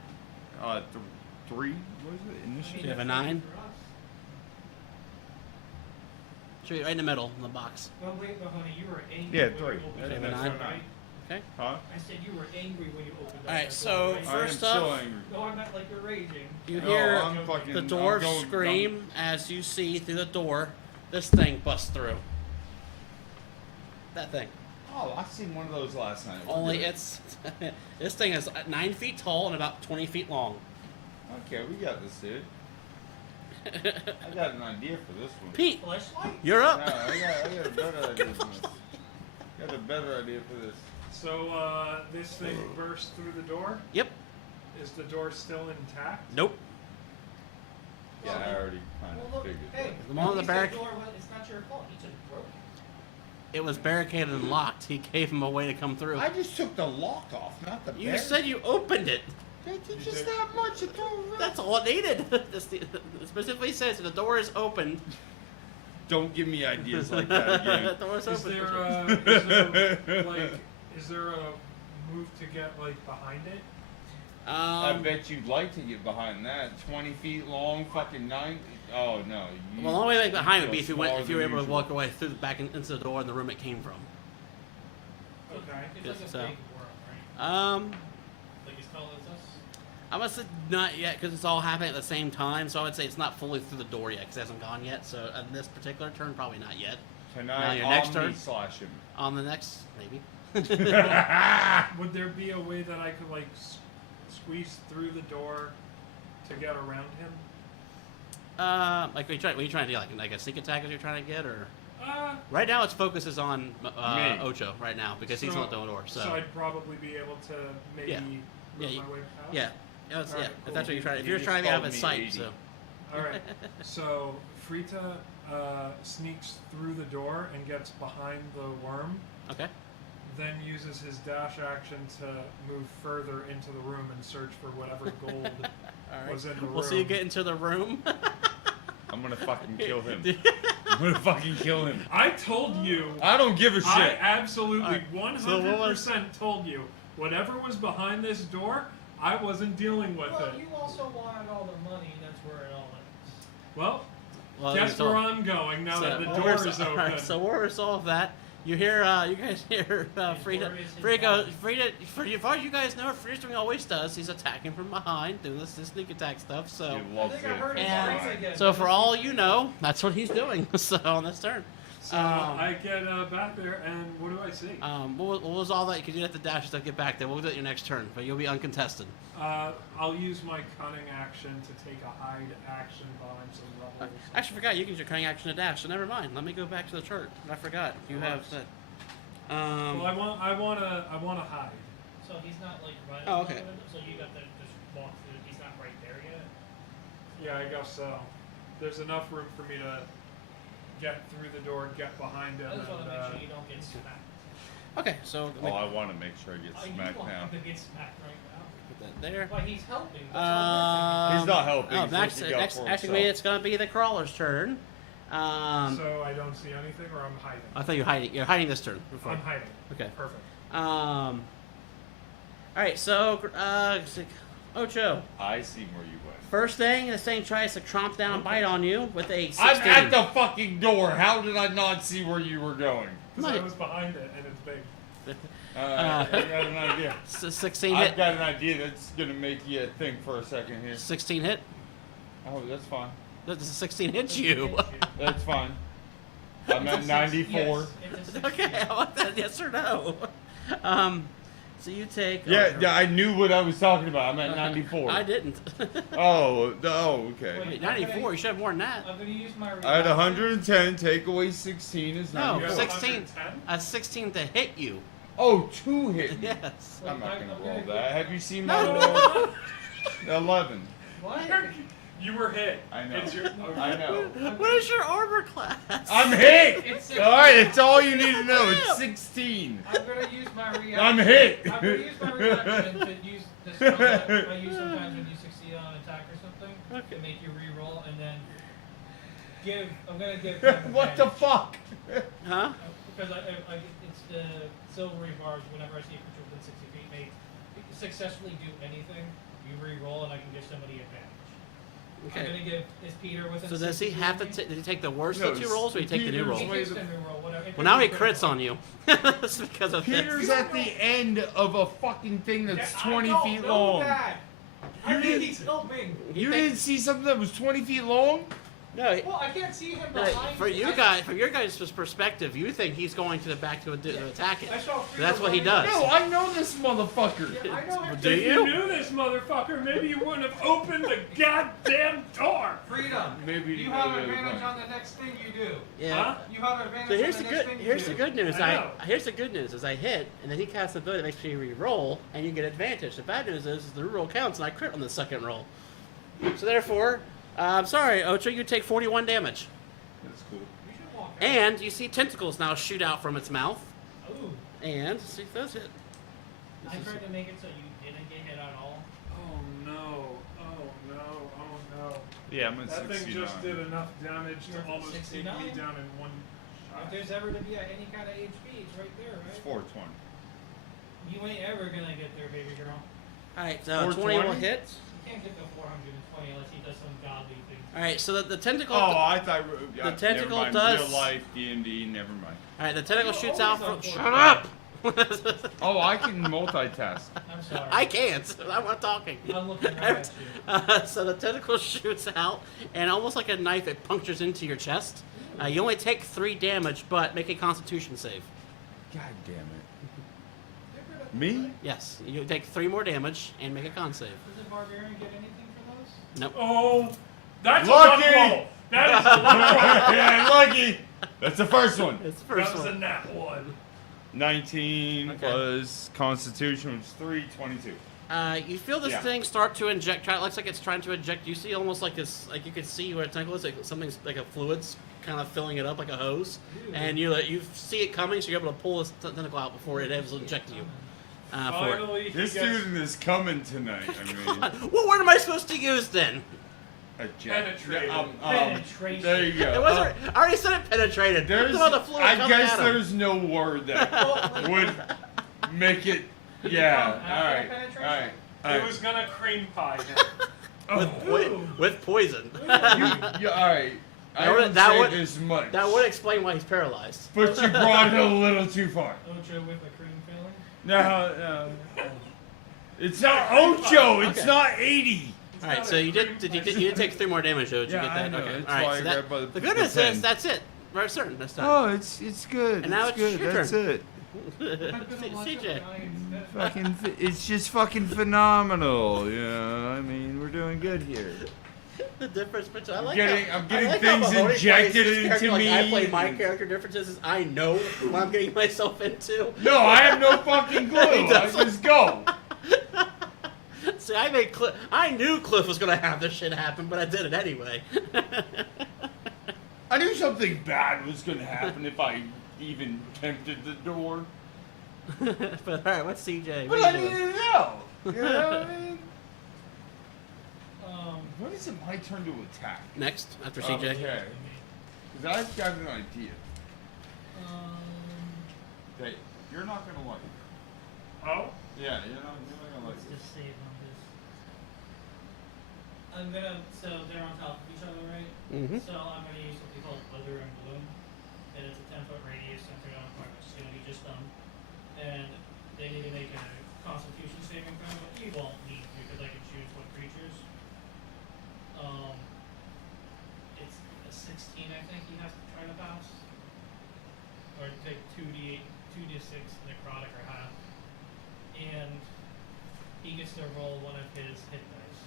3. What is it? Initiative. You have a that's 9? for us. Should be right in the middle, in the box. Well, wait, but honey, you were angry. Yeah, when you 3. opened Have the a door, 9? right? Okay. Huh? I said you were angry when you opened Alright, that so door, right? first I am up, still angry. No, I meant like you're raging. You No, hear I'm fucking- the I'm dwarf going- scream as you see through the door this thing busts through. That thing. Oh, I seen one of those last night. We're Only good. it's this thing is 9 feet tall and about 20 feet long. Okay, we got this, dude. I got an idea for this one. Pete, Flashlight? you're No, up. I got a better idea for this. Got a better idea for this. So this thing burst through the door. Yep. Is the door still intact? Nope. Yeah, I already kind Well, of look, figured hey, The one on the at least barrack- door, well, it's not your fault. He just broke it. It was barricaded and locked. He gave him a way to come through. I just took the lock off, not the You barrier. said you opened it. It's just that much. It's all right. That's all it needed. It specifically says if the door is open. Don't give me ideas like that again. The door is Is open. is there a move to get like behind it? I bet you'd like to get behind that. 20 feet long, fucking 9. Oh no. Well, the only way behind would be feel if you were able to smaller walk away through into the door in the room it came from. Okay. It's Yes, like a so. big worm, right? Um, Like as tall as us? I must say not yet because it's all happening at the same time. So I would say it's not fully through the door yet because it hasn't gone yet. So on this particular turn, probably not yet. Tonight, Now your next turn? slash him. On the next, maybe. Would there be a way that I could like squeeze through the door to get around him? Like what are you trying to do? Like a sneak attack? As you're trying to get, or right now its focus is on Me. Ocho right now because he's on the door. So I'd probably be able to maybe Yeah. move Yeah, my you- way past. yeah, it's, Alright, yeah. cool. If that's what you're trying. If You you're just trying to have called a me sight, 80. so All right. So Frita sneaks through the door and gets behind the worm. okay. Then uses his dash action to move further into the room and search for whatever gold All right. was in the room. We'll see you get into the room. I'm gonna fucking kill him. I'm gonna fucking kill him. I told you. I don't give a shit. I absolutely Alright, so what was- 100% told you. Whatever was behind this door, I wasn't dealing with Well, it. you also wanted all the money. That's where it all ends. Well, Well, guess so- where I'm going now that the we'll door res- is open. Alright, so we'll resolve that. You hear, you guys hear Frida. Glorious Frida goes. impact. Frida, for as far as you guys know, Frida's doing what he always does. He's attacking from behind, doing this sneak attack stuff. So, He loves I think I it. heard his And- voice again. so for all you know, that's what he's doing. So on this turn. So I get back there, and what do I see? We'll resolve that because you have to dash to get back there. We'll do it your next turn, but you'll be uncontested. I'll use my cunning action to take a hide action behind some rubble. I actually forgot you can use your cunning action to dash. So never mind. Let me go back to the chart. I forgot you have that. Well, I want to hide. So he's not like right Oh, on the okay. window, so you got to just walk through. He's not right there yet. Yeah, I guess so. There's enough room for me to get through the door, get behind him, I just want to make and sure you don't get smacked. Okay, so Oh, I want to make sure I get You smacked want now. him to get smacked right now. put that there. But he's helping. That's all He's not helping. Oh, He's next, looking out for actually, himself. it's gonna be the crawler's turn. So I don't see anything, or I'm hiding. I thought you're hiding. You're hiding this turn. Before. I'm hiding. Okay. Perfect. All right. So, Ocho. I see where you went. First thing, this thing tries to tromp down and bite on you with a 16. I'm at the fucking door. How did I not see where you were going? Because I was behind it, and it's big. I got an idea. 16 I've hit. got an idea that's gonna make you think for a second here. 16 hit. Oh, that's fine. Does a 16 hit you? That's fine. I'm at 94. Yes, it's a 16. Okay, I want that. Yes or no? So you take. Yeah, I knew what I was talking about. I'm at 94. I didn't. Oh, okay. Wait, 94. You should have more than that. I'm gonna use my. I had 110. Take away 16 is No, 94. 16. A 16 to hit you. Oh, 2 hit me. Yes. I'm not gonna I'm roll gonna- that. Have you seen No, my no. roll? 11. What? You were hit. I know. It's your, I know. What is your armor class? I'm hit. It's All right, that's all you need to know. It's 16. I'm gonna use my reaction. I'm hit. I'm gonna use my reaction to use the spell that I use sometimes when you succeed on an attack or something to make you re-roll, and then I'm gonna give. him What the advantage. fuck? Huh? Because it's the silvery bars. Whenever I see a creature within 60 feet may successfully do anything, you re-roll, and I can give somebody advantage. I'm Okay. gonna give is Peter within. So does 60 he feet have to? of me? Did he take the worst No, of the 2 rolls, or he take the new Peter's roll? He way takes the- the new roll, whatever. It Well, now he could be crits on you. It's because of Peter's this. at the end of a fucking thing that's 20 I don't feet know long. that. I You think did- he's helping. You didn't see something that was 20 feet long? No, Well, I can't see him no, behind. for you guys, from your guys' perspective, you think he's going to the back to attack it. I saw That's what he does. No, I know this motherfucker. Yeah, I know him. Do if you? you knew this motherfucker, maybe you wouldn't have opened the goddamn door. Freedom. Maybe You you have know the other advantage one. on the next thing you do. Yeah. Huh? You have advantage So here's on the the next good. thing Here's you the do. good news. I know. Here's the good news is I hit, and then he casts the ability that makes me re-roll, and you get advantage. The bad news is the roll counts, and I crit on the second roll. So therefore, I'm sorry, Ocho, you take 41 damage, That's cool. You should walk out. and you see tentacles now shoot out from its mouth, Ooh. and see if those hit. I tried to make it so you didn't get hit at all. Oh no! Oh no! Oh no! Yeah, I'm at That 69. thing just did enough damage You're to at almost take 69? me down in one shot. If there's ever to be any kind of HP, it's right there, It's right? 420. You ain't ever gonna get there, baby girl. All right, so 20 will 420? hit. You can't get to 420 unless he does some godly thing. All right, so the tentacle. Oh, I thought The tentacle never mind. does- Real life D&D. Never mind. All right, the tentacle You're shoots out always from. on Shut board. up. Oh, I can multitask. I'm sorry. I can't. I'm not talking. I'm looking right at you. So the tentacle shoots out, and almost like a knife, it punctures into your chest. You only take 3 damage, but make a Constitution save. God damn it. Me? Yes, you take 3 more damage and make a con save. Does the barbarian get anything for those? Nope. Oh, that's Lucky! a luck roll. That is a luck roll. Yeah, lucky. That's the first one. It's the That first was a one. nat 1. 19 Okay. plus Constitution, which is 3, 22. You feel this Yeah. thing start to inject. It looks like it's trying to inject. You see almost like this, like you can see where a tentacle is, like something's like a fluid's kind of filling it up like a hose, and you see it coming, so you're able to pull this tentacle out before it able to inject you. For it. Finally, he This gets dude is coming tonight. I mean, What word am I supposed to use then? a jet. Penetrated. Penetration. There you go. It wasn't. I already said it penetrated. There's, Look at all the fluid I coming guess at him. there's no word that would make it. Yeah. All right. All right. All He right. was gonna cream pie him. with poison. You, all right. I That would- would that say would- this much. That would explain why he's paralyzed. But you brought it a little too far. Ocho with a cream filling. No. It's not Ocho. It's Okay. not 80. All right, so you did take 3 more damage, though. Did you Yeah, get that? I know. Okay. That's All right. why So I that, grabbed the the good news pen. is that's it. We're certain this time. Oh, it's good. And now it's it's good. your That's turn. it. CJ. Fucking, it's just fucking phenomenal. Yeah, I mean, we're doing good here. The difference between I'm I'm getting how things Mahoney injected plays his character into like I me. play my character differences is I know what I'm getting myself into. No, I have no fucking clue. He I doesn't. just go. See, I knew Cliff was gonna have this shit happen, but I did it anyway. I knew something bad was gonna happen if I even tempted the door. But alright, what's CJ? But What I are you need doing? to know. You know what I mean? Um, When is it my turn to attack? Next, after CJ. Okay. Because I've got an idea um, that you're not going to like. Oh? Yeah, you're not going to like let's this. just save on this. I'm gonna, so they're on top of each other, right? Mm-hmm. So I'm gonna use something called Wither and Bloom, and it's a 10-foot radius centered on a part which is gonna be just them. And they need to make a Constitution saving throw. You won't need to because I can choose what creatures. It's a 16, I think he has to try to pass, or take 2d8, 2d6 necrotic or half, and he gets to roll one of his hit dice.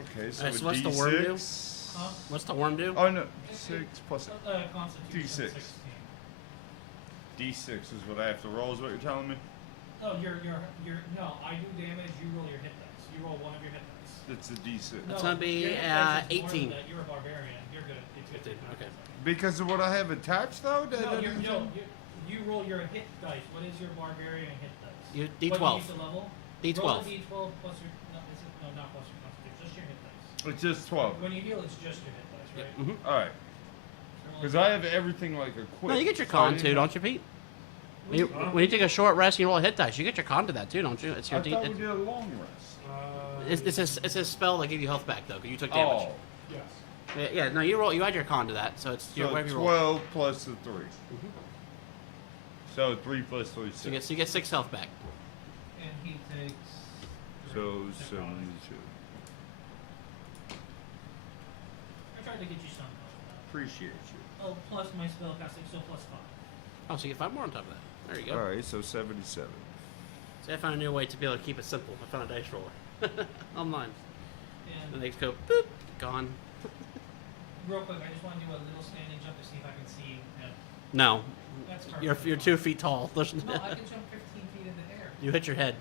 Okay, so Alright, so a what's the worm do? D6. Huh? What's the worm do? Oh no, 6 plus Constitution D6. 16. D6 is what I have to roll. Is what you're telling me? Oh, no, I do damage, you roll your hit dice. You roll one of your hit dice. It's a D6. That's No, gonna be, your hit dice is more than 18. that. You're a barbarian. You're good. It's 15, okay. Because of what I have attached, though. No, you roll your hit dice. What is your barbarian hit dice? You What do you D12. use the level? D12. Roll a D12 plus your not plus your constitution, just your hit dice. It's just 12. When you heal, it's just your hit dice, right? Mm-hmm. All right. So roll Because a I have everything like equipped. No, you get your so I con didn't too, have- don't you, Pete? When you take a short rest, you roll a hit dice. You get your con to that too, don't you? It's your I D. thought we did a long rest. It's a spell that gives you health back though, because you took damage. Oh. Yes. Yeah, no, you add your con to that, so it's your So whatever you roll. 12 plus the 3. So 3 plus 3 is 6. So you get 6 health back. And he takes. So necrotic. 72. I tried to get you some health Appreciate you. back. Oh, plus my spell casting, so plus 5. Oh, so you get 5 more on top of that. There you go. All right, so 77. See, I found a new way to be able to keep it simple. I found a dice roller online. And And they just go boop, gone. real quick, I just want to do a little standing jump to see if I can see him. No, That's you're perfect. 2 feet tall. There's No, I can jump 15 feet in the air. you hit your head.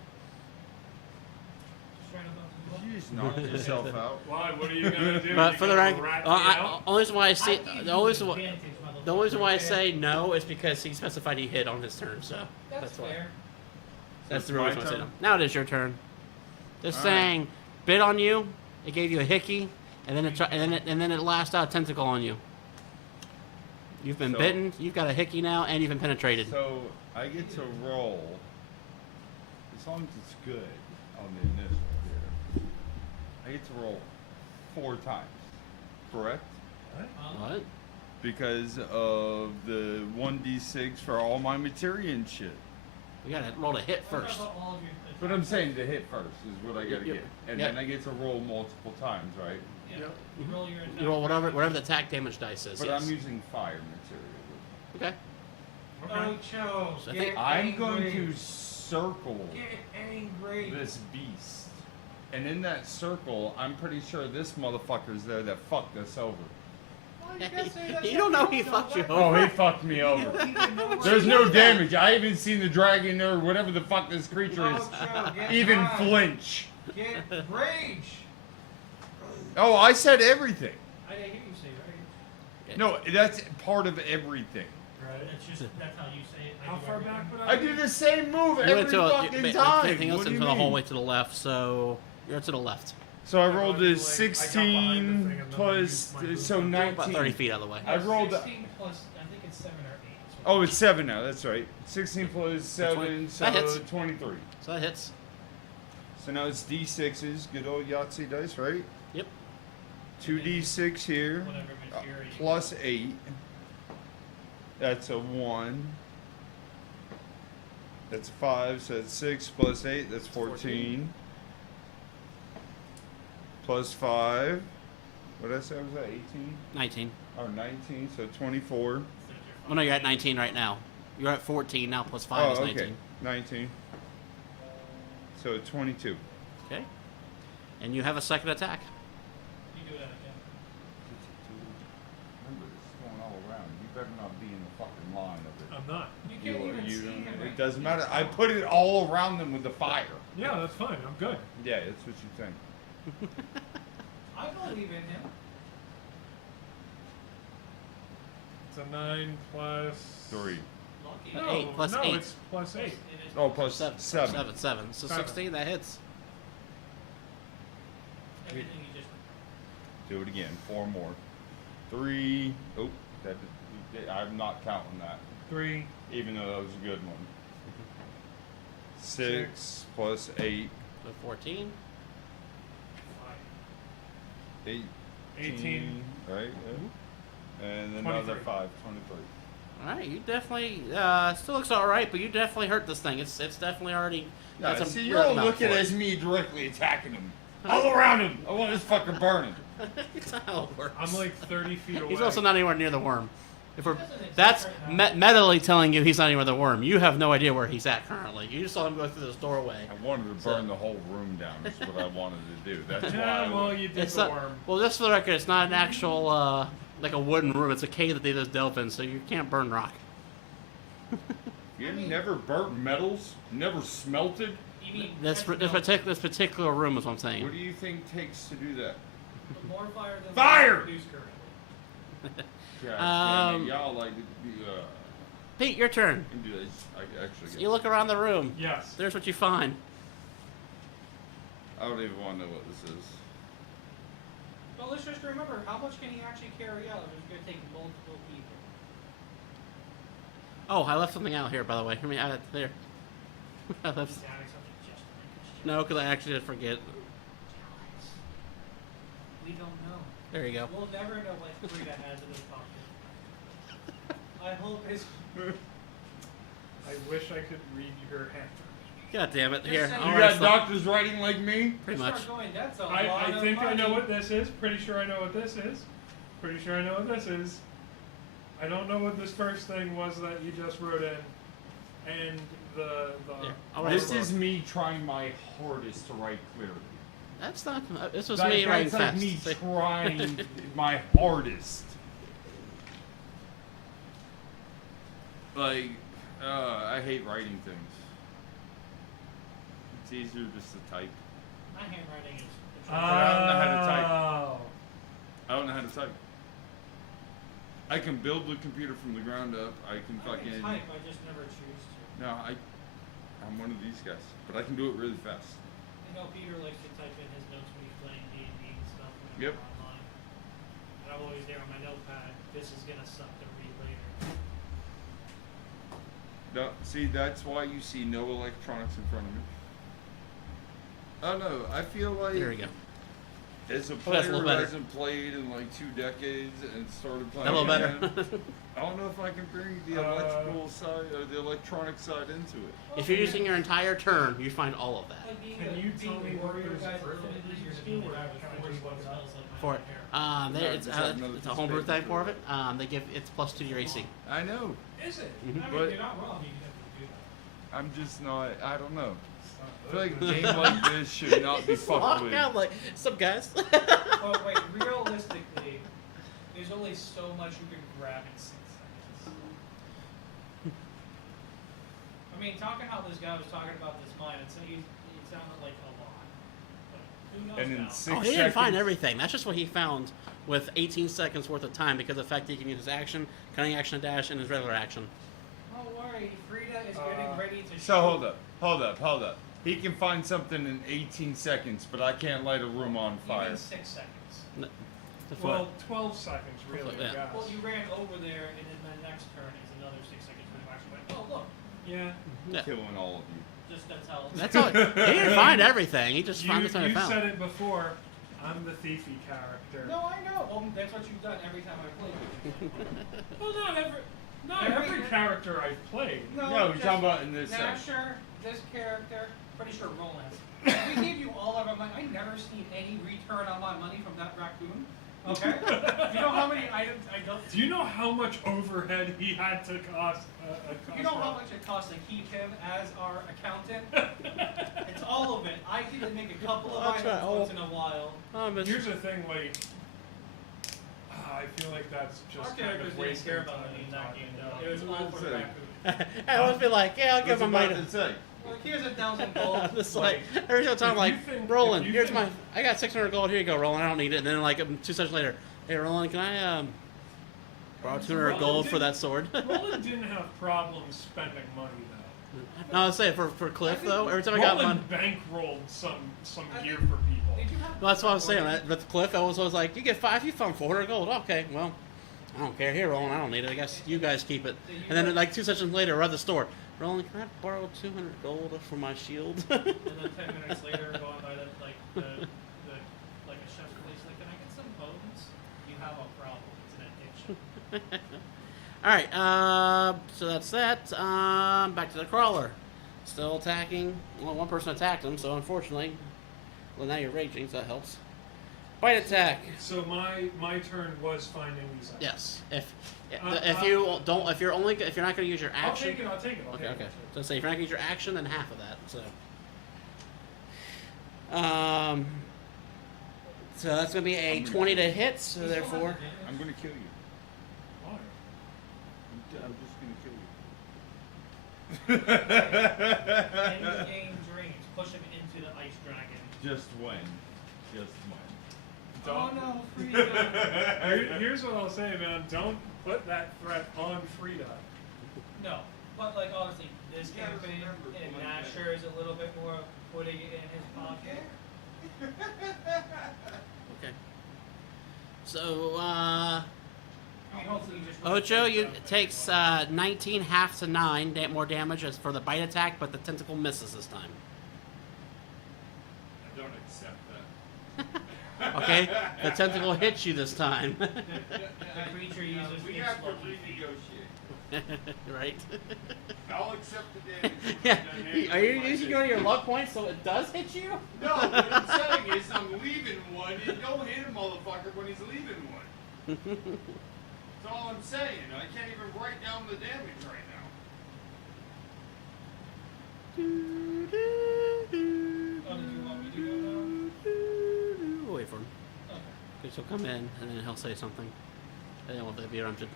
Just right above the Did you just knock yourself out? Why? What are you gonna do? But You for the gonna rank, rat only me out? reason why I see advantage, the only reason why I motherfucker. say no is because he specified he hit on his turn. So That's why. fair. That's It's the real my reason why I say no. turn? Now it is your turn. Just All right. saying, bit on you. It gave you a hickey, and then it lashed out a tentacle on you. You've been So- bitten. You've got a hickey now, and you've been penetrated. So I get to roll, as long as it's good on the initial here. I get to roll 4 times, correct? What? Because of the 1d6 for all my materia and shit. You gotta roll a hit What first. about all of your But I'm saying to hit first is what I gotta Yep. get. And Yep. then I get to roll multiple times, right? Yeah. Yep. You roll your attack. You roll whatever the attack damage dice is. But Yes. I'm using fire material. Okay. Ocho, So I get think- I'm angry. going to circle Get angry. this beast. And in that circle, I'm pretty sure this motherfucker's there that fucked us over. Why you gotta say that? You don't know he fucked you Oh, over. he fucked me You over. don't even know where There's he no is. damage. I haven't seen the dragon or whatever the fuck this creature is Ocho, get even mad. flinch. Get rage. Oh, I said everything. I didn't hear you say rage. No, that's part of everything. Right. That's how you say it. I How do far everything. back would I do the same move You every went to fucking anything time. else What do into you the mean? whole way to the left, so you're to the left. So I rolled I a got behind the 16 thing and then I plus, used my so movement. 19. About 30 feet out of the way. I rolled- 16 plus, I think it's 7 or 8. is what Oh, it's 7 now. That's right. 16 plus 7, so That hits. 23. So that hits. So now it's D6s, good old Yahtzee dice, right? Yep. 2D6 here, Whatever materia you plus 8. That's a 1. That's a 5, so that's 6 plus 8, that's 14. Plus 5. What did I say? Was that 18? 19. Oh, 19, so 24. Well, no, you're at 19 right now. You're at 14 now, plus 5 is 19. Okay. 19. So 22. Okay. And you have a second attack. You do that again. Remember, this is going all around. You better not be in the fucking line of it. I'm not. You can't even see him. It doesn't matter. I put it all around them with the fire. Yeah, that's fine. I'm good. Yeah, that's what you think. I believe in him. It's a 9 plus 3. Luck. keep No. 8 plus no, 8. it's plus 8. It is Oh, plus Seven. 7. 7. So 7. 16, that hits. everything you just. Do it again. 4 more. 3. Oh, I'm not counting that. 3. Even though that was a good one. 6 plus 8. So 14. 18. Right? Yeah. And another 23. 5. 23. Alright, you definitely, still looks alright, but you definitely hurt this thing. It's definitely already got Yeah, some see, you're all rhythm out looking for it. at me directly attacking him. All around him. I want this fucking burning. It's not how it works. I'm like 30 feet away. He's also not anywhere near the worm. If we're, Doesn't exist that's right now. mentally telling you he's not anywhere the worm. You have no idea where he's at currently. You just saw him go through this doorway. I wanted to burn the whole room down. Is what I wanted to do. That's why. Yeah, well, you did It's the not, worm. well, just for the record, it's not an actual like a wooden room. It's a cave that they just delve in, so you can't burn rock. You never burnt metals? Never smelted? You mean This catch this particular room is what I'm saying. What do you think takes to do that? more fire than Fire! we produce currently. God damn it, y'all like to be, Pete, your turn. can do this. I actually You look around the room. Yes. There's what you find. I don't even want to know what this is. But let's just remember, how much can he actually carry out if it's going to take multiple people? Oh, I left something out here, by the way. I mean, there. I left. He's adding something just to make us No, because I actually did forget. jealous. We don't know. There you go. We'll never know what Frida has in his pocket. I hope his. I wish I could read your hand. God damn it! Just Here, saying. I'll You write got some- doctor's writing like me? pretty Start much. Going, that's a lot I of think I know money. what this is. Pretty sure I know what this is. Pretty sure I know what this is. I don't know what this first thing was that you just wrote in. And the Yeah, I'll write This it. is me trying my hardest to write clearly. That's not. This was That- me writing that's like fast. me See? trying my hardest. Like, I hate writing things. It's easier just to type. My handwriting is. I don't know how to type. Oh. I don't know how to type. I can build the computer from the ground up. I can I fucking. can type, I just never choose to. No, I'm one of these guys, but I can do it really fast. I know Peter likes to type in his notes when he's playing D&D and stuff when Yep. I'm online. And I'm always there on my notepad. This is gonna suck to read later. No, see, that's why you see no electronics in front of me. Oh no, I feel like There we go. as a Oh, that's a player little who better. hasn't played in like 2 decades and started playing A little better. again, I don't know if I can bring the electrical side or the electronic side into it. If you're using your entire turn, you find all of that. Like being Can the, you being tell the me what warrior those guys early infinitely easier to skill be the guy were? with Can I 40 just what look it smells like my For own it. hair. There, No, it's, just have another it's a piece of homebrew paper thing for for it. it. They give it's +2 to your AC. I know. Is it? Mhm. I mean, But- you're not wrong. You can definitely do that. I'm just not. I don't know. I feel like a game like this should not be fucked with. I'm like, some guys. Oh wait, realistically, there's only so much you can grab in 6 seconds. I mean, talking how this guy was talking about this mine, it sounded like a lot. But who knows And in now? 6 Oh, he didn't find seconds- everything. That's just what he found with 18 seconds worth of time because of the fact that he can use his action, cunning action, dash, and his regular action. Don't worry, Frida is getting ready to So shoot. hold up. He can find something in 18 seconds, but I can't light a room on fire. Even 6 seconds. Well, 12 seconds, really, Yeah. guys. Well, you ran over there, and then the next turn is another 6 seconds when you actually went, oh, look. Yeah. Yeah. Killing all of you. Just that's how it's That's all. He didn't find everything. He just You, found this you thing he found. said it before. I'm the thiefy character. No, I know. Well, that's what you've done every time I played you. Well, not Every- every character I've played. No, we're just talking about in this section. Nasher, this character, pretty sure Roland. We gave you all of our money. I never seen any return on my money from that raccoon. Okay? You know how many items I don't. Do you know how much overhead he had to cost? You know how much it costs to keep him as our accountant? It's all of it. I get to make a couple of That's items right. once in a while. Here's the thing, like, I feel like that's just Our kind characters of didn't wasting care about time money in that talking game, about though. It was it. all for the Say. raccoon. I always be like, yeah, I'll give him What's my. about to say? Well, here's 1,000 gold. It's like every single time, if like you think- Roland, if you here's think- my. I got 600 gold. Here you go, Roland. I don't need it. And then like 2 seconds later, hey Roland, can I Borrow 200 gold for that sword. Roland didn't have problems spending money though. No, I'll say for Cliff though. Every time I got money. Roland bankrolled some I gear think- for people. Did you have No, that's what I was saying. With Cliff, I was like, you get 5, you found 400 gold. Okay, well, I don't care. Here, Roland, I don't need it. I guess you guys keep it. And then like 2 sessions later, we're at the store. Roland, can I borrow 200 gold for my shield? And then 10 minutes later, going by the like like a chef's place, like, can I get some bones? You have a problem. It's an addiction. All right, so that's that. Back to the crawler. Still attacking. Well, one person attacked him, so unfortunately, well, now you're raging, so that helps. Bite attack. So my turn was finding these items. Yes. If if you're not going to use your I'll action. take it. I'll take it. Okay. So say if you're not going to use your action, then half of that. So that's going to be a 20 to hit. So therefore, I'm gonna kill you. Why? I'm just gonna kill In the game's range, push him into the ice dragon. you. Just when. Just when. Oh no, Frida. Here's what I'll say, man. Don't put that threat on Frida. No, but like honestly, this Yeah, campaign remember and one Nasher is a little bit more putting it in his pocket. okay. So I mean, hopefully you just Ocho, takes 19 half to 9 more damage as for the bite attack, but the tentacle misses this time. I don't accept that. Okay, the tentacle hits you this time. the creature uses We its have to lucky feet. renegotiate. Right? I'll accept the damage. Yeah. Are you using one of your luck points so it does hit you? No, what I'm saying is I'm leaving one. You don't hit a motherfucker when he's leaving one. That's all I'm saying. I can't even write down the damage right now. Oh, did you want me to go now? We'll wait for him. Okay. Because he'll come in and then he'll say something. And then we'll be interrupted.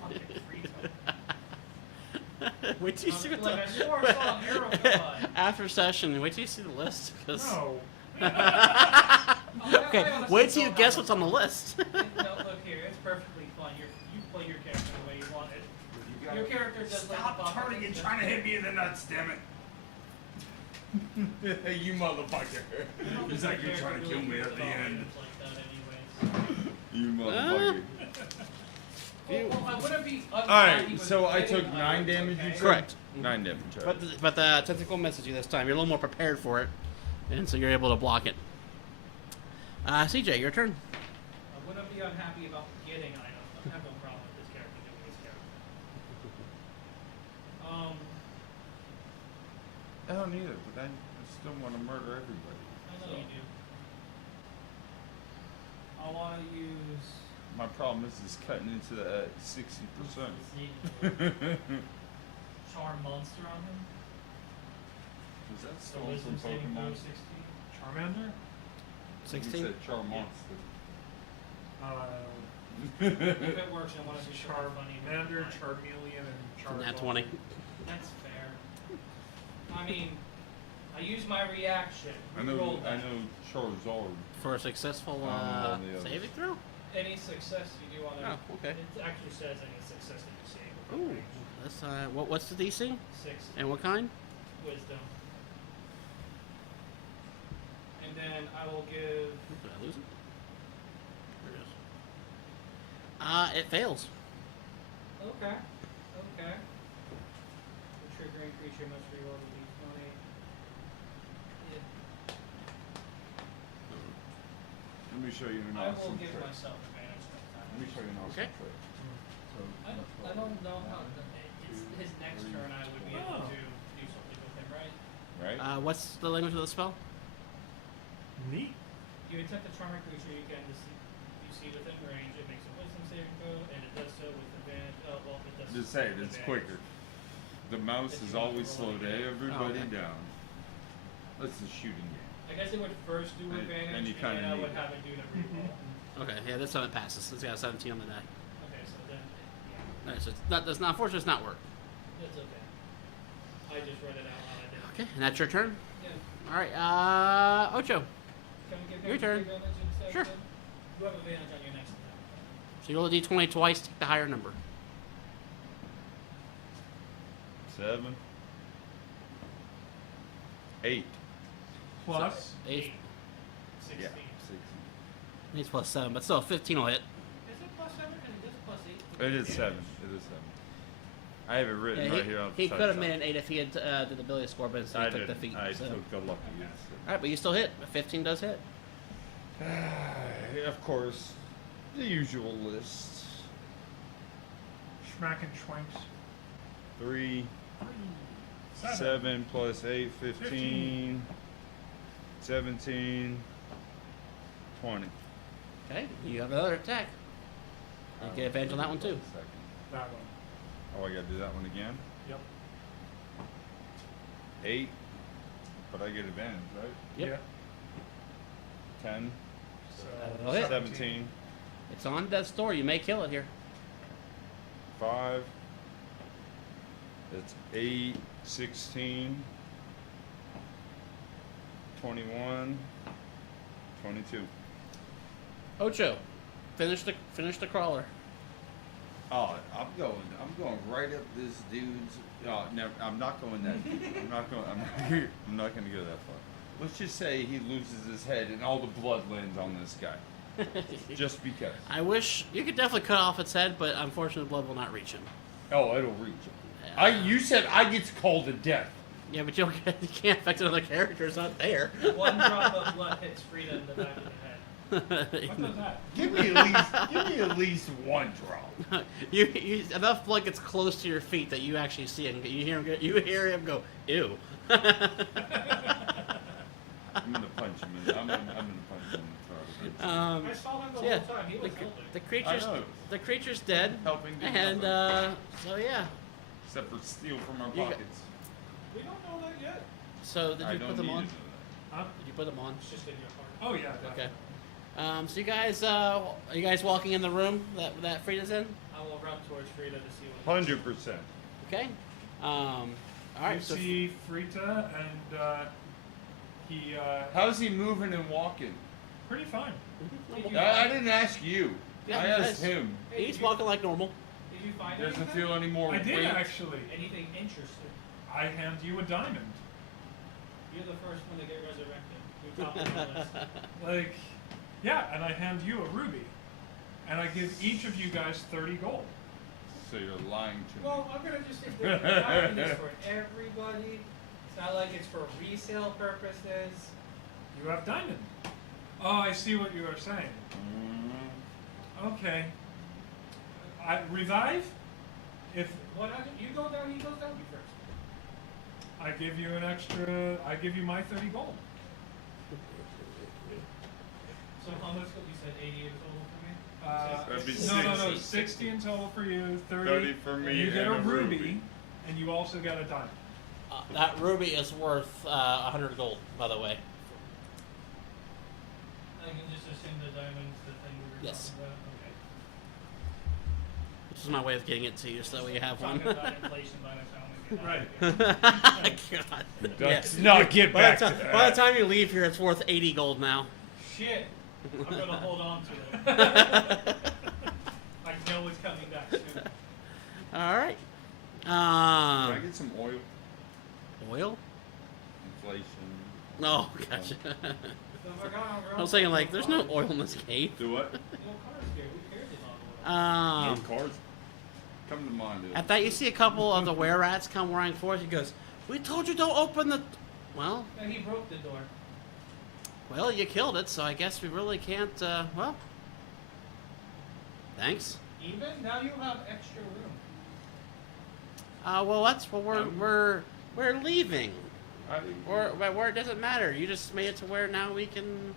Fucking Frida. Wait till you see what Like, I the... swore I saw an arrow come by. After session, wait till you see the list. 'Cause- No. Okay, wait till you guess what's on the list. No, look here, it's perfectly fine. You play your character the way you want it. Your character does like the Stop turning and trying to hit me in the nuts, damn it. You motherfucker. It's like you're trying to kill me at the end. Like that anyways. You motherfucker. Well, I wouldn't be Alright, so I took 9 damage, you said? Correct. 9 damage. But the tentacle misses you this time. You're a little more prepared for it, and so you're able to block it. CJ, your turn. I wouldn't be unhappy about getting items. I have no problem with this character doing his character. I don't need it, but I still want to murder everybody. I know you do. I want to use. My problem is cutting into that 60%. Charm monster on him. Was that So stolen wisdom from saving throw Pokemon? 60. Charmander? 16. You said Charmonster. If it works, I want to do Charmander, Charmeleon, and Charizard. Nat 20. That's fair. I mean, I use my reaction. I know Roll that. Charizard. For a successful on the others. saving throw? Any success you do on it. Oh, okay. It actually says any success that you save. Ooh. That's, what's the DC? 6 And what kind? wisdom. And then I will give. Did I lose it? There it is. It fails. Okay. Okay. The triggering creature must reroll the d20. Yeah. Let me show you an I will awesome give trick. myself advantage next time. Let me show you an awesome Okay. trick. So, I don't know how. It's his next turn. I would be able to do something with him, right? right? What's the language of the spell? Neat. You attempt to charm a creature you see within range. It makes a wisdom saving throw, and it does so with advantage. Well, it does. Just say it, with it's advantage. quicker. The mouse is always slow to everybody okay. down. That's a shooting game. I guess it would first do And advantage, you and kinda then I need would it. have it do the reroll. Okay, yeah, this one it passes. It's got a 17 on the die. Okay, so then, yeah, Alright, so it's not, that's not, unfortunately, it's not work. that's okay. I just read it out loud. I didn't. Okay, and that's your turn? Yeah. Alright, Ocho. Can we give Your him turn. advantage instead? Sure. then? You have advantage on your next attack. So you roll a d20 twice, take the higher number. 7, 8. Plus. 8. 16. Yeah, 8 plus 7, but still 15 will hit. Is it plus 7? Because it is plus 8. 16. It is 7. It is 7. I have it written right here on the he side could have side. made an 8 if he had did the ability score, but instead I he took didn't. the feat. I So. took the lucky. Alright, but you still hit. A 15 does hit. Of course, the usual list. Schmack and schwanks. 3, 7. 7 plus 8, 15, 17, 20. Okay, you have another attack. You get advantage on that one too. That one. Oh, I gotta do that one again. Yep. 8, but I get advantage, right? Yep. Yeah. 10, So That'll hit. 17, It's on death's door. You may kill it here. 5. That's 8, 16, 21, 22. Ocho, finish the crawler. Oh, I'm going right up this dude's. Oh, never. I'm not going that. I'm not going. I'm not going to go that far. Let's just say he loses his head and all the blood lands on this guy, just because. I wish you could definitely cut off its head, but unfortunately, blood will not reach him. Oh, it'll reach him. You said I get called to death. Yeah, but you can't affect another character. It's not there. One drop of blood hits Frida in the back of the head. what does that? Give me at least one drop. you enough blood gets close to your feet that you actually see it. And you hear him go, ew. I'm gonna punch him. I'm gonna punch him in the throat. I saw him the So yeah, whole time. He was helping. the creature's dead, Helping do and nothing. so yeah. Except for steal from our You got- pockets. We don't know that yet. So did I you don't put them need on? to know Huh? Did you put them on? It's just in your heart. Oh yeah. Okay. Definitely. So you guys, are you guys walking in the room that Frida's in? I will run towards Frida to see what. 100%. Okay. All right. You So see Frita and he How's he moving and walking? pretty fine. I didn't ask you. Yeah, I asked nice. him. Hey, he's did you- walking like normal. Did you find Doesn't anything? feel any more I did weight. actually. Anything interesting? I hand you a diamond. You're the first one to get resurrected. You're top of the list. Like, yeah, and I hand you a ruby, and I give each of you guys 30 gold. So you're lying to me. Well, I'm gonna just say the diamond is for everybody. It's not like it's for resale purposes. You have diamond. Oh, I see what you are saying. Okay. Revive? If What? You go down. He goes down. You first. I give you an extra, I give you my 30 gold. So how much? You said 80 is total for me. That'd be No, 60. 60 in total for you, 30 for me You get and a a ruby, ruby. and you also get a diamond. That ruby is worth 100 gold, by the way. I can just assume the diamond's the thing we were Yes. talking about. Okay. Which is my way of getting it to you, so that way you have one. Talking about inflation by the time we get Right. out of here. God. Let's Yeah. not get By back the, to time, that. by the time you leave here, it's worth 80 gold now. Shit. I'm gonna hold on to it. I know it's coming back soon. All right. Can I get some oil? Oil? Inflation. Oh, gotcha. So if I got on I was thinking, like, there's no oil in this cave. Do what? No cars here. Who cares about oil? No cards. Come to mind. Dude. At that, you see a couple of the were-rats come roaring forth. He goes, "We told you don't open the." Well, And he broke the door. you killed it, so I guess we really can't. Well, thanks. Even now you have extra room. Well, that's well, we're leaving. I, Or where it doesn't matter. You just made it to where now we can.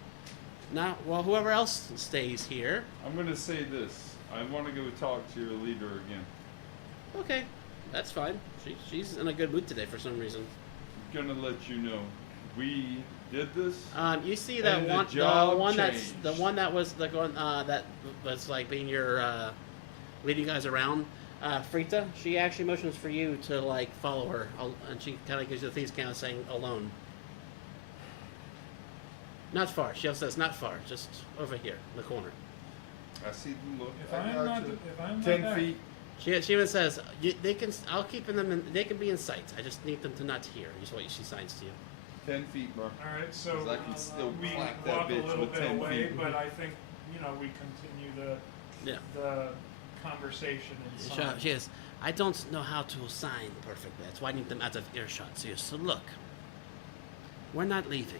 Now, well, whoever else stays here. I'm gonna say this. I want to go talk to your leader again. Okay, that's fine. She's in a good mood today for some reason. I'm gonna let you know. We did this. You see that And the one, job the changed. one that was the one that was like being your leading you guys around. Frita, she actually motions for you to like follow her, and she kind of gives you the things kind of saying alone. Not far. She also says not far, just over here in the corner. I see them look. If I I'm got not, you. if I'm 10 not feet. She even says they can. I'll keep them in. They can be in sight. I just need them to not hear. Is what she signs to you. 10 feet, bro. all right, so 'Cause I can still we clap that walk a bitch little with bit 10 away, feet. but I think we continue Yeah. the conversation inside. She is. I don't know how to sign perfectly. That's why I need them out of earshot. So look, we're not leaving,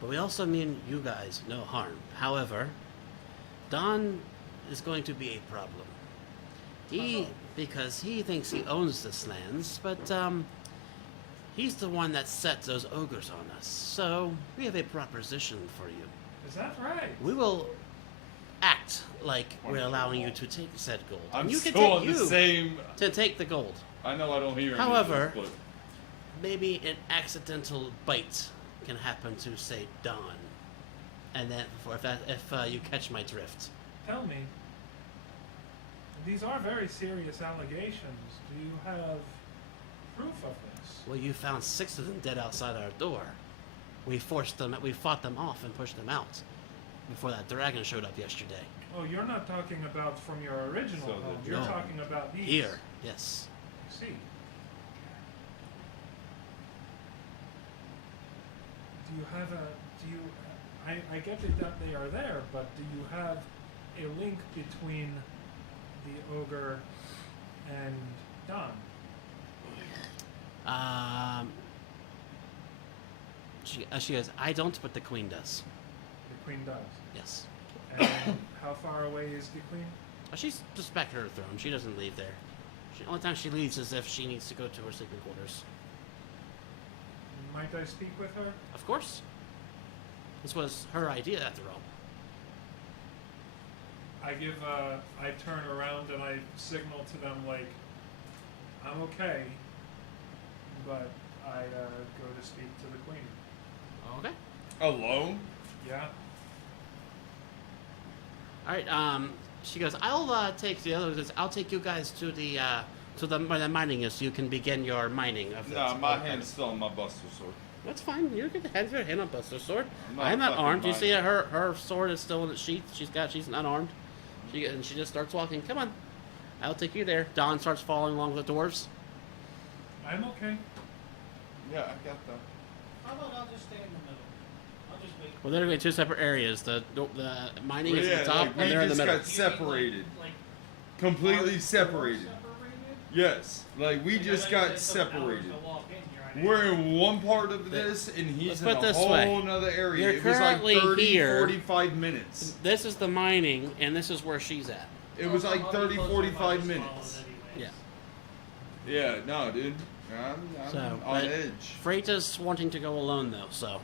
but we also mean you guys no harm. However, Don is going to be a problem. Because he thinks he owns this lands, but he's the one that set those ogres on us. So we have a proposition for you. Is that right? We will act like we're allowing you to take said gold. I'm And you can still take on the same. to take the gold. I know I don't hear However, anything, maybe an accidental bite can happen to, say, Don. And then, if you catch my drift. Tell me. These are very serious allegations. Do you have proof of this? Well, you found 6 of them dead outside our door. We fought them off and pushed them out before that dragon showed up yesterday. Oh, you're not talking about from your original So home. the You're No. talking about these. Here, yes. I see. Do you have I get it that they are there, but do you have a link between the ogre and Don? She goes, I don't, but the queen does. The queen does. Yes. And how far away is the queen? She's just back to her throne. She doesn't leave there. The only time she leaves is if she needs to go to her sleeping quarters. Might I speak with her? Of course. This was her idea, after all. I turn around and I signal to them like, I'm okay, but I go to speak to the queen. Okay. Alone? Yeah. All right. She goes, I'll take the others. I'll take you guys to the where the mining is, so you can begin your mining of the. Nah, my hand's still on my buster sword. That's fine. You can have your hand on Buster's sword. I'm I'm not fucking armed. You see mining. that her sword is still in its sheath. She's not armed. She just starts walking. Come on, I'll take you there. Don starts following along with the dwarves. I'm okay. Yeah, I got that. How about I'll just stay in the middle? I'll just wait. Well, they're going to be 2 separate areas. The mining is Yeah, at the top, like, we and they're in the just middle. got separated. Like, Completely hardcore separated. Yes, like we Because just I got said some hours separated. to walk in here, I know. We're in one part of this, and Let's he's in put a this whole way. nother area. You're It was like currently 30, here. 45 minutes. This is the mining, and this is where she's at. It was like I'll be 30, closer if I 45 just minutes. follow it Yeah. anyways. Yeah, no, dude. I'm So, on but edge. Freita's wanting to go alone, though, so.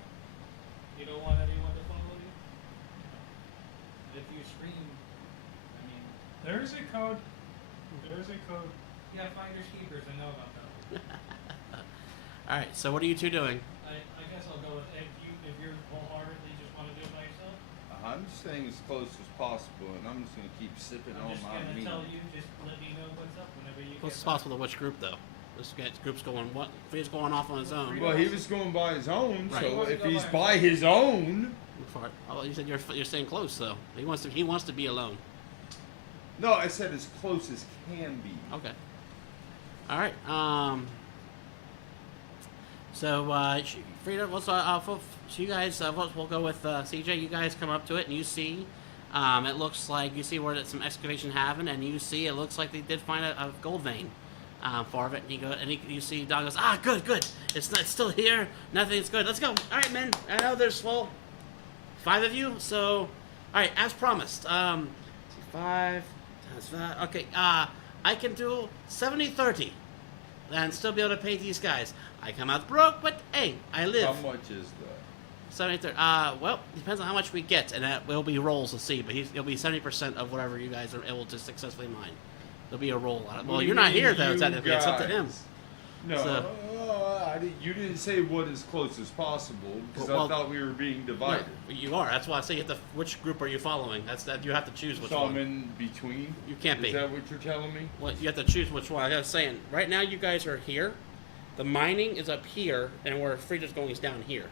You don't want anyone to follow you? If you scream, I mean, There's a code. There's a code. yeah, finders keepers, I know about that. Alright, so what are you two doing? I guess I'll go with if you're wholeheartedly just want to do it by yourself. I'm staying as close as possible, and I'm just gonna keep sipping I'm on just my gonna meat. tell you, just let me know what's up whenever you Close as get possible to which group, though? This group's going, what? Freita's going off on his own. Well, he was going by his own, Right. He so wants to if go he's by by his own, For it. Oh, you said you're staying close, though. He wants to be alone. no, I said as close as can be. Okay. All right. So, Frida, so you guys, we'll go with CJ. You guys come up to it, and you see, it looks like you see where some excavation happened, and you see it looks like they did find a gold vein for it. And you see Don goes, good. It's still here. Nothing's good. Let's go. All right, men. I know there's 5 of you, so all right, as promised. 5 times 5. Okay. I can do 70-30 and still be able to pay these guys. I come out broke, but hey, I live. How much is that? 70-30. Well, depends on how much we get, and that will be rolls to see. But it'll be 70% of whatever you guys are able to successfully mine. There'll be a roll on it. What Well, do you you're not mean, here though. you Technically, it's up to guys? him. No, So- you didn't say what as close as possible because Well, I thought we were being No, divided. you are. That's why I say you have to. Which group are you following? That's that you have to choose which So I'm one. in between. You can't be. Is that what you're telling me? Well, you have to choose which one. I was saying, right now you guys are here. The mining is up here, and where Frida's going is down here.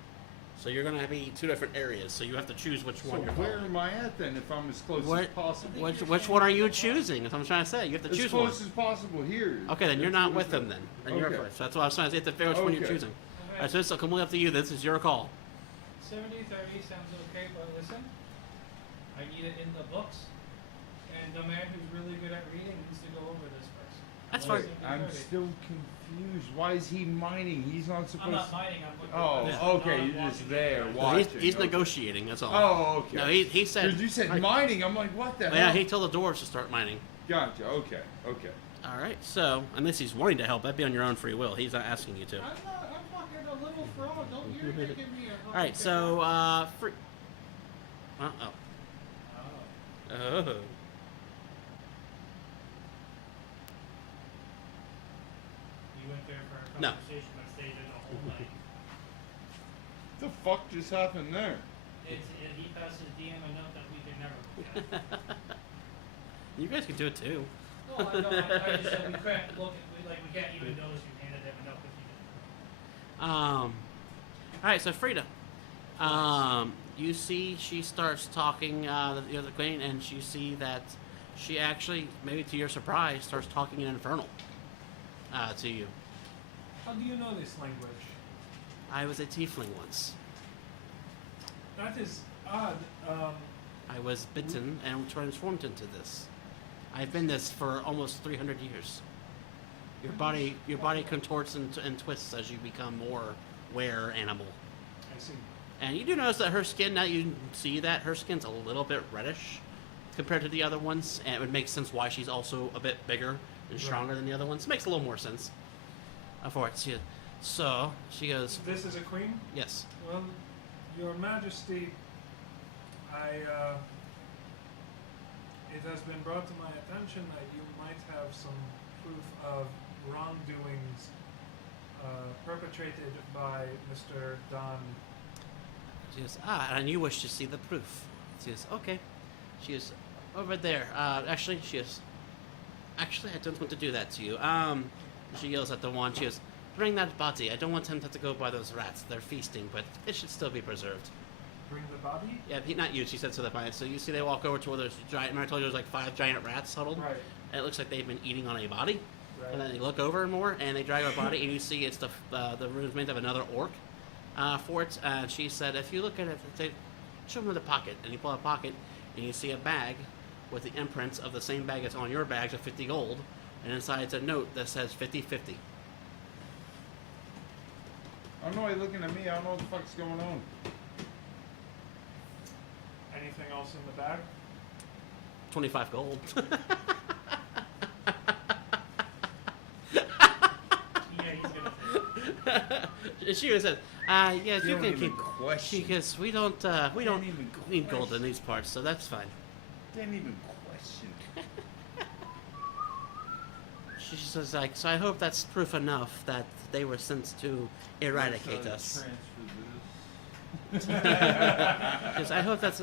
So you're gonna be 2 different areas. So you have to choose which So one you're where following. am I at then? If I'm as close What- as possible. Which one are you choosing? That's what I'm trying to say. You have to As choose one. close as possible here. Okay, then you're That's not what with it them is. then. Then you're Okay. first. That's what I was trying to say. You have to figure which one you're Okay. choosing. Okay. Alright, so it's completely up to you. This is your call. 70-30 sounds okay, but listen, I need it in the books, and the man who's really good at reading needs to go over this first. That's Wait, fine. I'm 70-30. still confused. Why is he mining? He's not supposed I'm not to. mining, I'm looking Oh, Yeah. okay. I'm You're just watching there you guys. No, watching. he's okay. negotiating. That's all. Oh, okay. No, he said. Because you said Right. mining. I'm like, what the Yeah, hell? he told the dwarves to start mining. Gotcha. Okay. Okay. All right. So unless he's wanting to help, that'd be on your own free will. He's not asking you to. I'm fucking a little frog, don't you're making me a All right. So free. Uh oh. Oh. Oh. You went there for a No. conversation, but stayed there the whole night. What the fuck just happened there? He passed his DM a note that we could never look at. You guys can do it too. No, I know, I just said we can't look at, we can't even notice you handed him a note because he didn't. All right. So Frida. You see, she starts talking the other queen, and you see that she actually, maybe to your surprise, starts talking in Infernal to you. How do you know this language? I was a tiefling once. That is odd. I was bitten and transformed into this. I've been this for almost 300 years. Your body contorts and twists as you become more were animal. I see. And you do notice that her skin, now you see that her skin's a little bit reddish compared to the other ones, and it would make sense why she's also a bit bigger and stronger than the other ones. Makes a little more sense for it. So she goes, This is a queen? yes. Well, Your Majesty, it has been brought to my attention that you might have some proof of wrongdoings perpetrated by Mr. Don. She goes, and you wish to see the proof. She goes, okay. She goes, over there. Actually, I don't want to do that to you. She yells at the one. She goes, bring that body. I don't want him to have to go by those rats. They're feasting, but it should still be preserved. Bring the body? Yeah, not you. She said so that by. So you see, they walk over to where there's giant. Remember I told you there's like 5 giant rats huddled. Right. And it looks like they've been eating on a body. Right. And then they look over more, and they drag our body, and you see it's the room's made of another orc for it. And she said, if you look at it, show them the pocket, and you pull out a pocket, and you see a bag with the imprints of the same bag that's on your bags of 50 gold, and inside it's a note that says 50-50. I don't know why you're looking at me. I don't know what the fuck's going on. Anything else in the bag? 25 gold. Yeah, he's gonna take She said, yes, you don't can even keep. question. Because we don't even need gold in question. these parts, so that's fine. Didn't even question. She says, like, so I hope that's proof enough that they were sent to eradicate us. Because I hope that's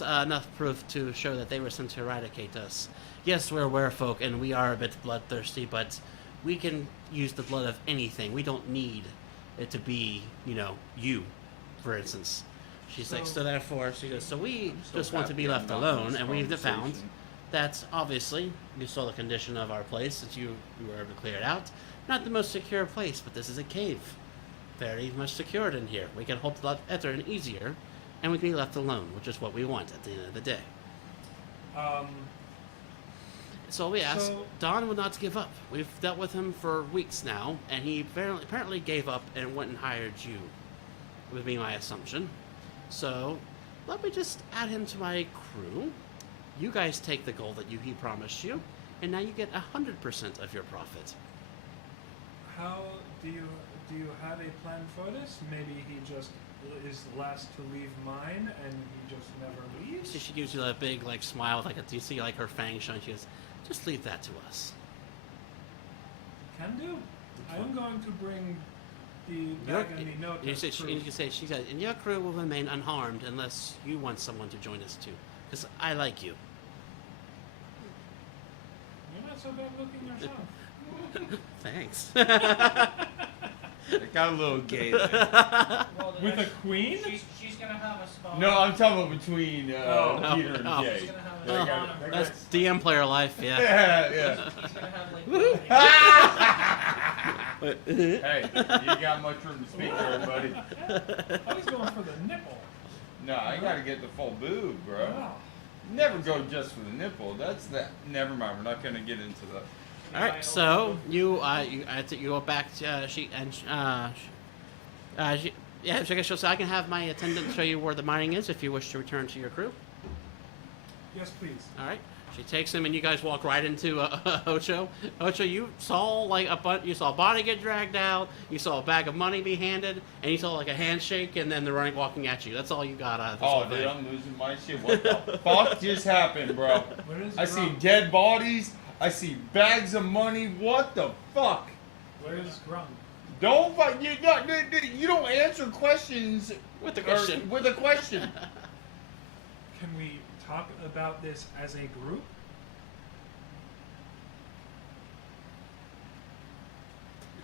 enough proof to show that they were sent to eradicate us. Yes, we're werefolk and we are a bit bloodthirsty, but we can use the blood of anything. We don't need it to be, you, for instance. She's like, so therefore, she goes, so we so just want to be happy left I'm not in alone, this and we've found conversation. that obviously you saw the condition of our place since you were able to clear it out. Not the most secure place, but this is a cave. Very much secured in here. We can hold a lot better and easier, and we can be left alone, which is what we want at the end of the day. So we asked. So- Don would not give up. We've dealt with him for weeks now, and he apparently gave up and went and hired you, would be my assumption. So let me just add him to my crew. You guys take the gold that he promised you, and now you get 100% of your profit. How do you have a plan for this? Maybe he just is last to leave mine and he just never leaves? So she gives you a big smile, you see her fangs shine. She goes, just leave that to us. Can do. I'm going to bring the Your- bag and the note. you as say, proof. she said, and your crew will remain unharmed unless you want someone to join us too. Because I like you. You're not so bad looking yourself. Thanks. It got a little gay there. Well, With a queen? She's gonna have a spot. No, I'm talking about between Peter and Oh. Jay. She's gonna have a They spot got- on they her got- That's DM player life, yeah. Yeah. She's gonna have like. Hey, you got much room to speak there, buddy. I was going for the nipple. No, I gotta get the full boob, bro. Oh. Never go just for the nipple. That's that. Never mind. We're not gonna get into that. All right, so you go back to she and yeah, so I guess so I can have my attendant show you where the mining is if you wish to return to your crew. Yes, please. All right. She takes him, and you guys walk right into Ocho. Ocho, you saw you saw a body get dragged out, you saw a bag of money be handed, and you saw like a handshake, and then they're walking at you. That's all you got out of this whole Oh, dude, thing. I'm losing my shit. What the fuck just happened, bro? Where is I see Grum? dead bodies. I see bags of money. What the fuck? Where is Grum? Don't you don't answer questions With the question. with a question. Can we talk about this as a group?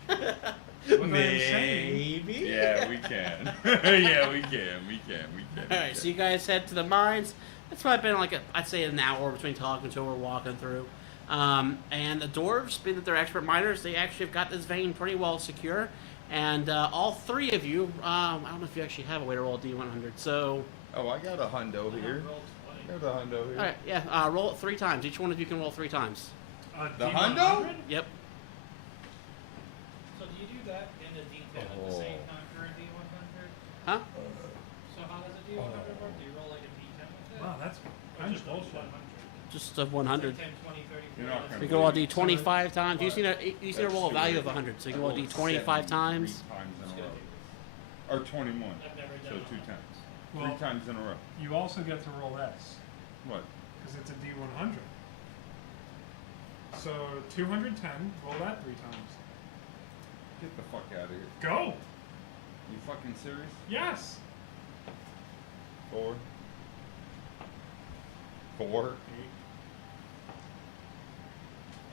What I'm saying. Maybe. Yeah, we can. Yeah, we can. We can. All right, so you guys head to the mines. It's probably been like I'd say an hour between talking to we're walking through. And the dwarves, being that they're expert miners, they actually have got this vein pretty well secure. And all three of you, I don't know if you actually have a way to roll a D100. So, Oh, I got a hundo here. I got a hundo here. all right, yeah, roll it 3 times. Each one of you can roll 3 times. The D100? hundo? Yep. So do you do that in the detail at the same time for a D100? Huh? So how does a D100 work? Do you roll like a D10 with it? Wow, that's Or kind just of roll bullshit. 100? Just a 100. 10, 20, 30, You're not 40. gonna You can roll a D25 times. You just need to roll a That's value of stupid. 100. So you can roll a I rolled D25 73 times. times It's in a gonna row. Or 21. I've never So done 2 it. times. Well- 3 times in a row. You also get to roll S What? because it's a D100. So 210, roll that 3 times. Get the fuck out of here. Go. You fucking serious? Yes. 4. 4.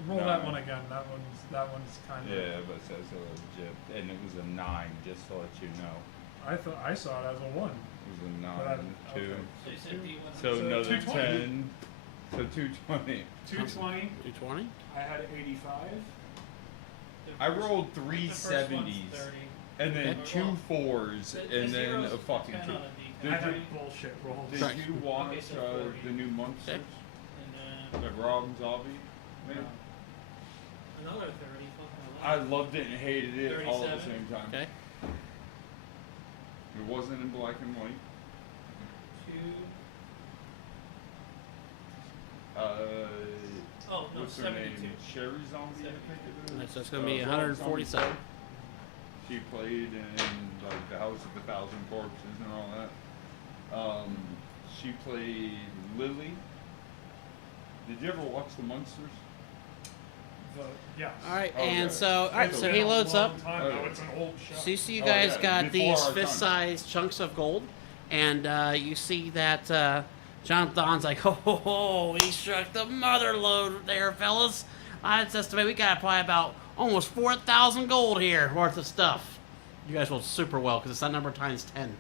Roll No. that one again. That one's kind of. Yeah, but it says a legit. And it was a 9, just to let you know. I saw it as a 1. It was a 9, But 2. So you said D100. So So another 220. 10. So 220. 220. 220. I had 85. The I first- rolled the 3 first one's 70s. 30. And then Okay. 2 4s. The And then zero's a fucking 10 2. on a Did I you- had bullshit rolls. Did Right. you watch Okay, so 40. the new Monsters? And That Rob Zombie made? another 30. Fucking I loved it and hated it all at the 37. same time. Okay. It wasn't in black and white. 2. Oh, no, What's her 72. name? Sherry Zombie, I think it is. Alright, so it's gonna be Rob 147. Zombie. She played in like the House of a Thousand Corpses and all that. She played Lily. Did you ever watch The Monsters? Yes. All right, Oh, and yeah. so all right, It's so been he a loads up. Time, Oh, though. yeah. It's an old show. So you see, you Oh, guys yeah, got before these our time. fist-sized chunks of gold, and you see that John Don's like, oh, he struck the mother load there, fellas. I'd estimate we got probably about almost 4,000 gold here worth of stuff. You guys rolled super well because it's that number times 10.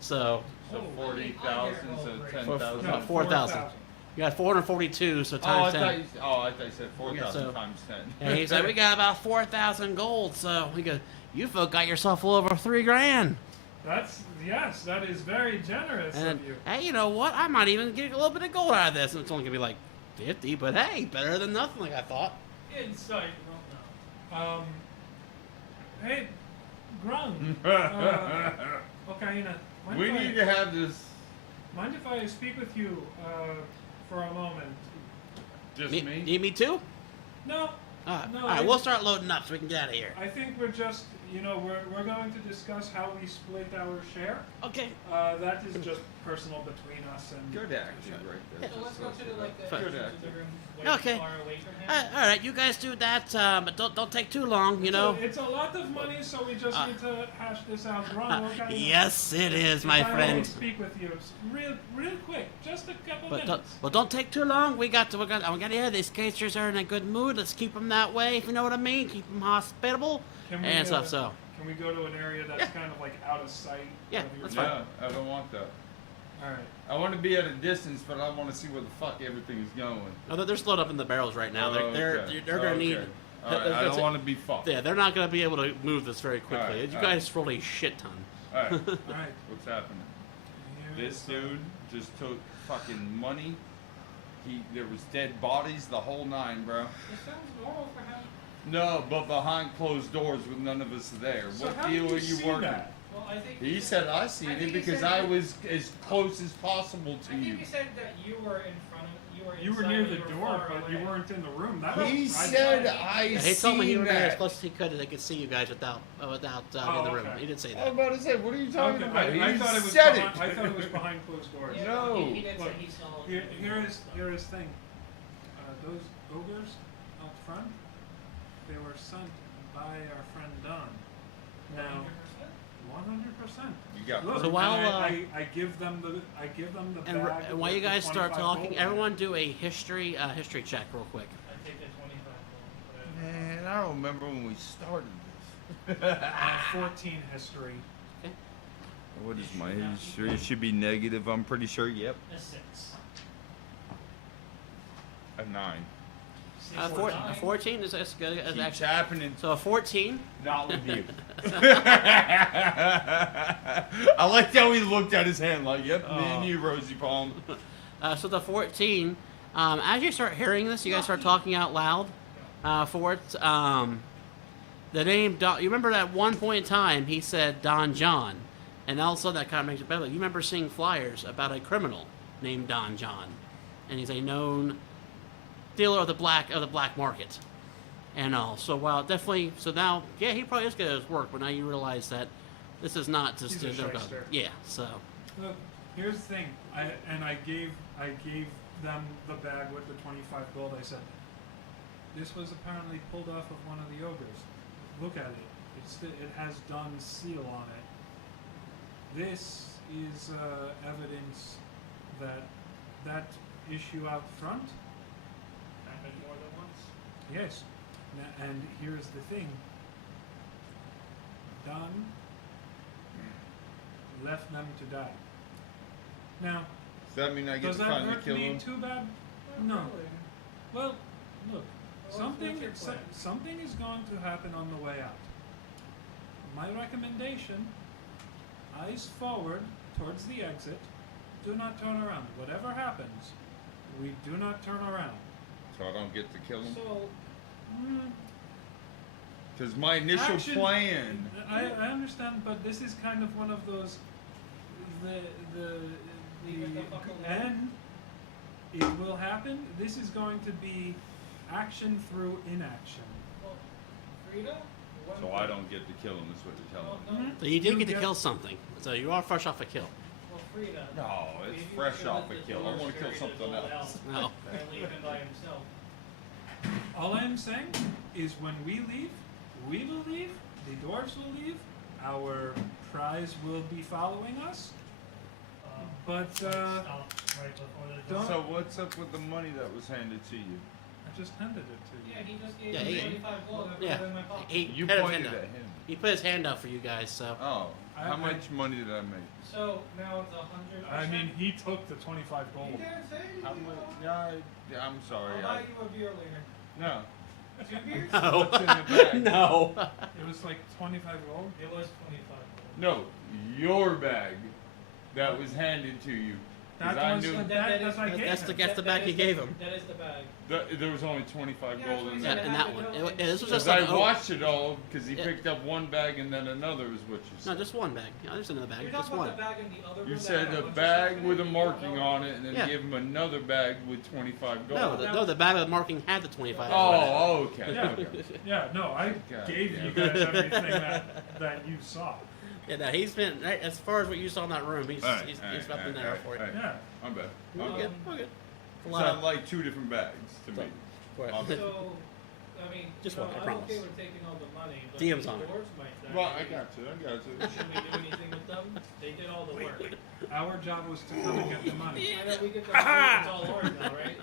So So Oh, 40,000, I so hear- 10,000. No, 4,000. you got 442, so Oh, times 10. I thought you said 4,000 so- times 10. And he's like, we got about 4,000 gold. So he goes, you folk got yourself a little over 3 grand. Yes, that is very generous And of you. hey, you know what? I might even get a little bit of gold out of this. And it's only gonna be like 50, but hey, better than nothing, like I thought. Insight. Well, no. Hey, Grung. Okaina, We need to have this. mind if I speak with you for a moment? Just Me, me? need me too? No, No, All right, I- we'll start loading up so we can get out of here. I think we're just, we're going to discuss how we split our share. Okay. That is just personal between us and. Good action right there. So let's go to the, like, the Fine. entrance of the room way Okay. far away from him. All right, you guys do that, but don't take too long, you know. It's a lot of money, so we just need to hash this out. Grung, okay? Yes, it is, my If I may friend. speak with you, it's real quick, just a couple But minutes. don't take too long. We got here. These gangsters are in a good mood. Let's keep them that way, if you know what I mean. Keep them hospitable Can we, and stuff. So Can we go to an area that's kind of like out of sight? Yeah, of your that's Yeah, I don't want that. All right. I want to be at a distance, but I want to see where the fuck everything is going. Oh, they're slowed up in the barrels right now. They're gonna need. All right, I don't want to be fucked. Yeah, they're not gonna be able to move this very quickly. Alright, You guys rolled a shit ton. All right, All right. what's happening? Here This is, dude just took fucking money. There was dead bodies, the whole nine, bro. It sounds normal for him. No, but behind closed doors with none of us there. So What how deal did are you you see working? that? Well, I think He said I seen I it think he because said I that- was as close as possible to I think you. he said that you were in front of. You were inside near and the you were door, far but you away. weren't in the room. He said I Yeah, he told me he seen was as that. close as he could, and they could see you guys without being in the Oh, room. okay. He did say I that. was about to say, what are you talking Okay, about? I He thought it was said behind, it. I thought it was behind closed doors. Yeah, No. He did Look, say he saw. Here is thing. Those ogres out front, they were sent by our friend Don. Now, 100%. You got Look, So while, and I give them the And, bag. and while with you guys the start 25 talking, gold in it. everyone do a history check real quick. I take the 25. Man, I don't remember when we started this. 14 history. What is my history? It should be negative, I'm pretty sure. Yep. A 6. A 9. A 14 is good. Is Keeps actually, happening. so a 14. Not with you. I liked how he looked at his hand like, yep, me and you, Rosie Palm. So the 14. As you start hearing this, you guys start talking out loud. For it, the name Don. You remember at one point in time he said Don John, and also that kind of makes it better. You remember seeing flyers about a criminal named Don John, and he's a known dealer of the black market, and all. So while definitely, so now, yeah, he probably is good at his work, but now you realize that this is not just He's a shyster. yeah. So Look, here's the thing. I gave them the bag with the 25 gold. I said, this was apparently pulled off of one of the ogres. Look at it. It has Don's seal on it. This is evidence that issue out front. Happened more than once. Yes. And here's the thing. Don left them to die. Now, Does that mean I get does to that finally hurt kill me him? too bad? No. Well, look. Something is going to happen on the way out. My recommendation, eyes forward towards the exit. Do not turn around. Whatever happens, we do not turn around. So I don't get to kill him? So, Because my initial Action- plan... I understand, but this is kind of one of those. Leave it the fuck alone. And it will happen. This is going to be action through inaction. well, Frida? So I don't get to kill him, is what you're telling me. No, so you did You get to get- kill something. So you are fresh off a kill. well, Frida. No, it's if you fresh shut off the a kill. I door want to kill straight, something it'll else. out. No. And leave him by himself. All I am saying is when we leave, we will leave. The dwarves will leave. Our prize will be following us. But Stop right before the door. don't- So what's up with the money that was handed to you? I just handed it to you. Yeah, he just gave Yeah, me he- 25 gold. I put Yeah, it in my pocket. he You had his pointed hand at out. him. He put his hand out for you guys. So Oh, how I- much money did I make? So now it's 100%. I mean, he took the 25 You gold. didn't say anything. How much? about it. Yeah, I'm sorry. I'll buy you a beer later. No. 2 beers? no, What's in the bag? no. It was like 25 gold. It was 25 gold. No, your bag that was handed to you. 'Cause That I was knew that's I gave That's him. the bag you is gave the- him. That is the bag. there was only 25 Yeah, gold that's in what Yeah, he there. said. and that one. This was Because just I like watched it all because he Yeah. picked up one bag and then another is what you No, said. just one bag. I understand the bag. You're Just talking one. about the bag in the other room You that said had a bunch of bag stuff in with it? a You marking don't on know. it and then Yeah. give him another bag with 25 gold. No, the bag with the marking had the 25. Oh, okay. Yeah. okay. Yeah, no, I God gave damn you it. guys everything that you saw. Yeah, no, he's been right, as far as what you saw in that room. He's All right, he's all up right, in all there right, for it. all right. Yeah. I'm bad. We're I'm good. bad. We're good. A It lot sounded of- like two different bags to me. for it. I'm- So, I mean, Just you know, one, I I'm promise. okay with taking all the money, but DM's the on it. dwarves might die. Well, I got you. Should we do anything with them? They did all the work. Our job was to come and get the money. I know we get the money, it's all ours now, right?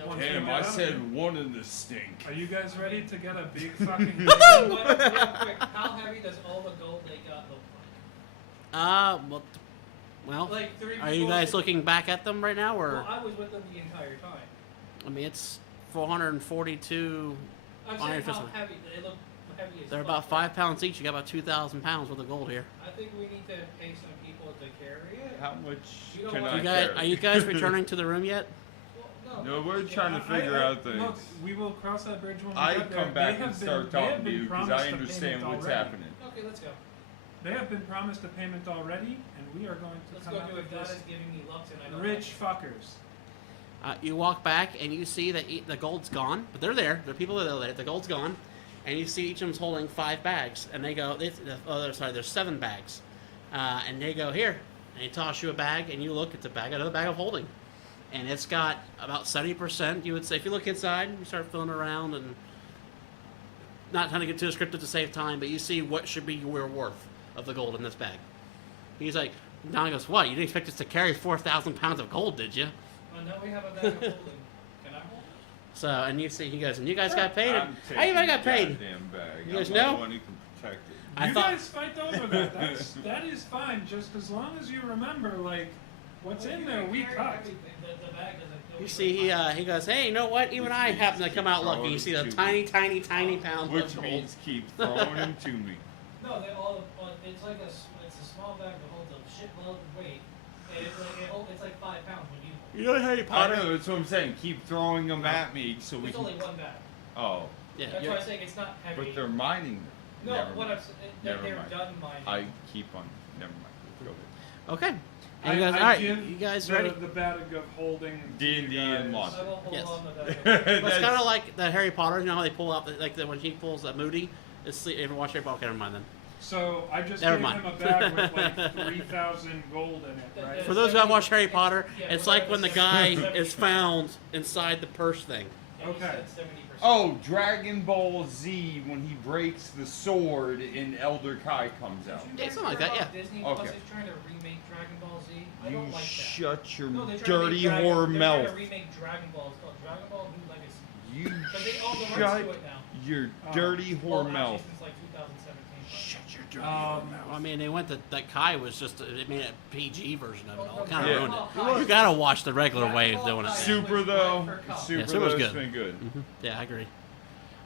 So Once we Damn, get I out of said here. one in the stink. Are you guys ready to get a big fucking? Real quick, how heavy does all the gold they got look Well, like? Like are you guys looking back at them right now, or? Well, I was with them the entire time. I mean, it's 442. I'm Iron saying how Fist. heavy they look. Heavy as They're fuck. about 5 pounds each. You got about 2,000 pounds worth of gold here. I think we need to pay some people to carry it. How much You don't can want- I You guys, carry? are you guys returning to the room yet? Well, No, we're yeah, trying to figure out things. Look, we will cross that bridge when we I get there. come back They and have start they have talking to been you because promised I a understand payment what's already. happening. Okay, let's go. They have been promised a payment already, and we are going to Let's come go up do with it. God this. is giving me Lux and I don't Rich like fuckers. You walk back and you see that the gold's gone, but they're there. The people that are there. The gold's gone, and you see each of them's holding 5 bags, and they go. There's 7 bags, and they go here, and they toss you a bag, and you look. It's a bag, another bag of holding, and it's got about 70%. You would say if you look inside, you start feeling around, and not trying to get too descriptive to save time, but you see what should be your worth of the gold in this bag. He's like, Don goes, what? You didn't expect us to carry 4,000 pounds of gold, did you? Well, now we have a bag of holding. Can I hold it? So, and you see, he goes, and you guys got paid? I'm How you guys got taking paid? the goddamn bag. You guys I'm know? the one who can protect it. I You thought- guys fight over that. That is fine, just as long as you remember, like, what's Well, in you there, can we carry cut. everything. The bag doesn't go You in see, my he goes, hey, you know what? Even I happen to come out lucky. You see the tiny, tiny, tiny pounds Which of gold. means keep throwing them to me. No, they all. It's like it's a small bag that holds a shitload of weight, and it's like 5 pounds when you. You know Harry I Potter? know, that's what I'm saying. Keep throwing them at me so we It's can. only one bag. Oh, Yeah. That's Yeah. why I'm saying it's not heavy. but they're mining them. no, Never what mind. I'm saying, Never they're mind. done mining. I keep on. Never mind. Go ahead. Okay. And you guys, I all right, give you guys the, ready? the bag of holding D&D and guys. launch. I will hold Yes. on to that. Well, it's kind of like the Harry Potter. You know how they pull out, when he pulls that Moody? If you ever watch Harry Potter, okay, never mind then. So I just Never gave mind. him a bag with like 3,000 gold in it, right? For those who have watched Harry It's- Potter, yeah, it's whatever like when the the guy 70%. is found inside the purse thing. Yeah, you Okay. said 70%. Oh, Dragon Ball Z when he breaks the sword and Elder Kai comes out. Did you Yeah, guys something like hear that, about Disney Okay. Plus is trying to remake Dragon Ball Z. I You don't like that. shut your No, they're trying to dirty make Dragon, whore they're mouth. trying to remake Dragon Ball. It's called Dragon Ball New Legacy. You But they own the rights shut to it now. your Oh. dirty Well, whore actually, mouth. since like 2017. Shut your dirty Um, whore mouth. I mean, they went that Kai was just, it made a PG version of it all. Oh, Kind of Yeah. ruined Kai. it. You gotta watch the regular way of doing it. Super though. Super Yeah, Super's though. It's good. been good. Yeah, I agree.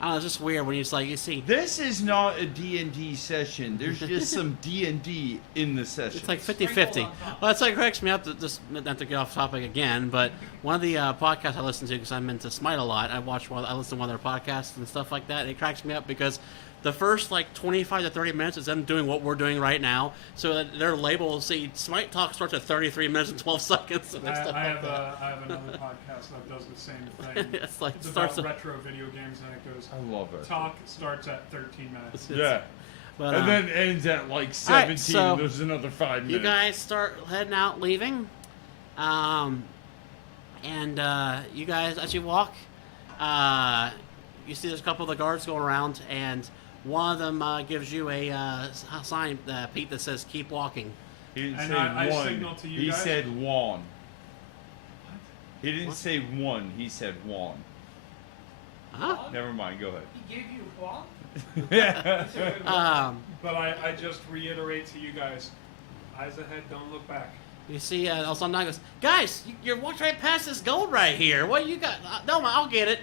I don't know, it's just weird when you see, This is not a D&D session. There's just some D&D in the session. it's like Sprinkled 50-50. on top. Well, it's like cracks me up to just not to get off topic again, but one of the podcasts I listen to because I'm into Smite a lot. I listen to one of their podcasts and stuff like that. And it cracks me up because the first like 25 to 30 minutes is them doing what we're doing right now. So that their label will see Smite Talk starts at 33 minutes and 12 seconds. And I stuff have like that. I have another podcast that does the same thing. It's like It's starts about at, retro video games, and it goes. I love it. Talk starts at 13 minutes. Yeah. but, And then ends at like 17. so There's another 5 minutes. you guys start heading out, leaving, and you guys as you walk, you see there's a couple of the guards going around, and one of them gives you a sign, Pete, that says "Keep walking." He didn't And say I one. signal to you He guys? said one. He didn't say one. He said one. Huh? Never mind. Go ahead. He gave you a Huang? Yeah. But I just reiterate to you guys, eyes ahead, don't look back. You see, also Don goes, "Guys, you're walking right past this gold right here. What you got? No, I'll get it."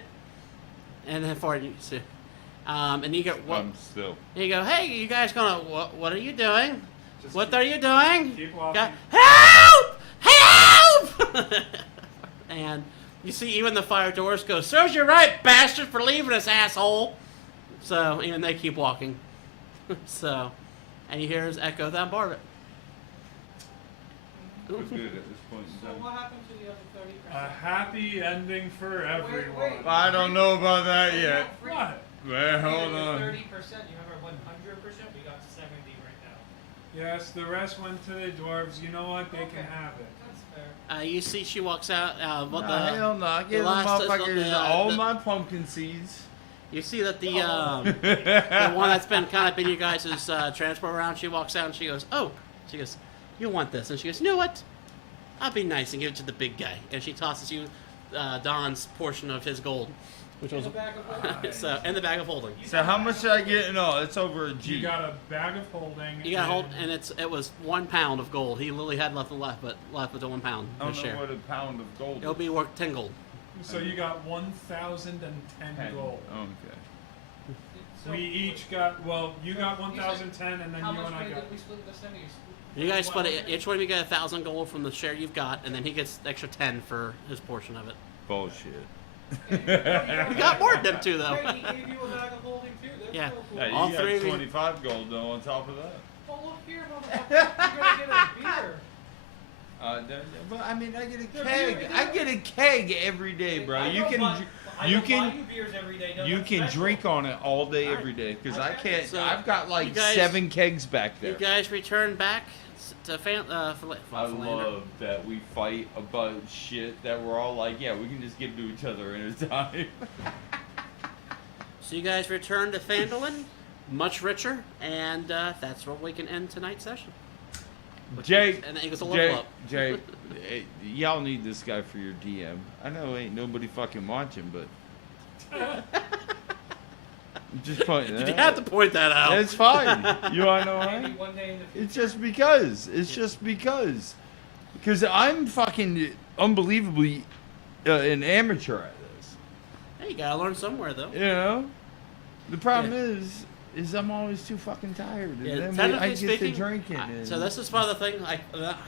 And then forward, you see, and you go, "What?" Still. You go, "Hey, you guys gonna? What are you doing? Just What keep- are you doing?" Keep walking. Help! Help! And you see, even the fire doors go, "Serves you right, bastard, for leaving us, asshole." So even they keep walking. So, and you hear his echo down bar of it. It was good at this point in So time. what happened to the other 30%? A happy ending for everyone. wait. I don't know about that yet. What? Well, hold Yeah, on. 30%. You remember 100%? We got 70 right now. Yes, the rest went to the dwarves. You know what? They Okay. can have it. That's fair. You see, she walks out. What Nah, hell no. I give the last is motherfuckers the- all the- my pumpkin seeds. You see that the Oh. the one that's been kind of been you guys' transport around. She walks out and she goes, "Oh," she goes, "You want this?" And she goes, "You know what? I'll be nice and give it to the big guy." And she tosses you Don's portion of his gold, which was In the bag of holding. so in the bag of holding. So how much did I get? No, it's over a G. You got a bag of holding. You got hold, and it was 1 pound of gold. He literally had left with the 1 pound. I don't his know share. what a pound of gold It'll is. be worth 10 gold. So you got 1,010 gold. Okay. So, We each got, well, you got 1,010, and then how you much and I money got. did we split this into? You guys split it. Each one of you got 1,000 gold from the share you've got, and then he gets the extra 10 for his portion of it. Bullshit. You got more than them two, though. Right, he gave you a bag of holding too. That's Yeah. so cool. Yeah, you All got three of you- 25 gold though on top of that. Well, look here, motherfucker. You're gonna get a beer. But I mean, I get a They're keg. beer- I get a keg every day, bro. I You know, can, but I you don't buy can, you beers every day. No, you that's can special. drink on it all day, Alright. every day. Because I Okay. can't. So, I've got like you guys- 7 kegs back there. You guys return back to I Philander. love that we fight about shit that we're all like, yeah, we can just give to each other in a time. So you guys return to Phandalin, much richer, and that's where we can end tonight's session. Jake, And then he goes to level up. Jake, y'all need this guy for your DM. I know ain't nobody fucking watching, but I'm just pointing Did that you have to point that out? It's fine. You wanna know why? Maybe one day in the future. It's just because. It's just because. Because I'm fucking unbelievably an amateur at this. Hey, you gotta learn somewhere, though. You know? The problem is I'm always too fucking tired. And Yeah, then technically I get speaking, to drinking. so this is part of the thing. Like,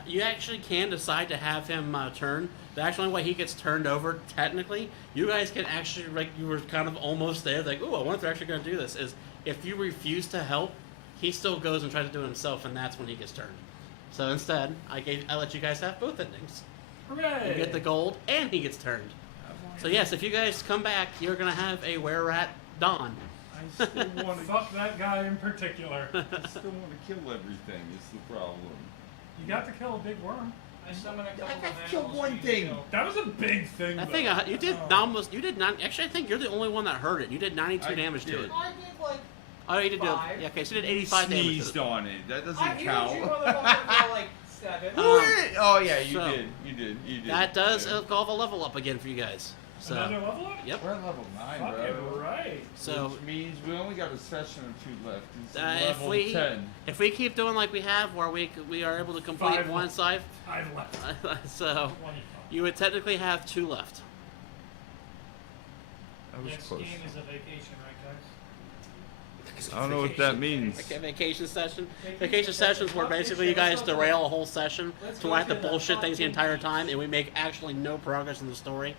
you actually can decide to have him turn. The actual way he gets turned over, technically, you guys can actually, like, you were kind of almost there. Like, oh, I wonder if they're actually going to do this. Is if you refuse to help, he still goes and tries to do it himself, and that's when he gets turned. So instead, I let you guys have both endings. Hooray! You get the gold, and he gets turned. So yes, if you guys come back, you're going to have a were-rat Don. I still want to. Fuck that guy in particular. I still want to kill everything. Is the problem. You got to kill a big worm. I summon a couple I got of to kill animals one for you to thing. kill. That was a big thing. I though. think you did Oh. almost. You did not. Actually, I think you're the only one that heard it. You did 92 I damage to did. it. I did like. Oh, you did do it. Five. Yeah, okay, so you did 85 damage to Sneezed it. on it. That doesn't I healed count. you motherfucker for like 7. Who did? Oh yeah, you So, did. You did. You did. That does Yeah. call a level up again for you guys. So, Another level up? yep. We're at level 9, Fucking bro. right. So, Which means we only got a session or 2 left. It's if level we 10. if we keep doing like we have, where we are able to complete 5 one side, I've left. so 25. you would technically have 2 left. I was Next close. game is a vacation, right, guys? I don't know what that means. Okay, vacation session. Vacation Vacation sessions where session. basically you guys Let's go. derail a whole session, Let's so go we have to to the bullshit things the fucking entire beach. time, and we make actually no progress in the story.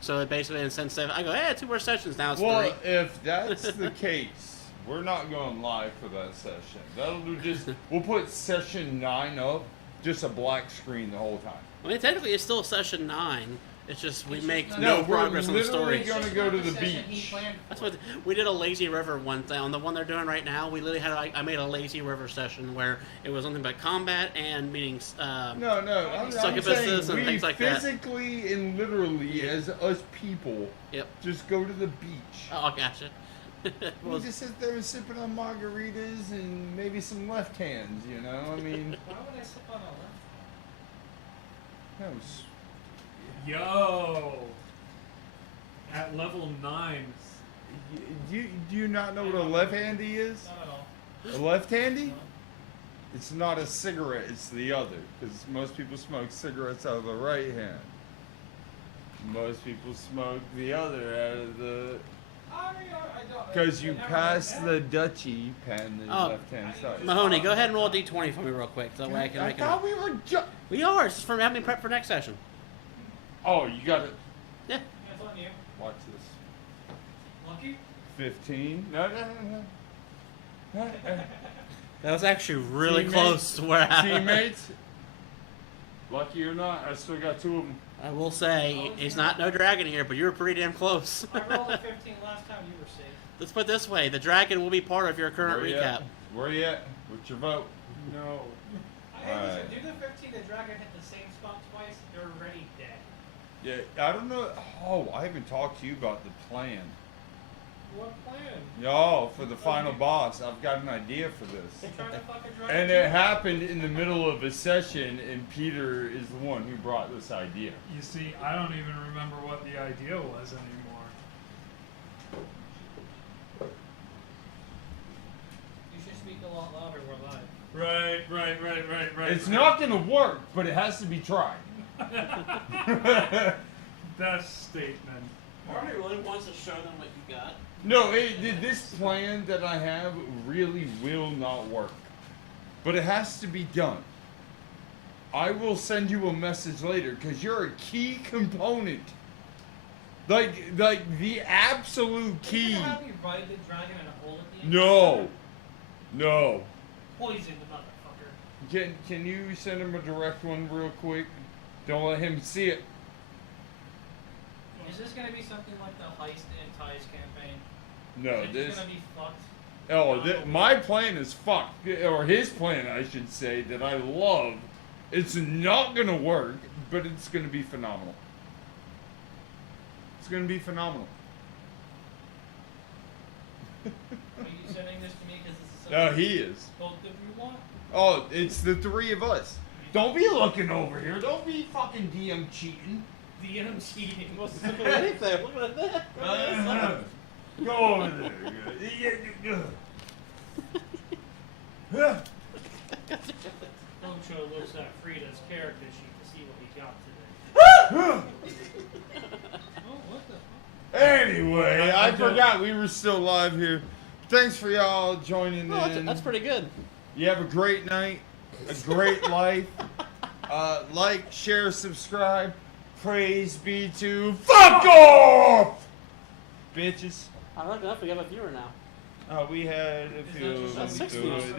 So it basically, instead of I go, hey, 2 more sessions now. It's Well, 3. if that's the case, we're not going live for that session. That'll do just. We'll put session 9 up, just a black screen the whole time. I mean, technically, it's still session 9. It's just we It's make just no No, we're progress on the literally story. gonna go to the Session he beach. planned That's for. what we did. A lazy river one thing on the one they're doing right now. We literally had I made a lazy river session where it was something about combat and meetings. No, I'm Succubuses saying and we things like that. physically and literally, as us people, Yep. just go to the beach. Oh, gotcha. We Well, just sit there and sipping on margaritas and maybe some left hands, you know? I mean, Why would I sip on a left? that was. Yo. At level 9. Do you not know what a left-handy is? Not at all. A left-handy? It's not a cigarette, it's the other. Because most people smoke cigarettes out of the right hand. Most people smoke the other out of the. I don't. Because you I never pass had the it. Dutchie pen the Oh. left-hand side. Mahoney, go ahead and roll a d20 for me real quick. So that way I can I make it. thought we were We are. It's for having me prep for next session. Oh, you got it. Yeah. That's on you. Watch this. Lucky? 15. No. That was actually really Teammates- close to where I. Teammates. Lucky or not, I still got 2 of them. I will say, he's not no dragon here, but you were pretty damn close. I rolled a 15 last time. You were safe. Let's put it this way: the dragon will be part of your current Where you recap. at? Where you at? What's your vote? No. Hey, listen, Alright. do the 15. The dragon hit the same spot twice. They're already dead. Yeah, I don't know. Oh, I haven't talked to you about the plan. What plan? No, for the final boss, I've got an idea for You this. trying to fucking dragon? And it happened in the middle of a session, and Peter is the one who brought this idea. You see, I don't even remember what the idea was anymore. You should speak a lot louder. We're live. Right. It's not gonna work, but it has to be tried. That statement. Army really wants to show them what you got. No, this plan that I have really will not work. But it has to be done. I will send you a message later, because you're a key component. Like the absolute Did key. you have me ride the dragon in a hole at the end? No. Poison the motherfucker. Can you send him a direct one real quick? Don't let him see it. Is this gonna be something like the Heist and Ties campaign? No, Is it this. just gonna be fucked? My plan is fucked, or his plan, I should say, that I love. It's not gonna work, but it's gonna be phenomenal. It's gonna be phenomenal. Are you sending this to me because this is No, something he is. both of you want? Oh, it's the three of us. Don't be looking over here. Don't be fucking DM cheating. DM cheating. What's the anything? Look at that. Go over there. Ocho looks at Frida's character sheet to see what he got today. Oh, what the fuck? Anyway, I forgot we were still live here. Thanks for y'all joining Oh, in. that's pretty good. You have a great night, a great life. Like, share, subscribe. Praise be to fuck off, bitches. I reckon we have a viewer now. We had a few. Is that just- That's 60.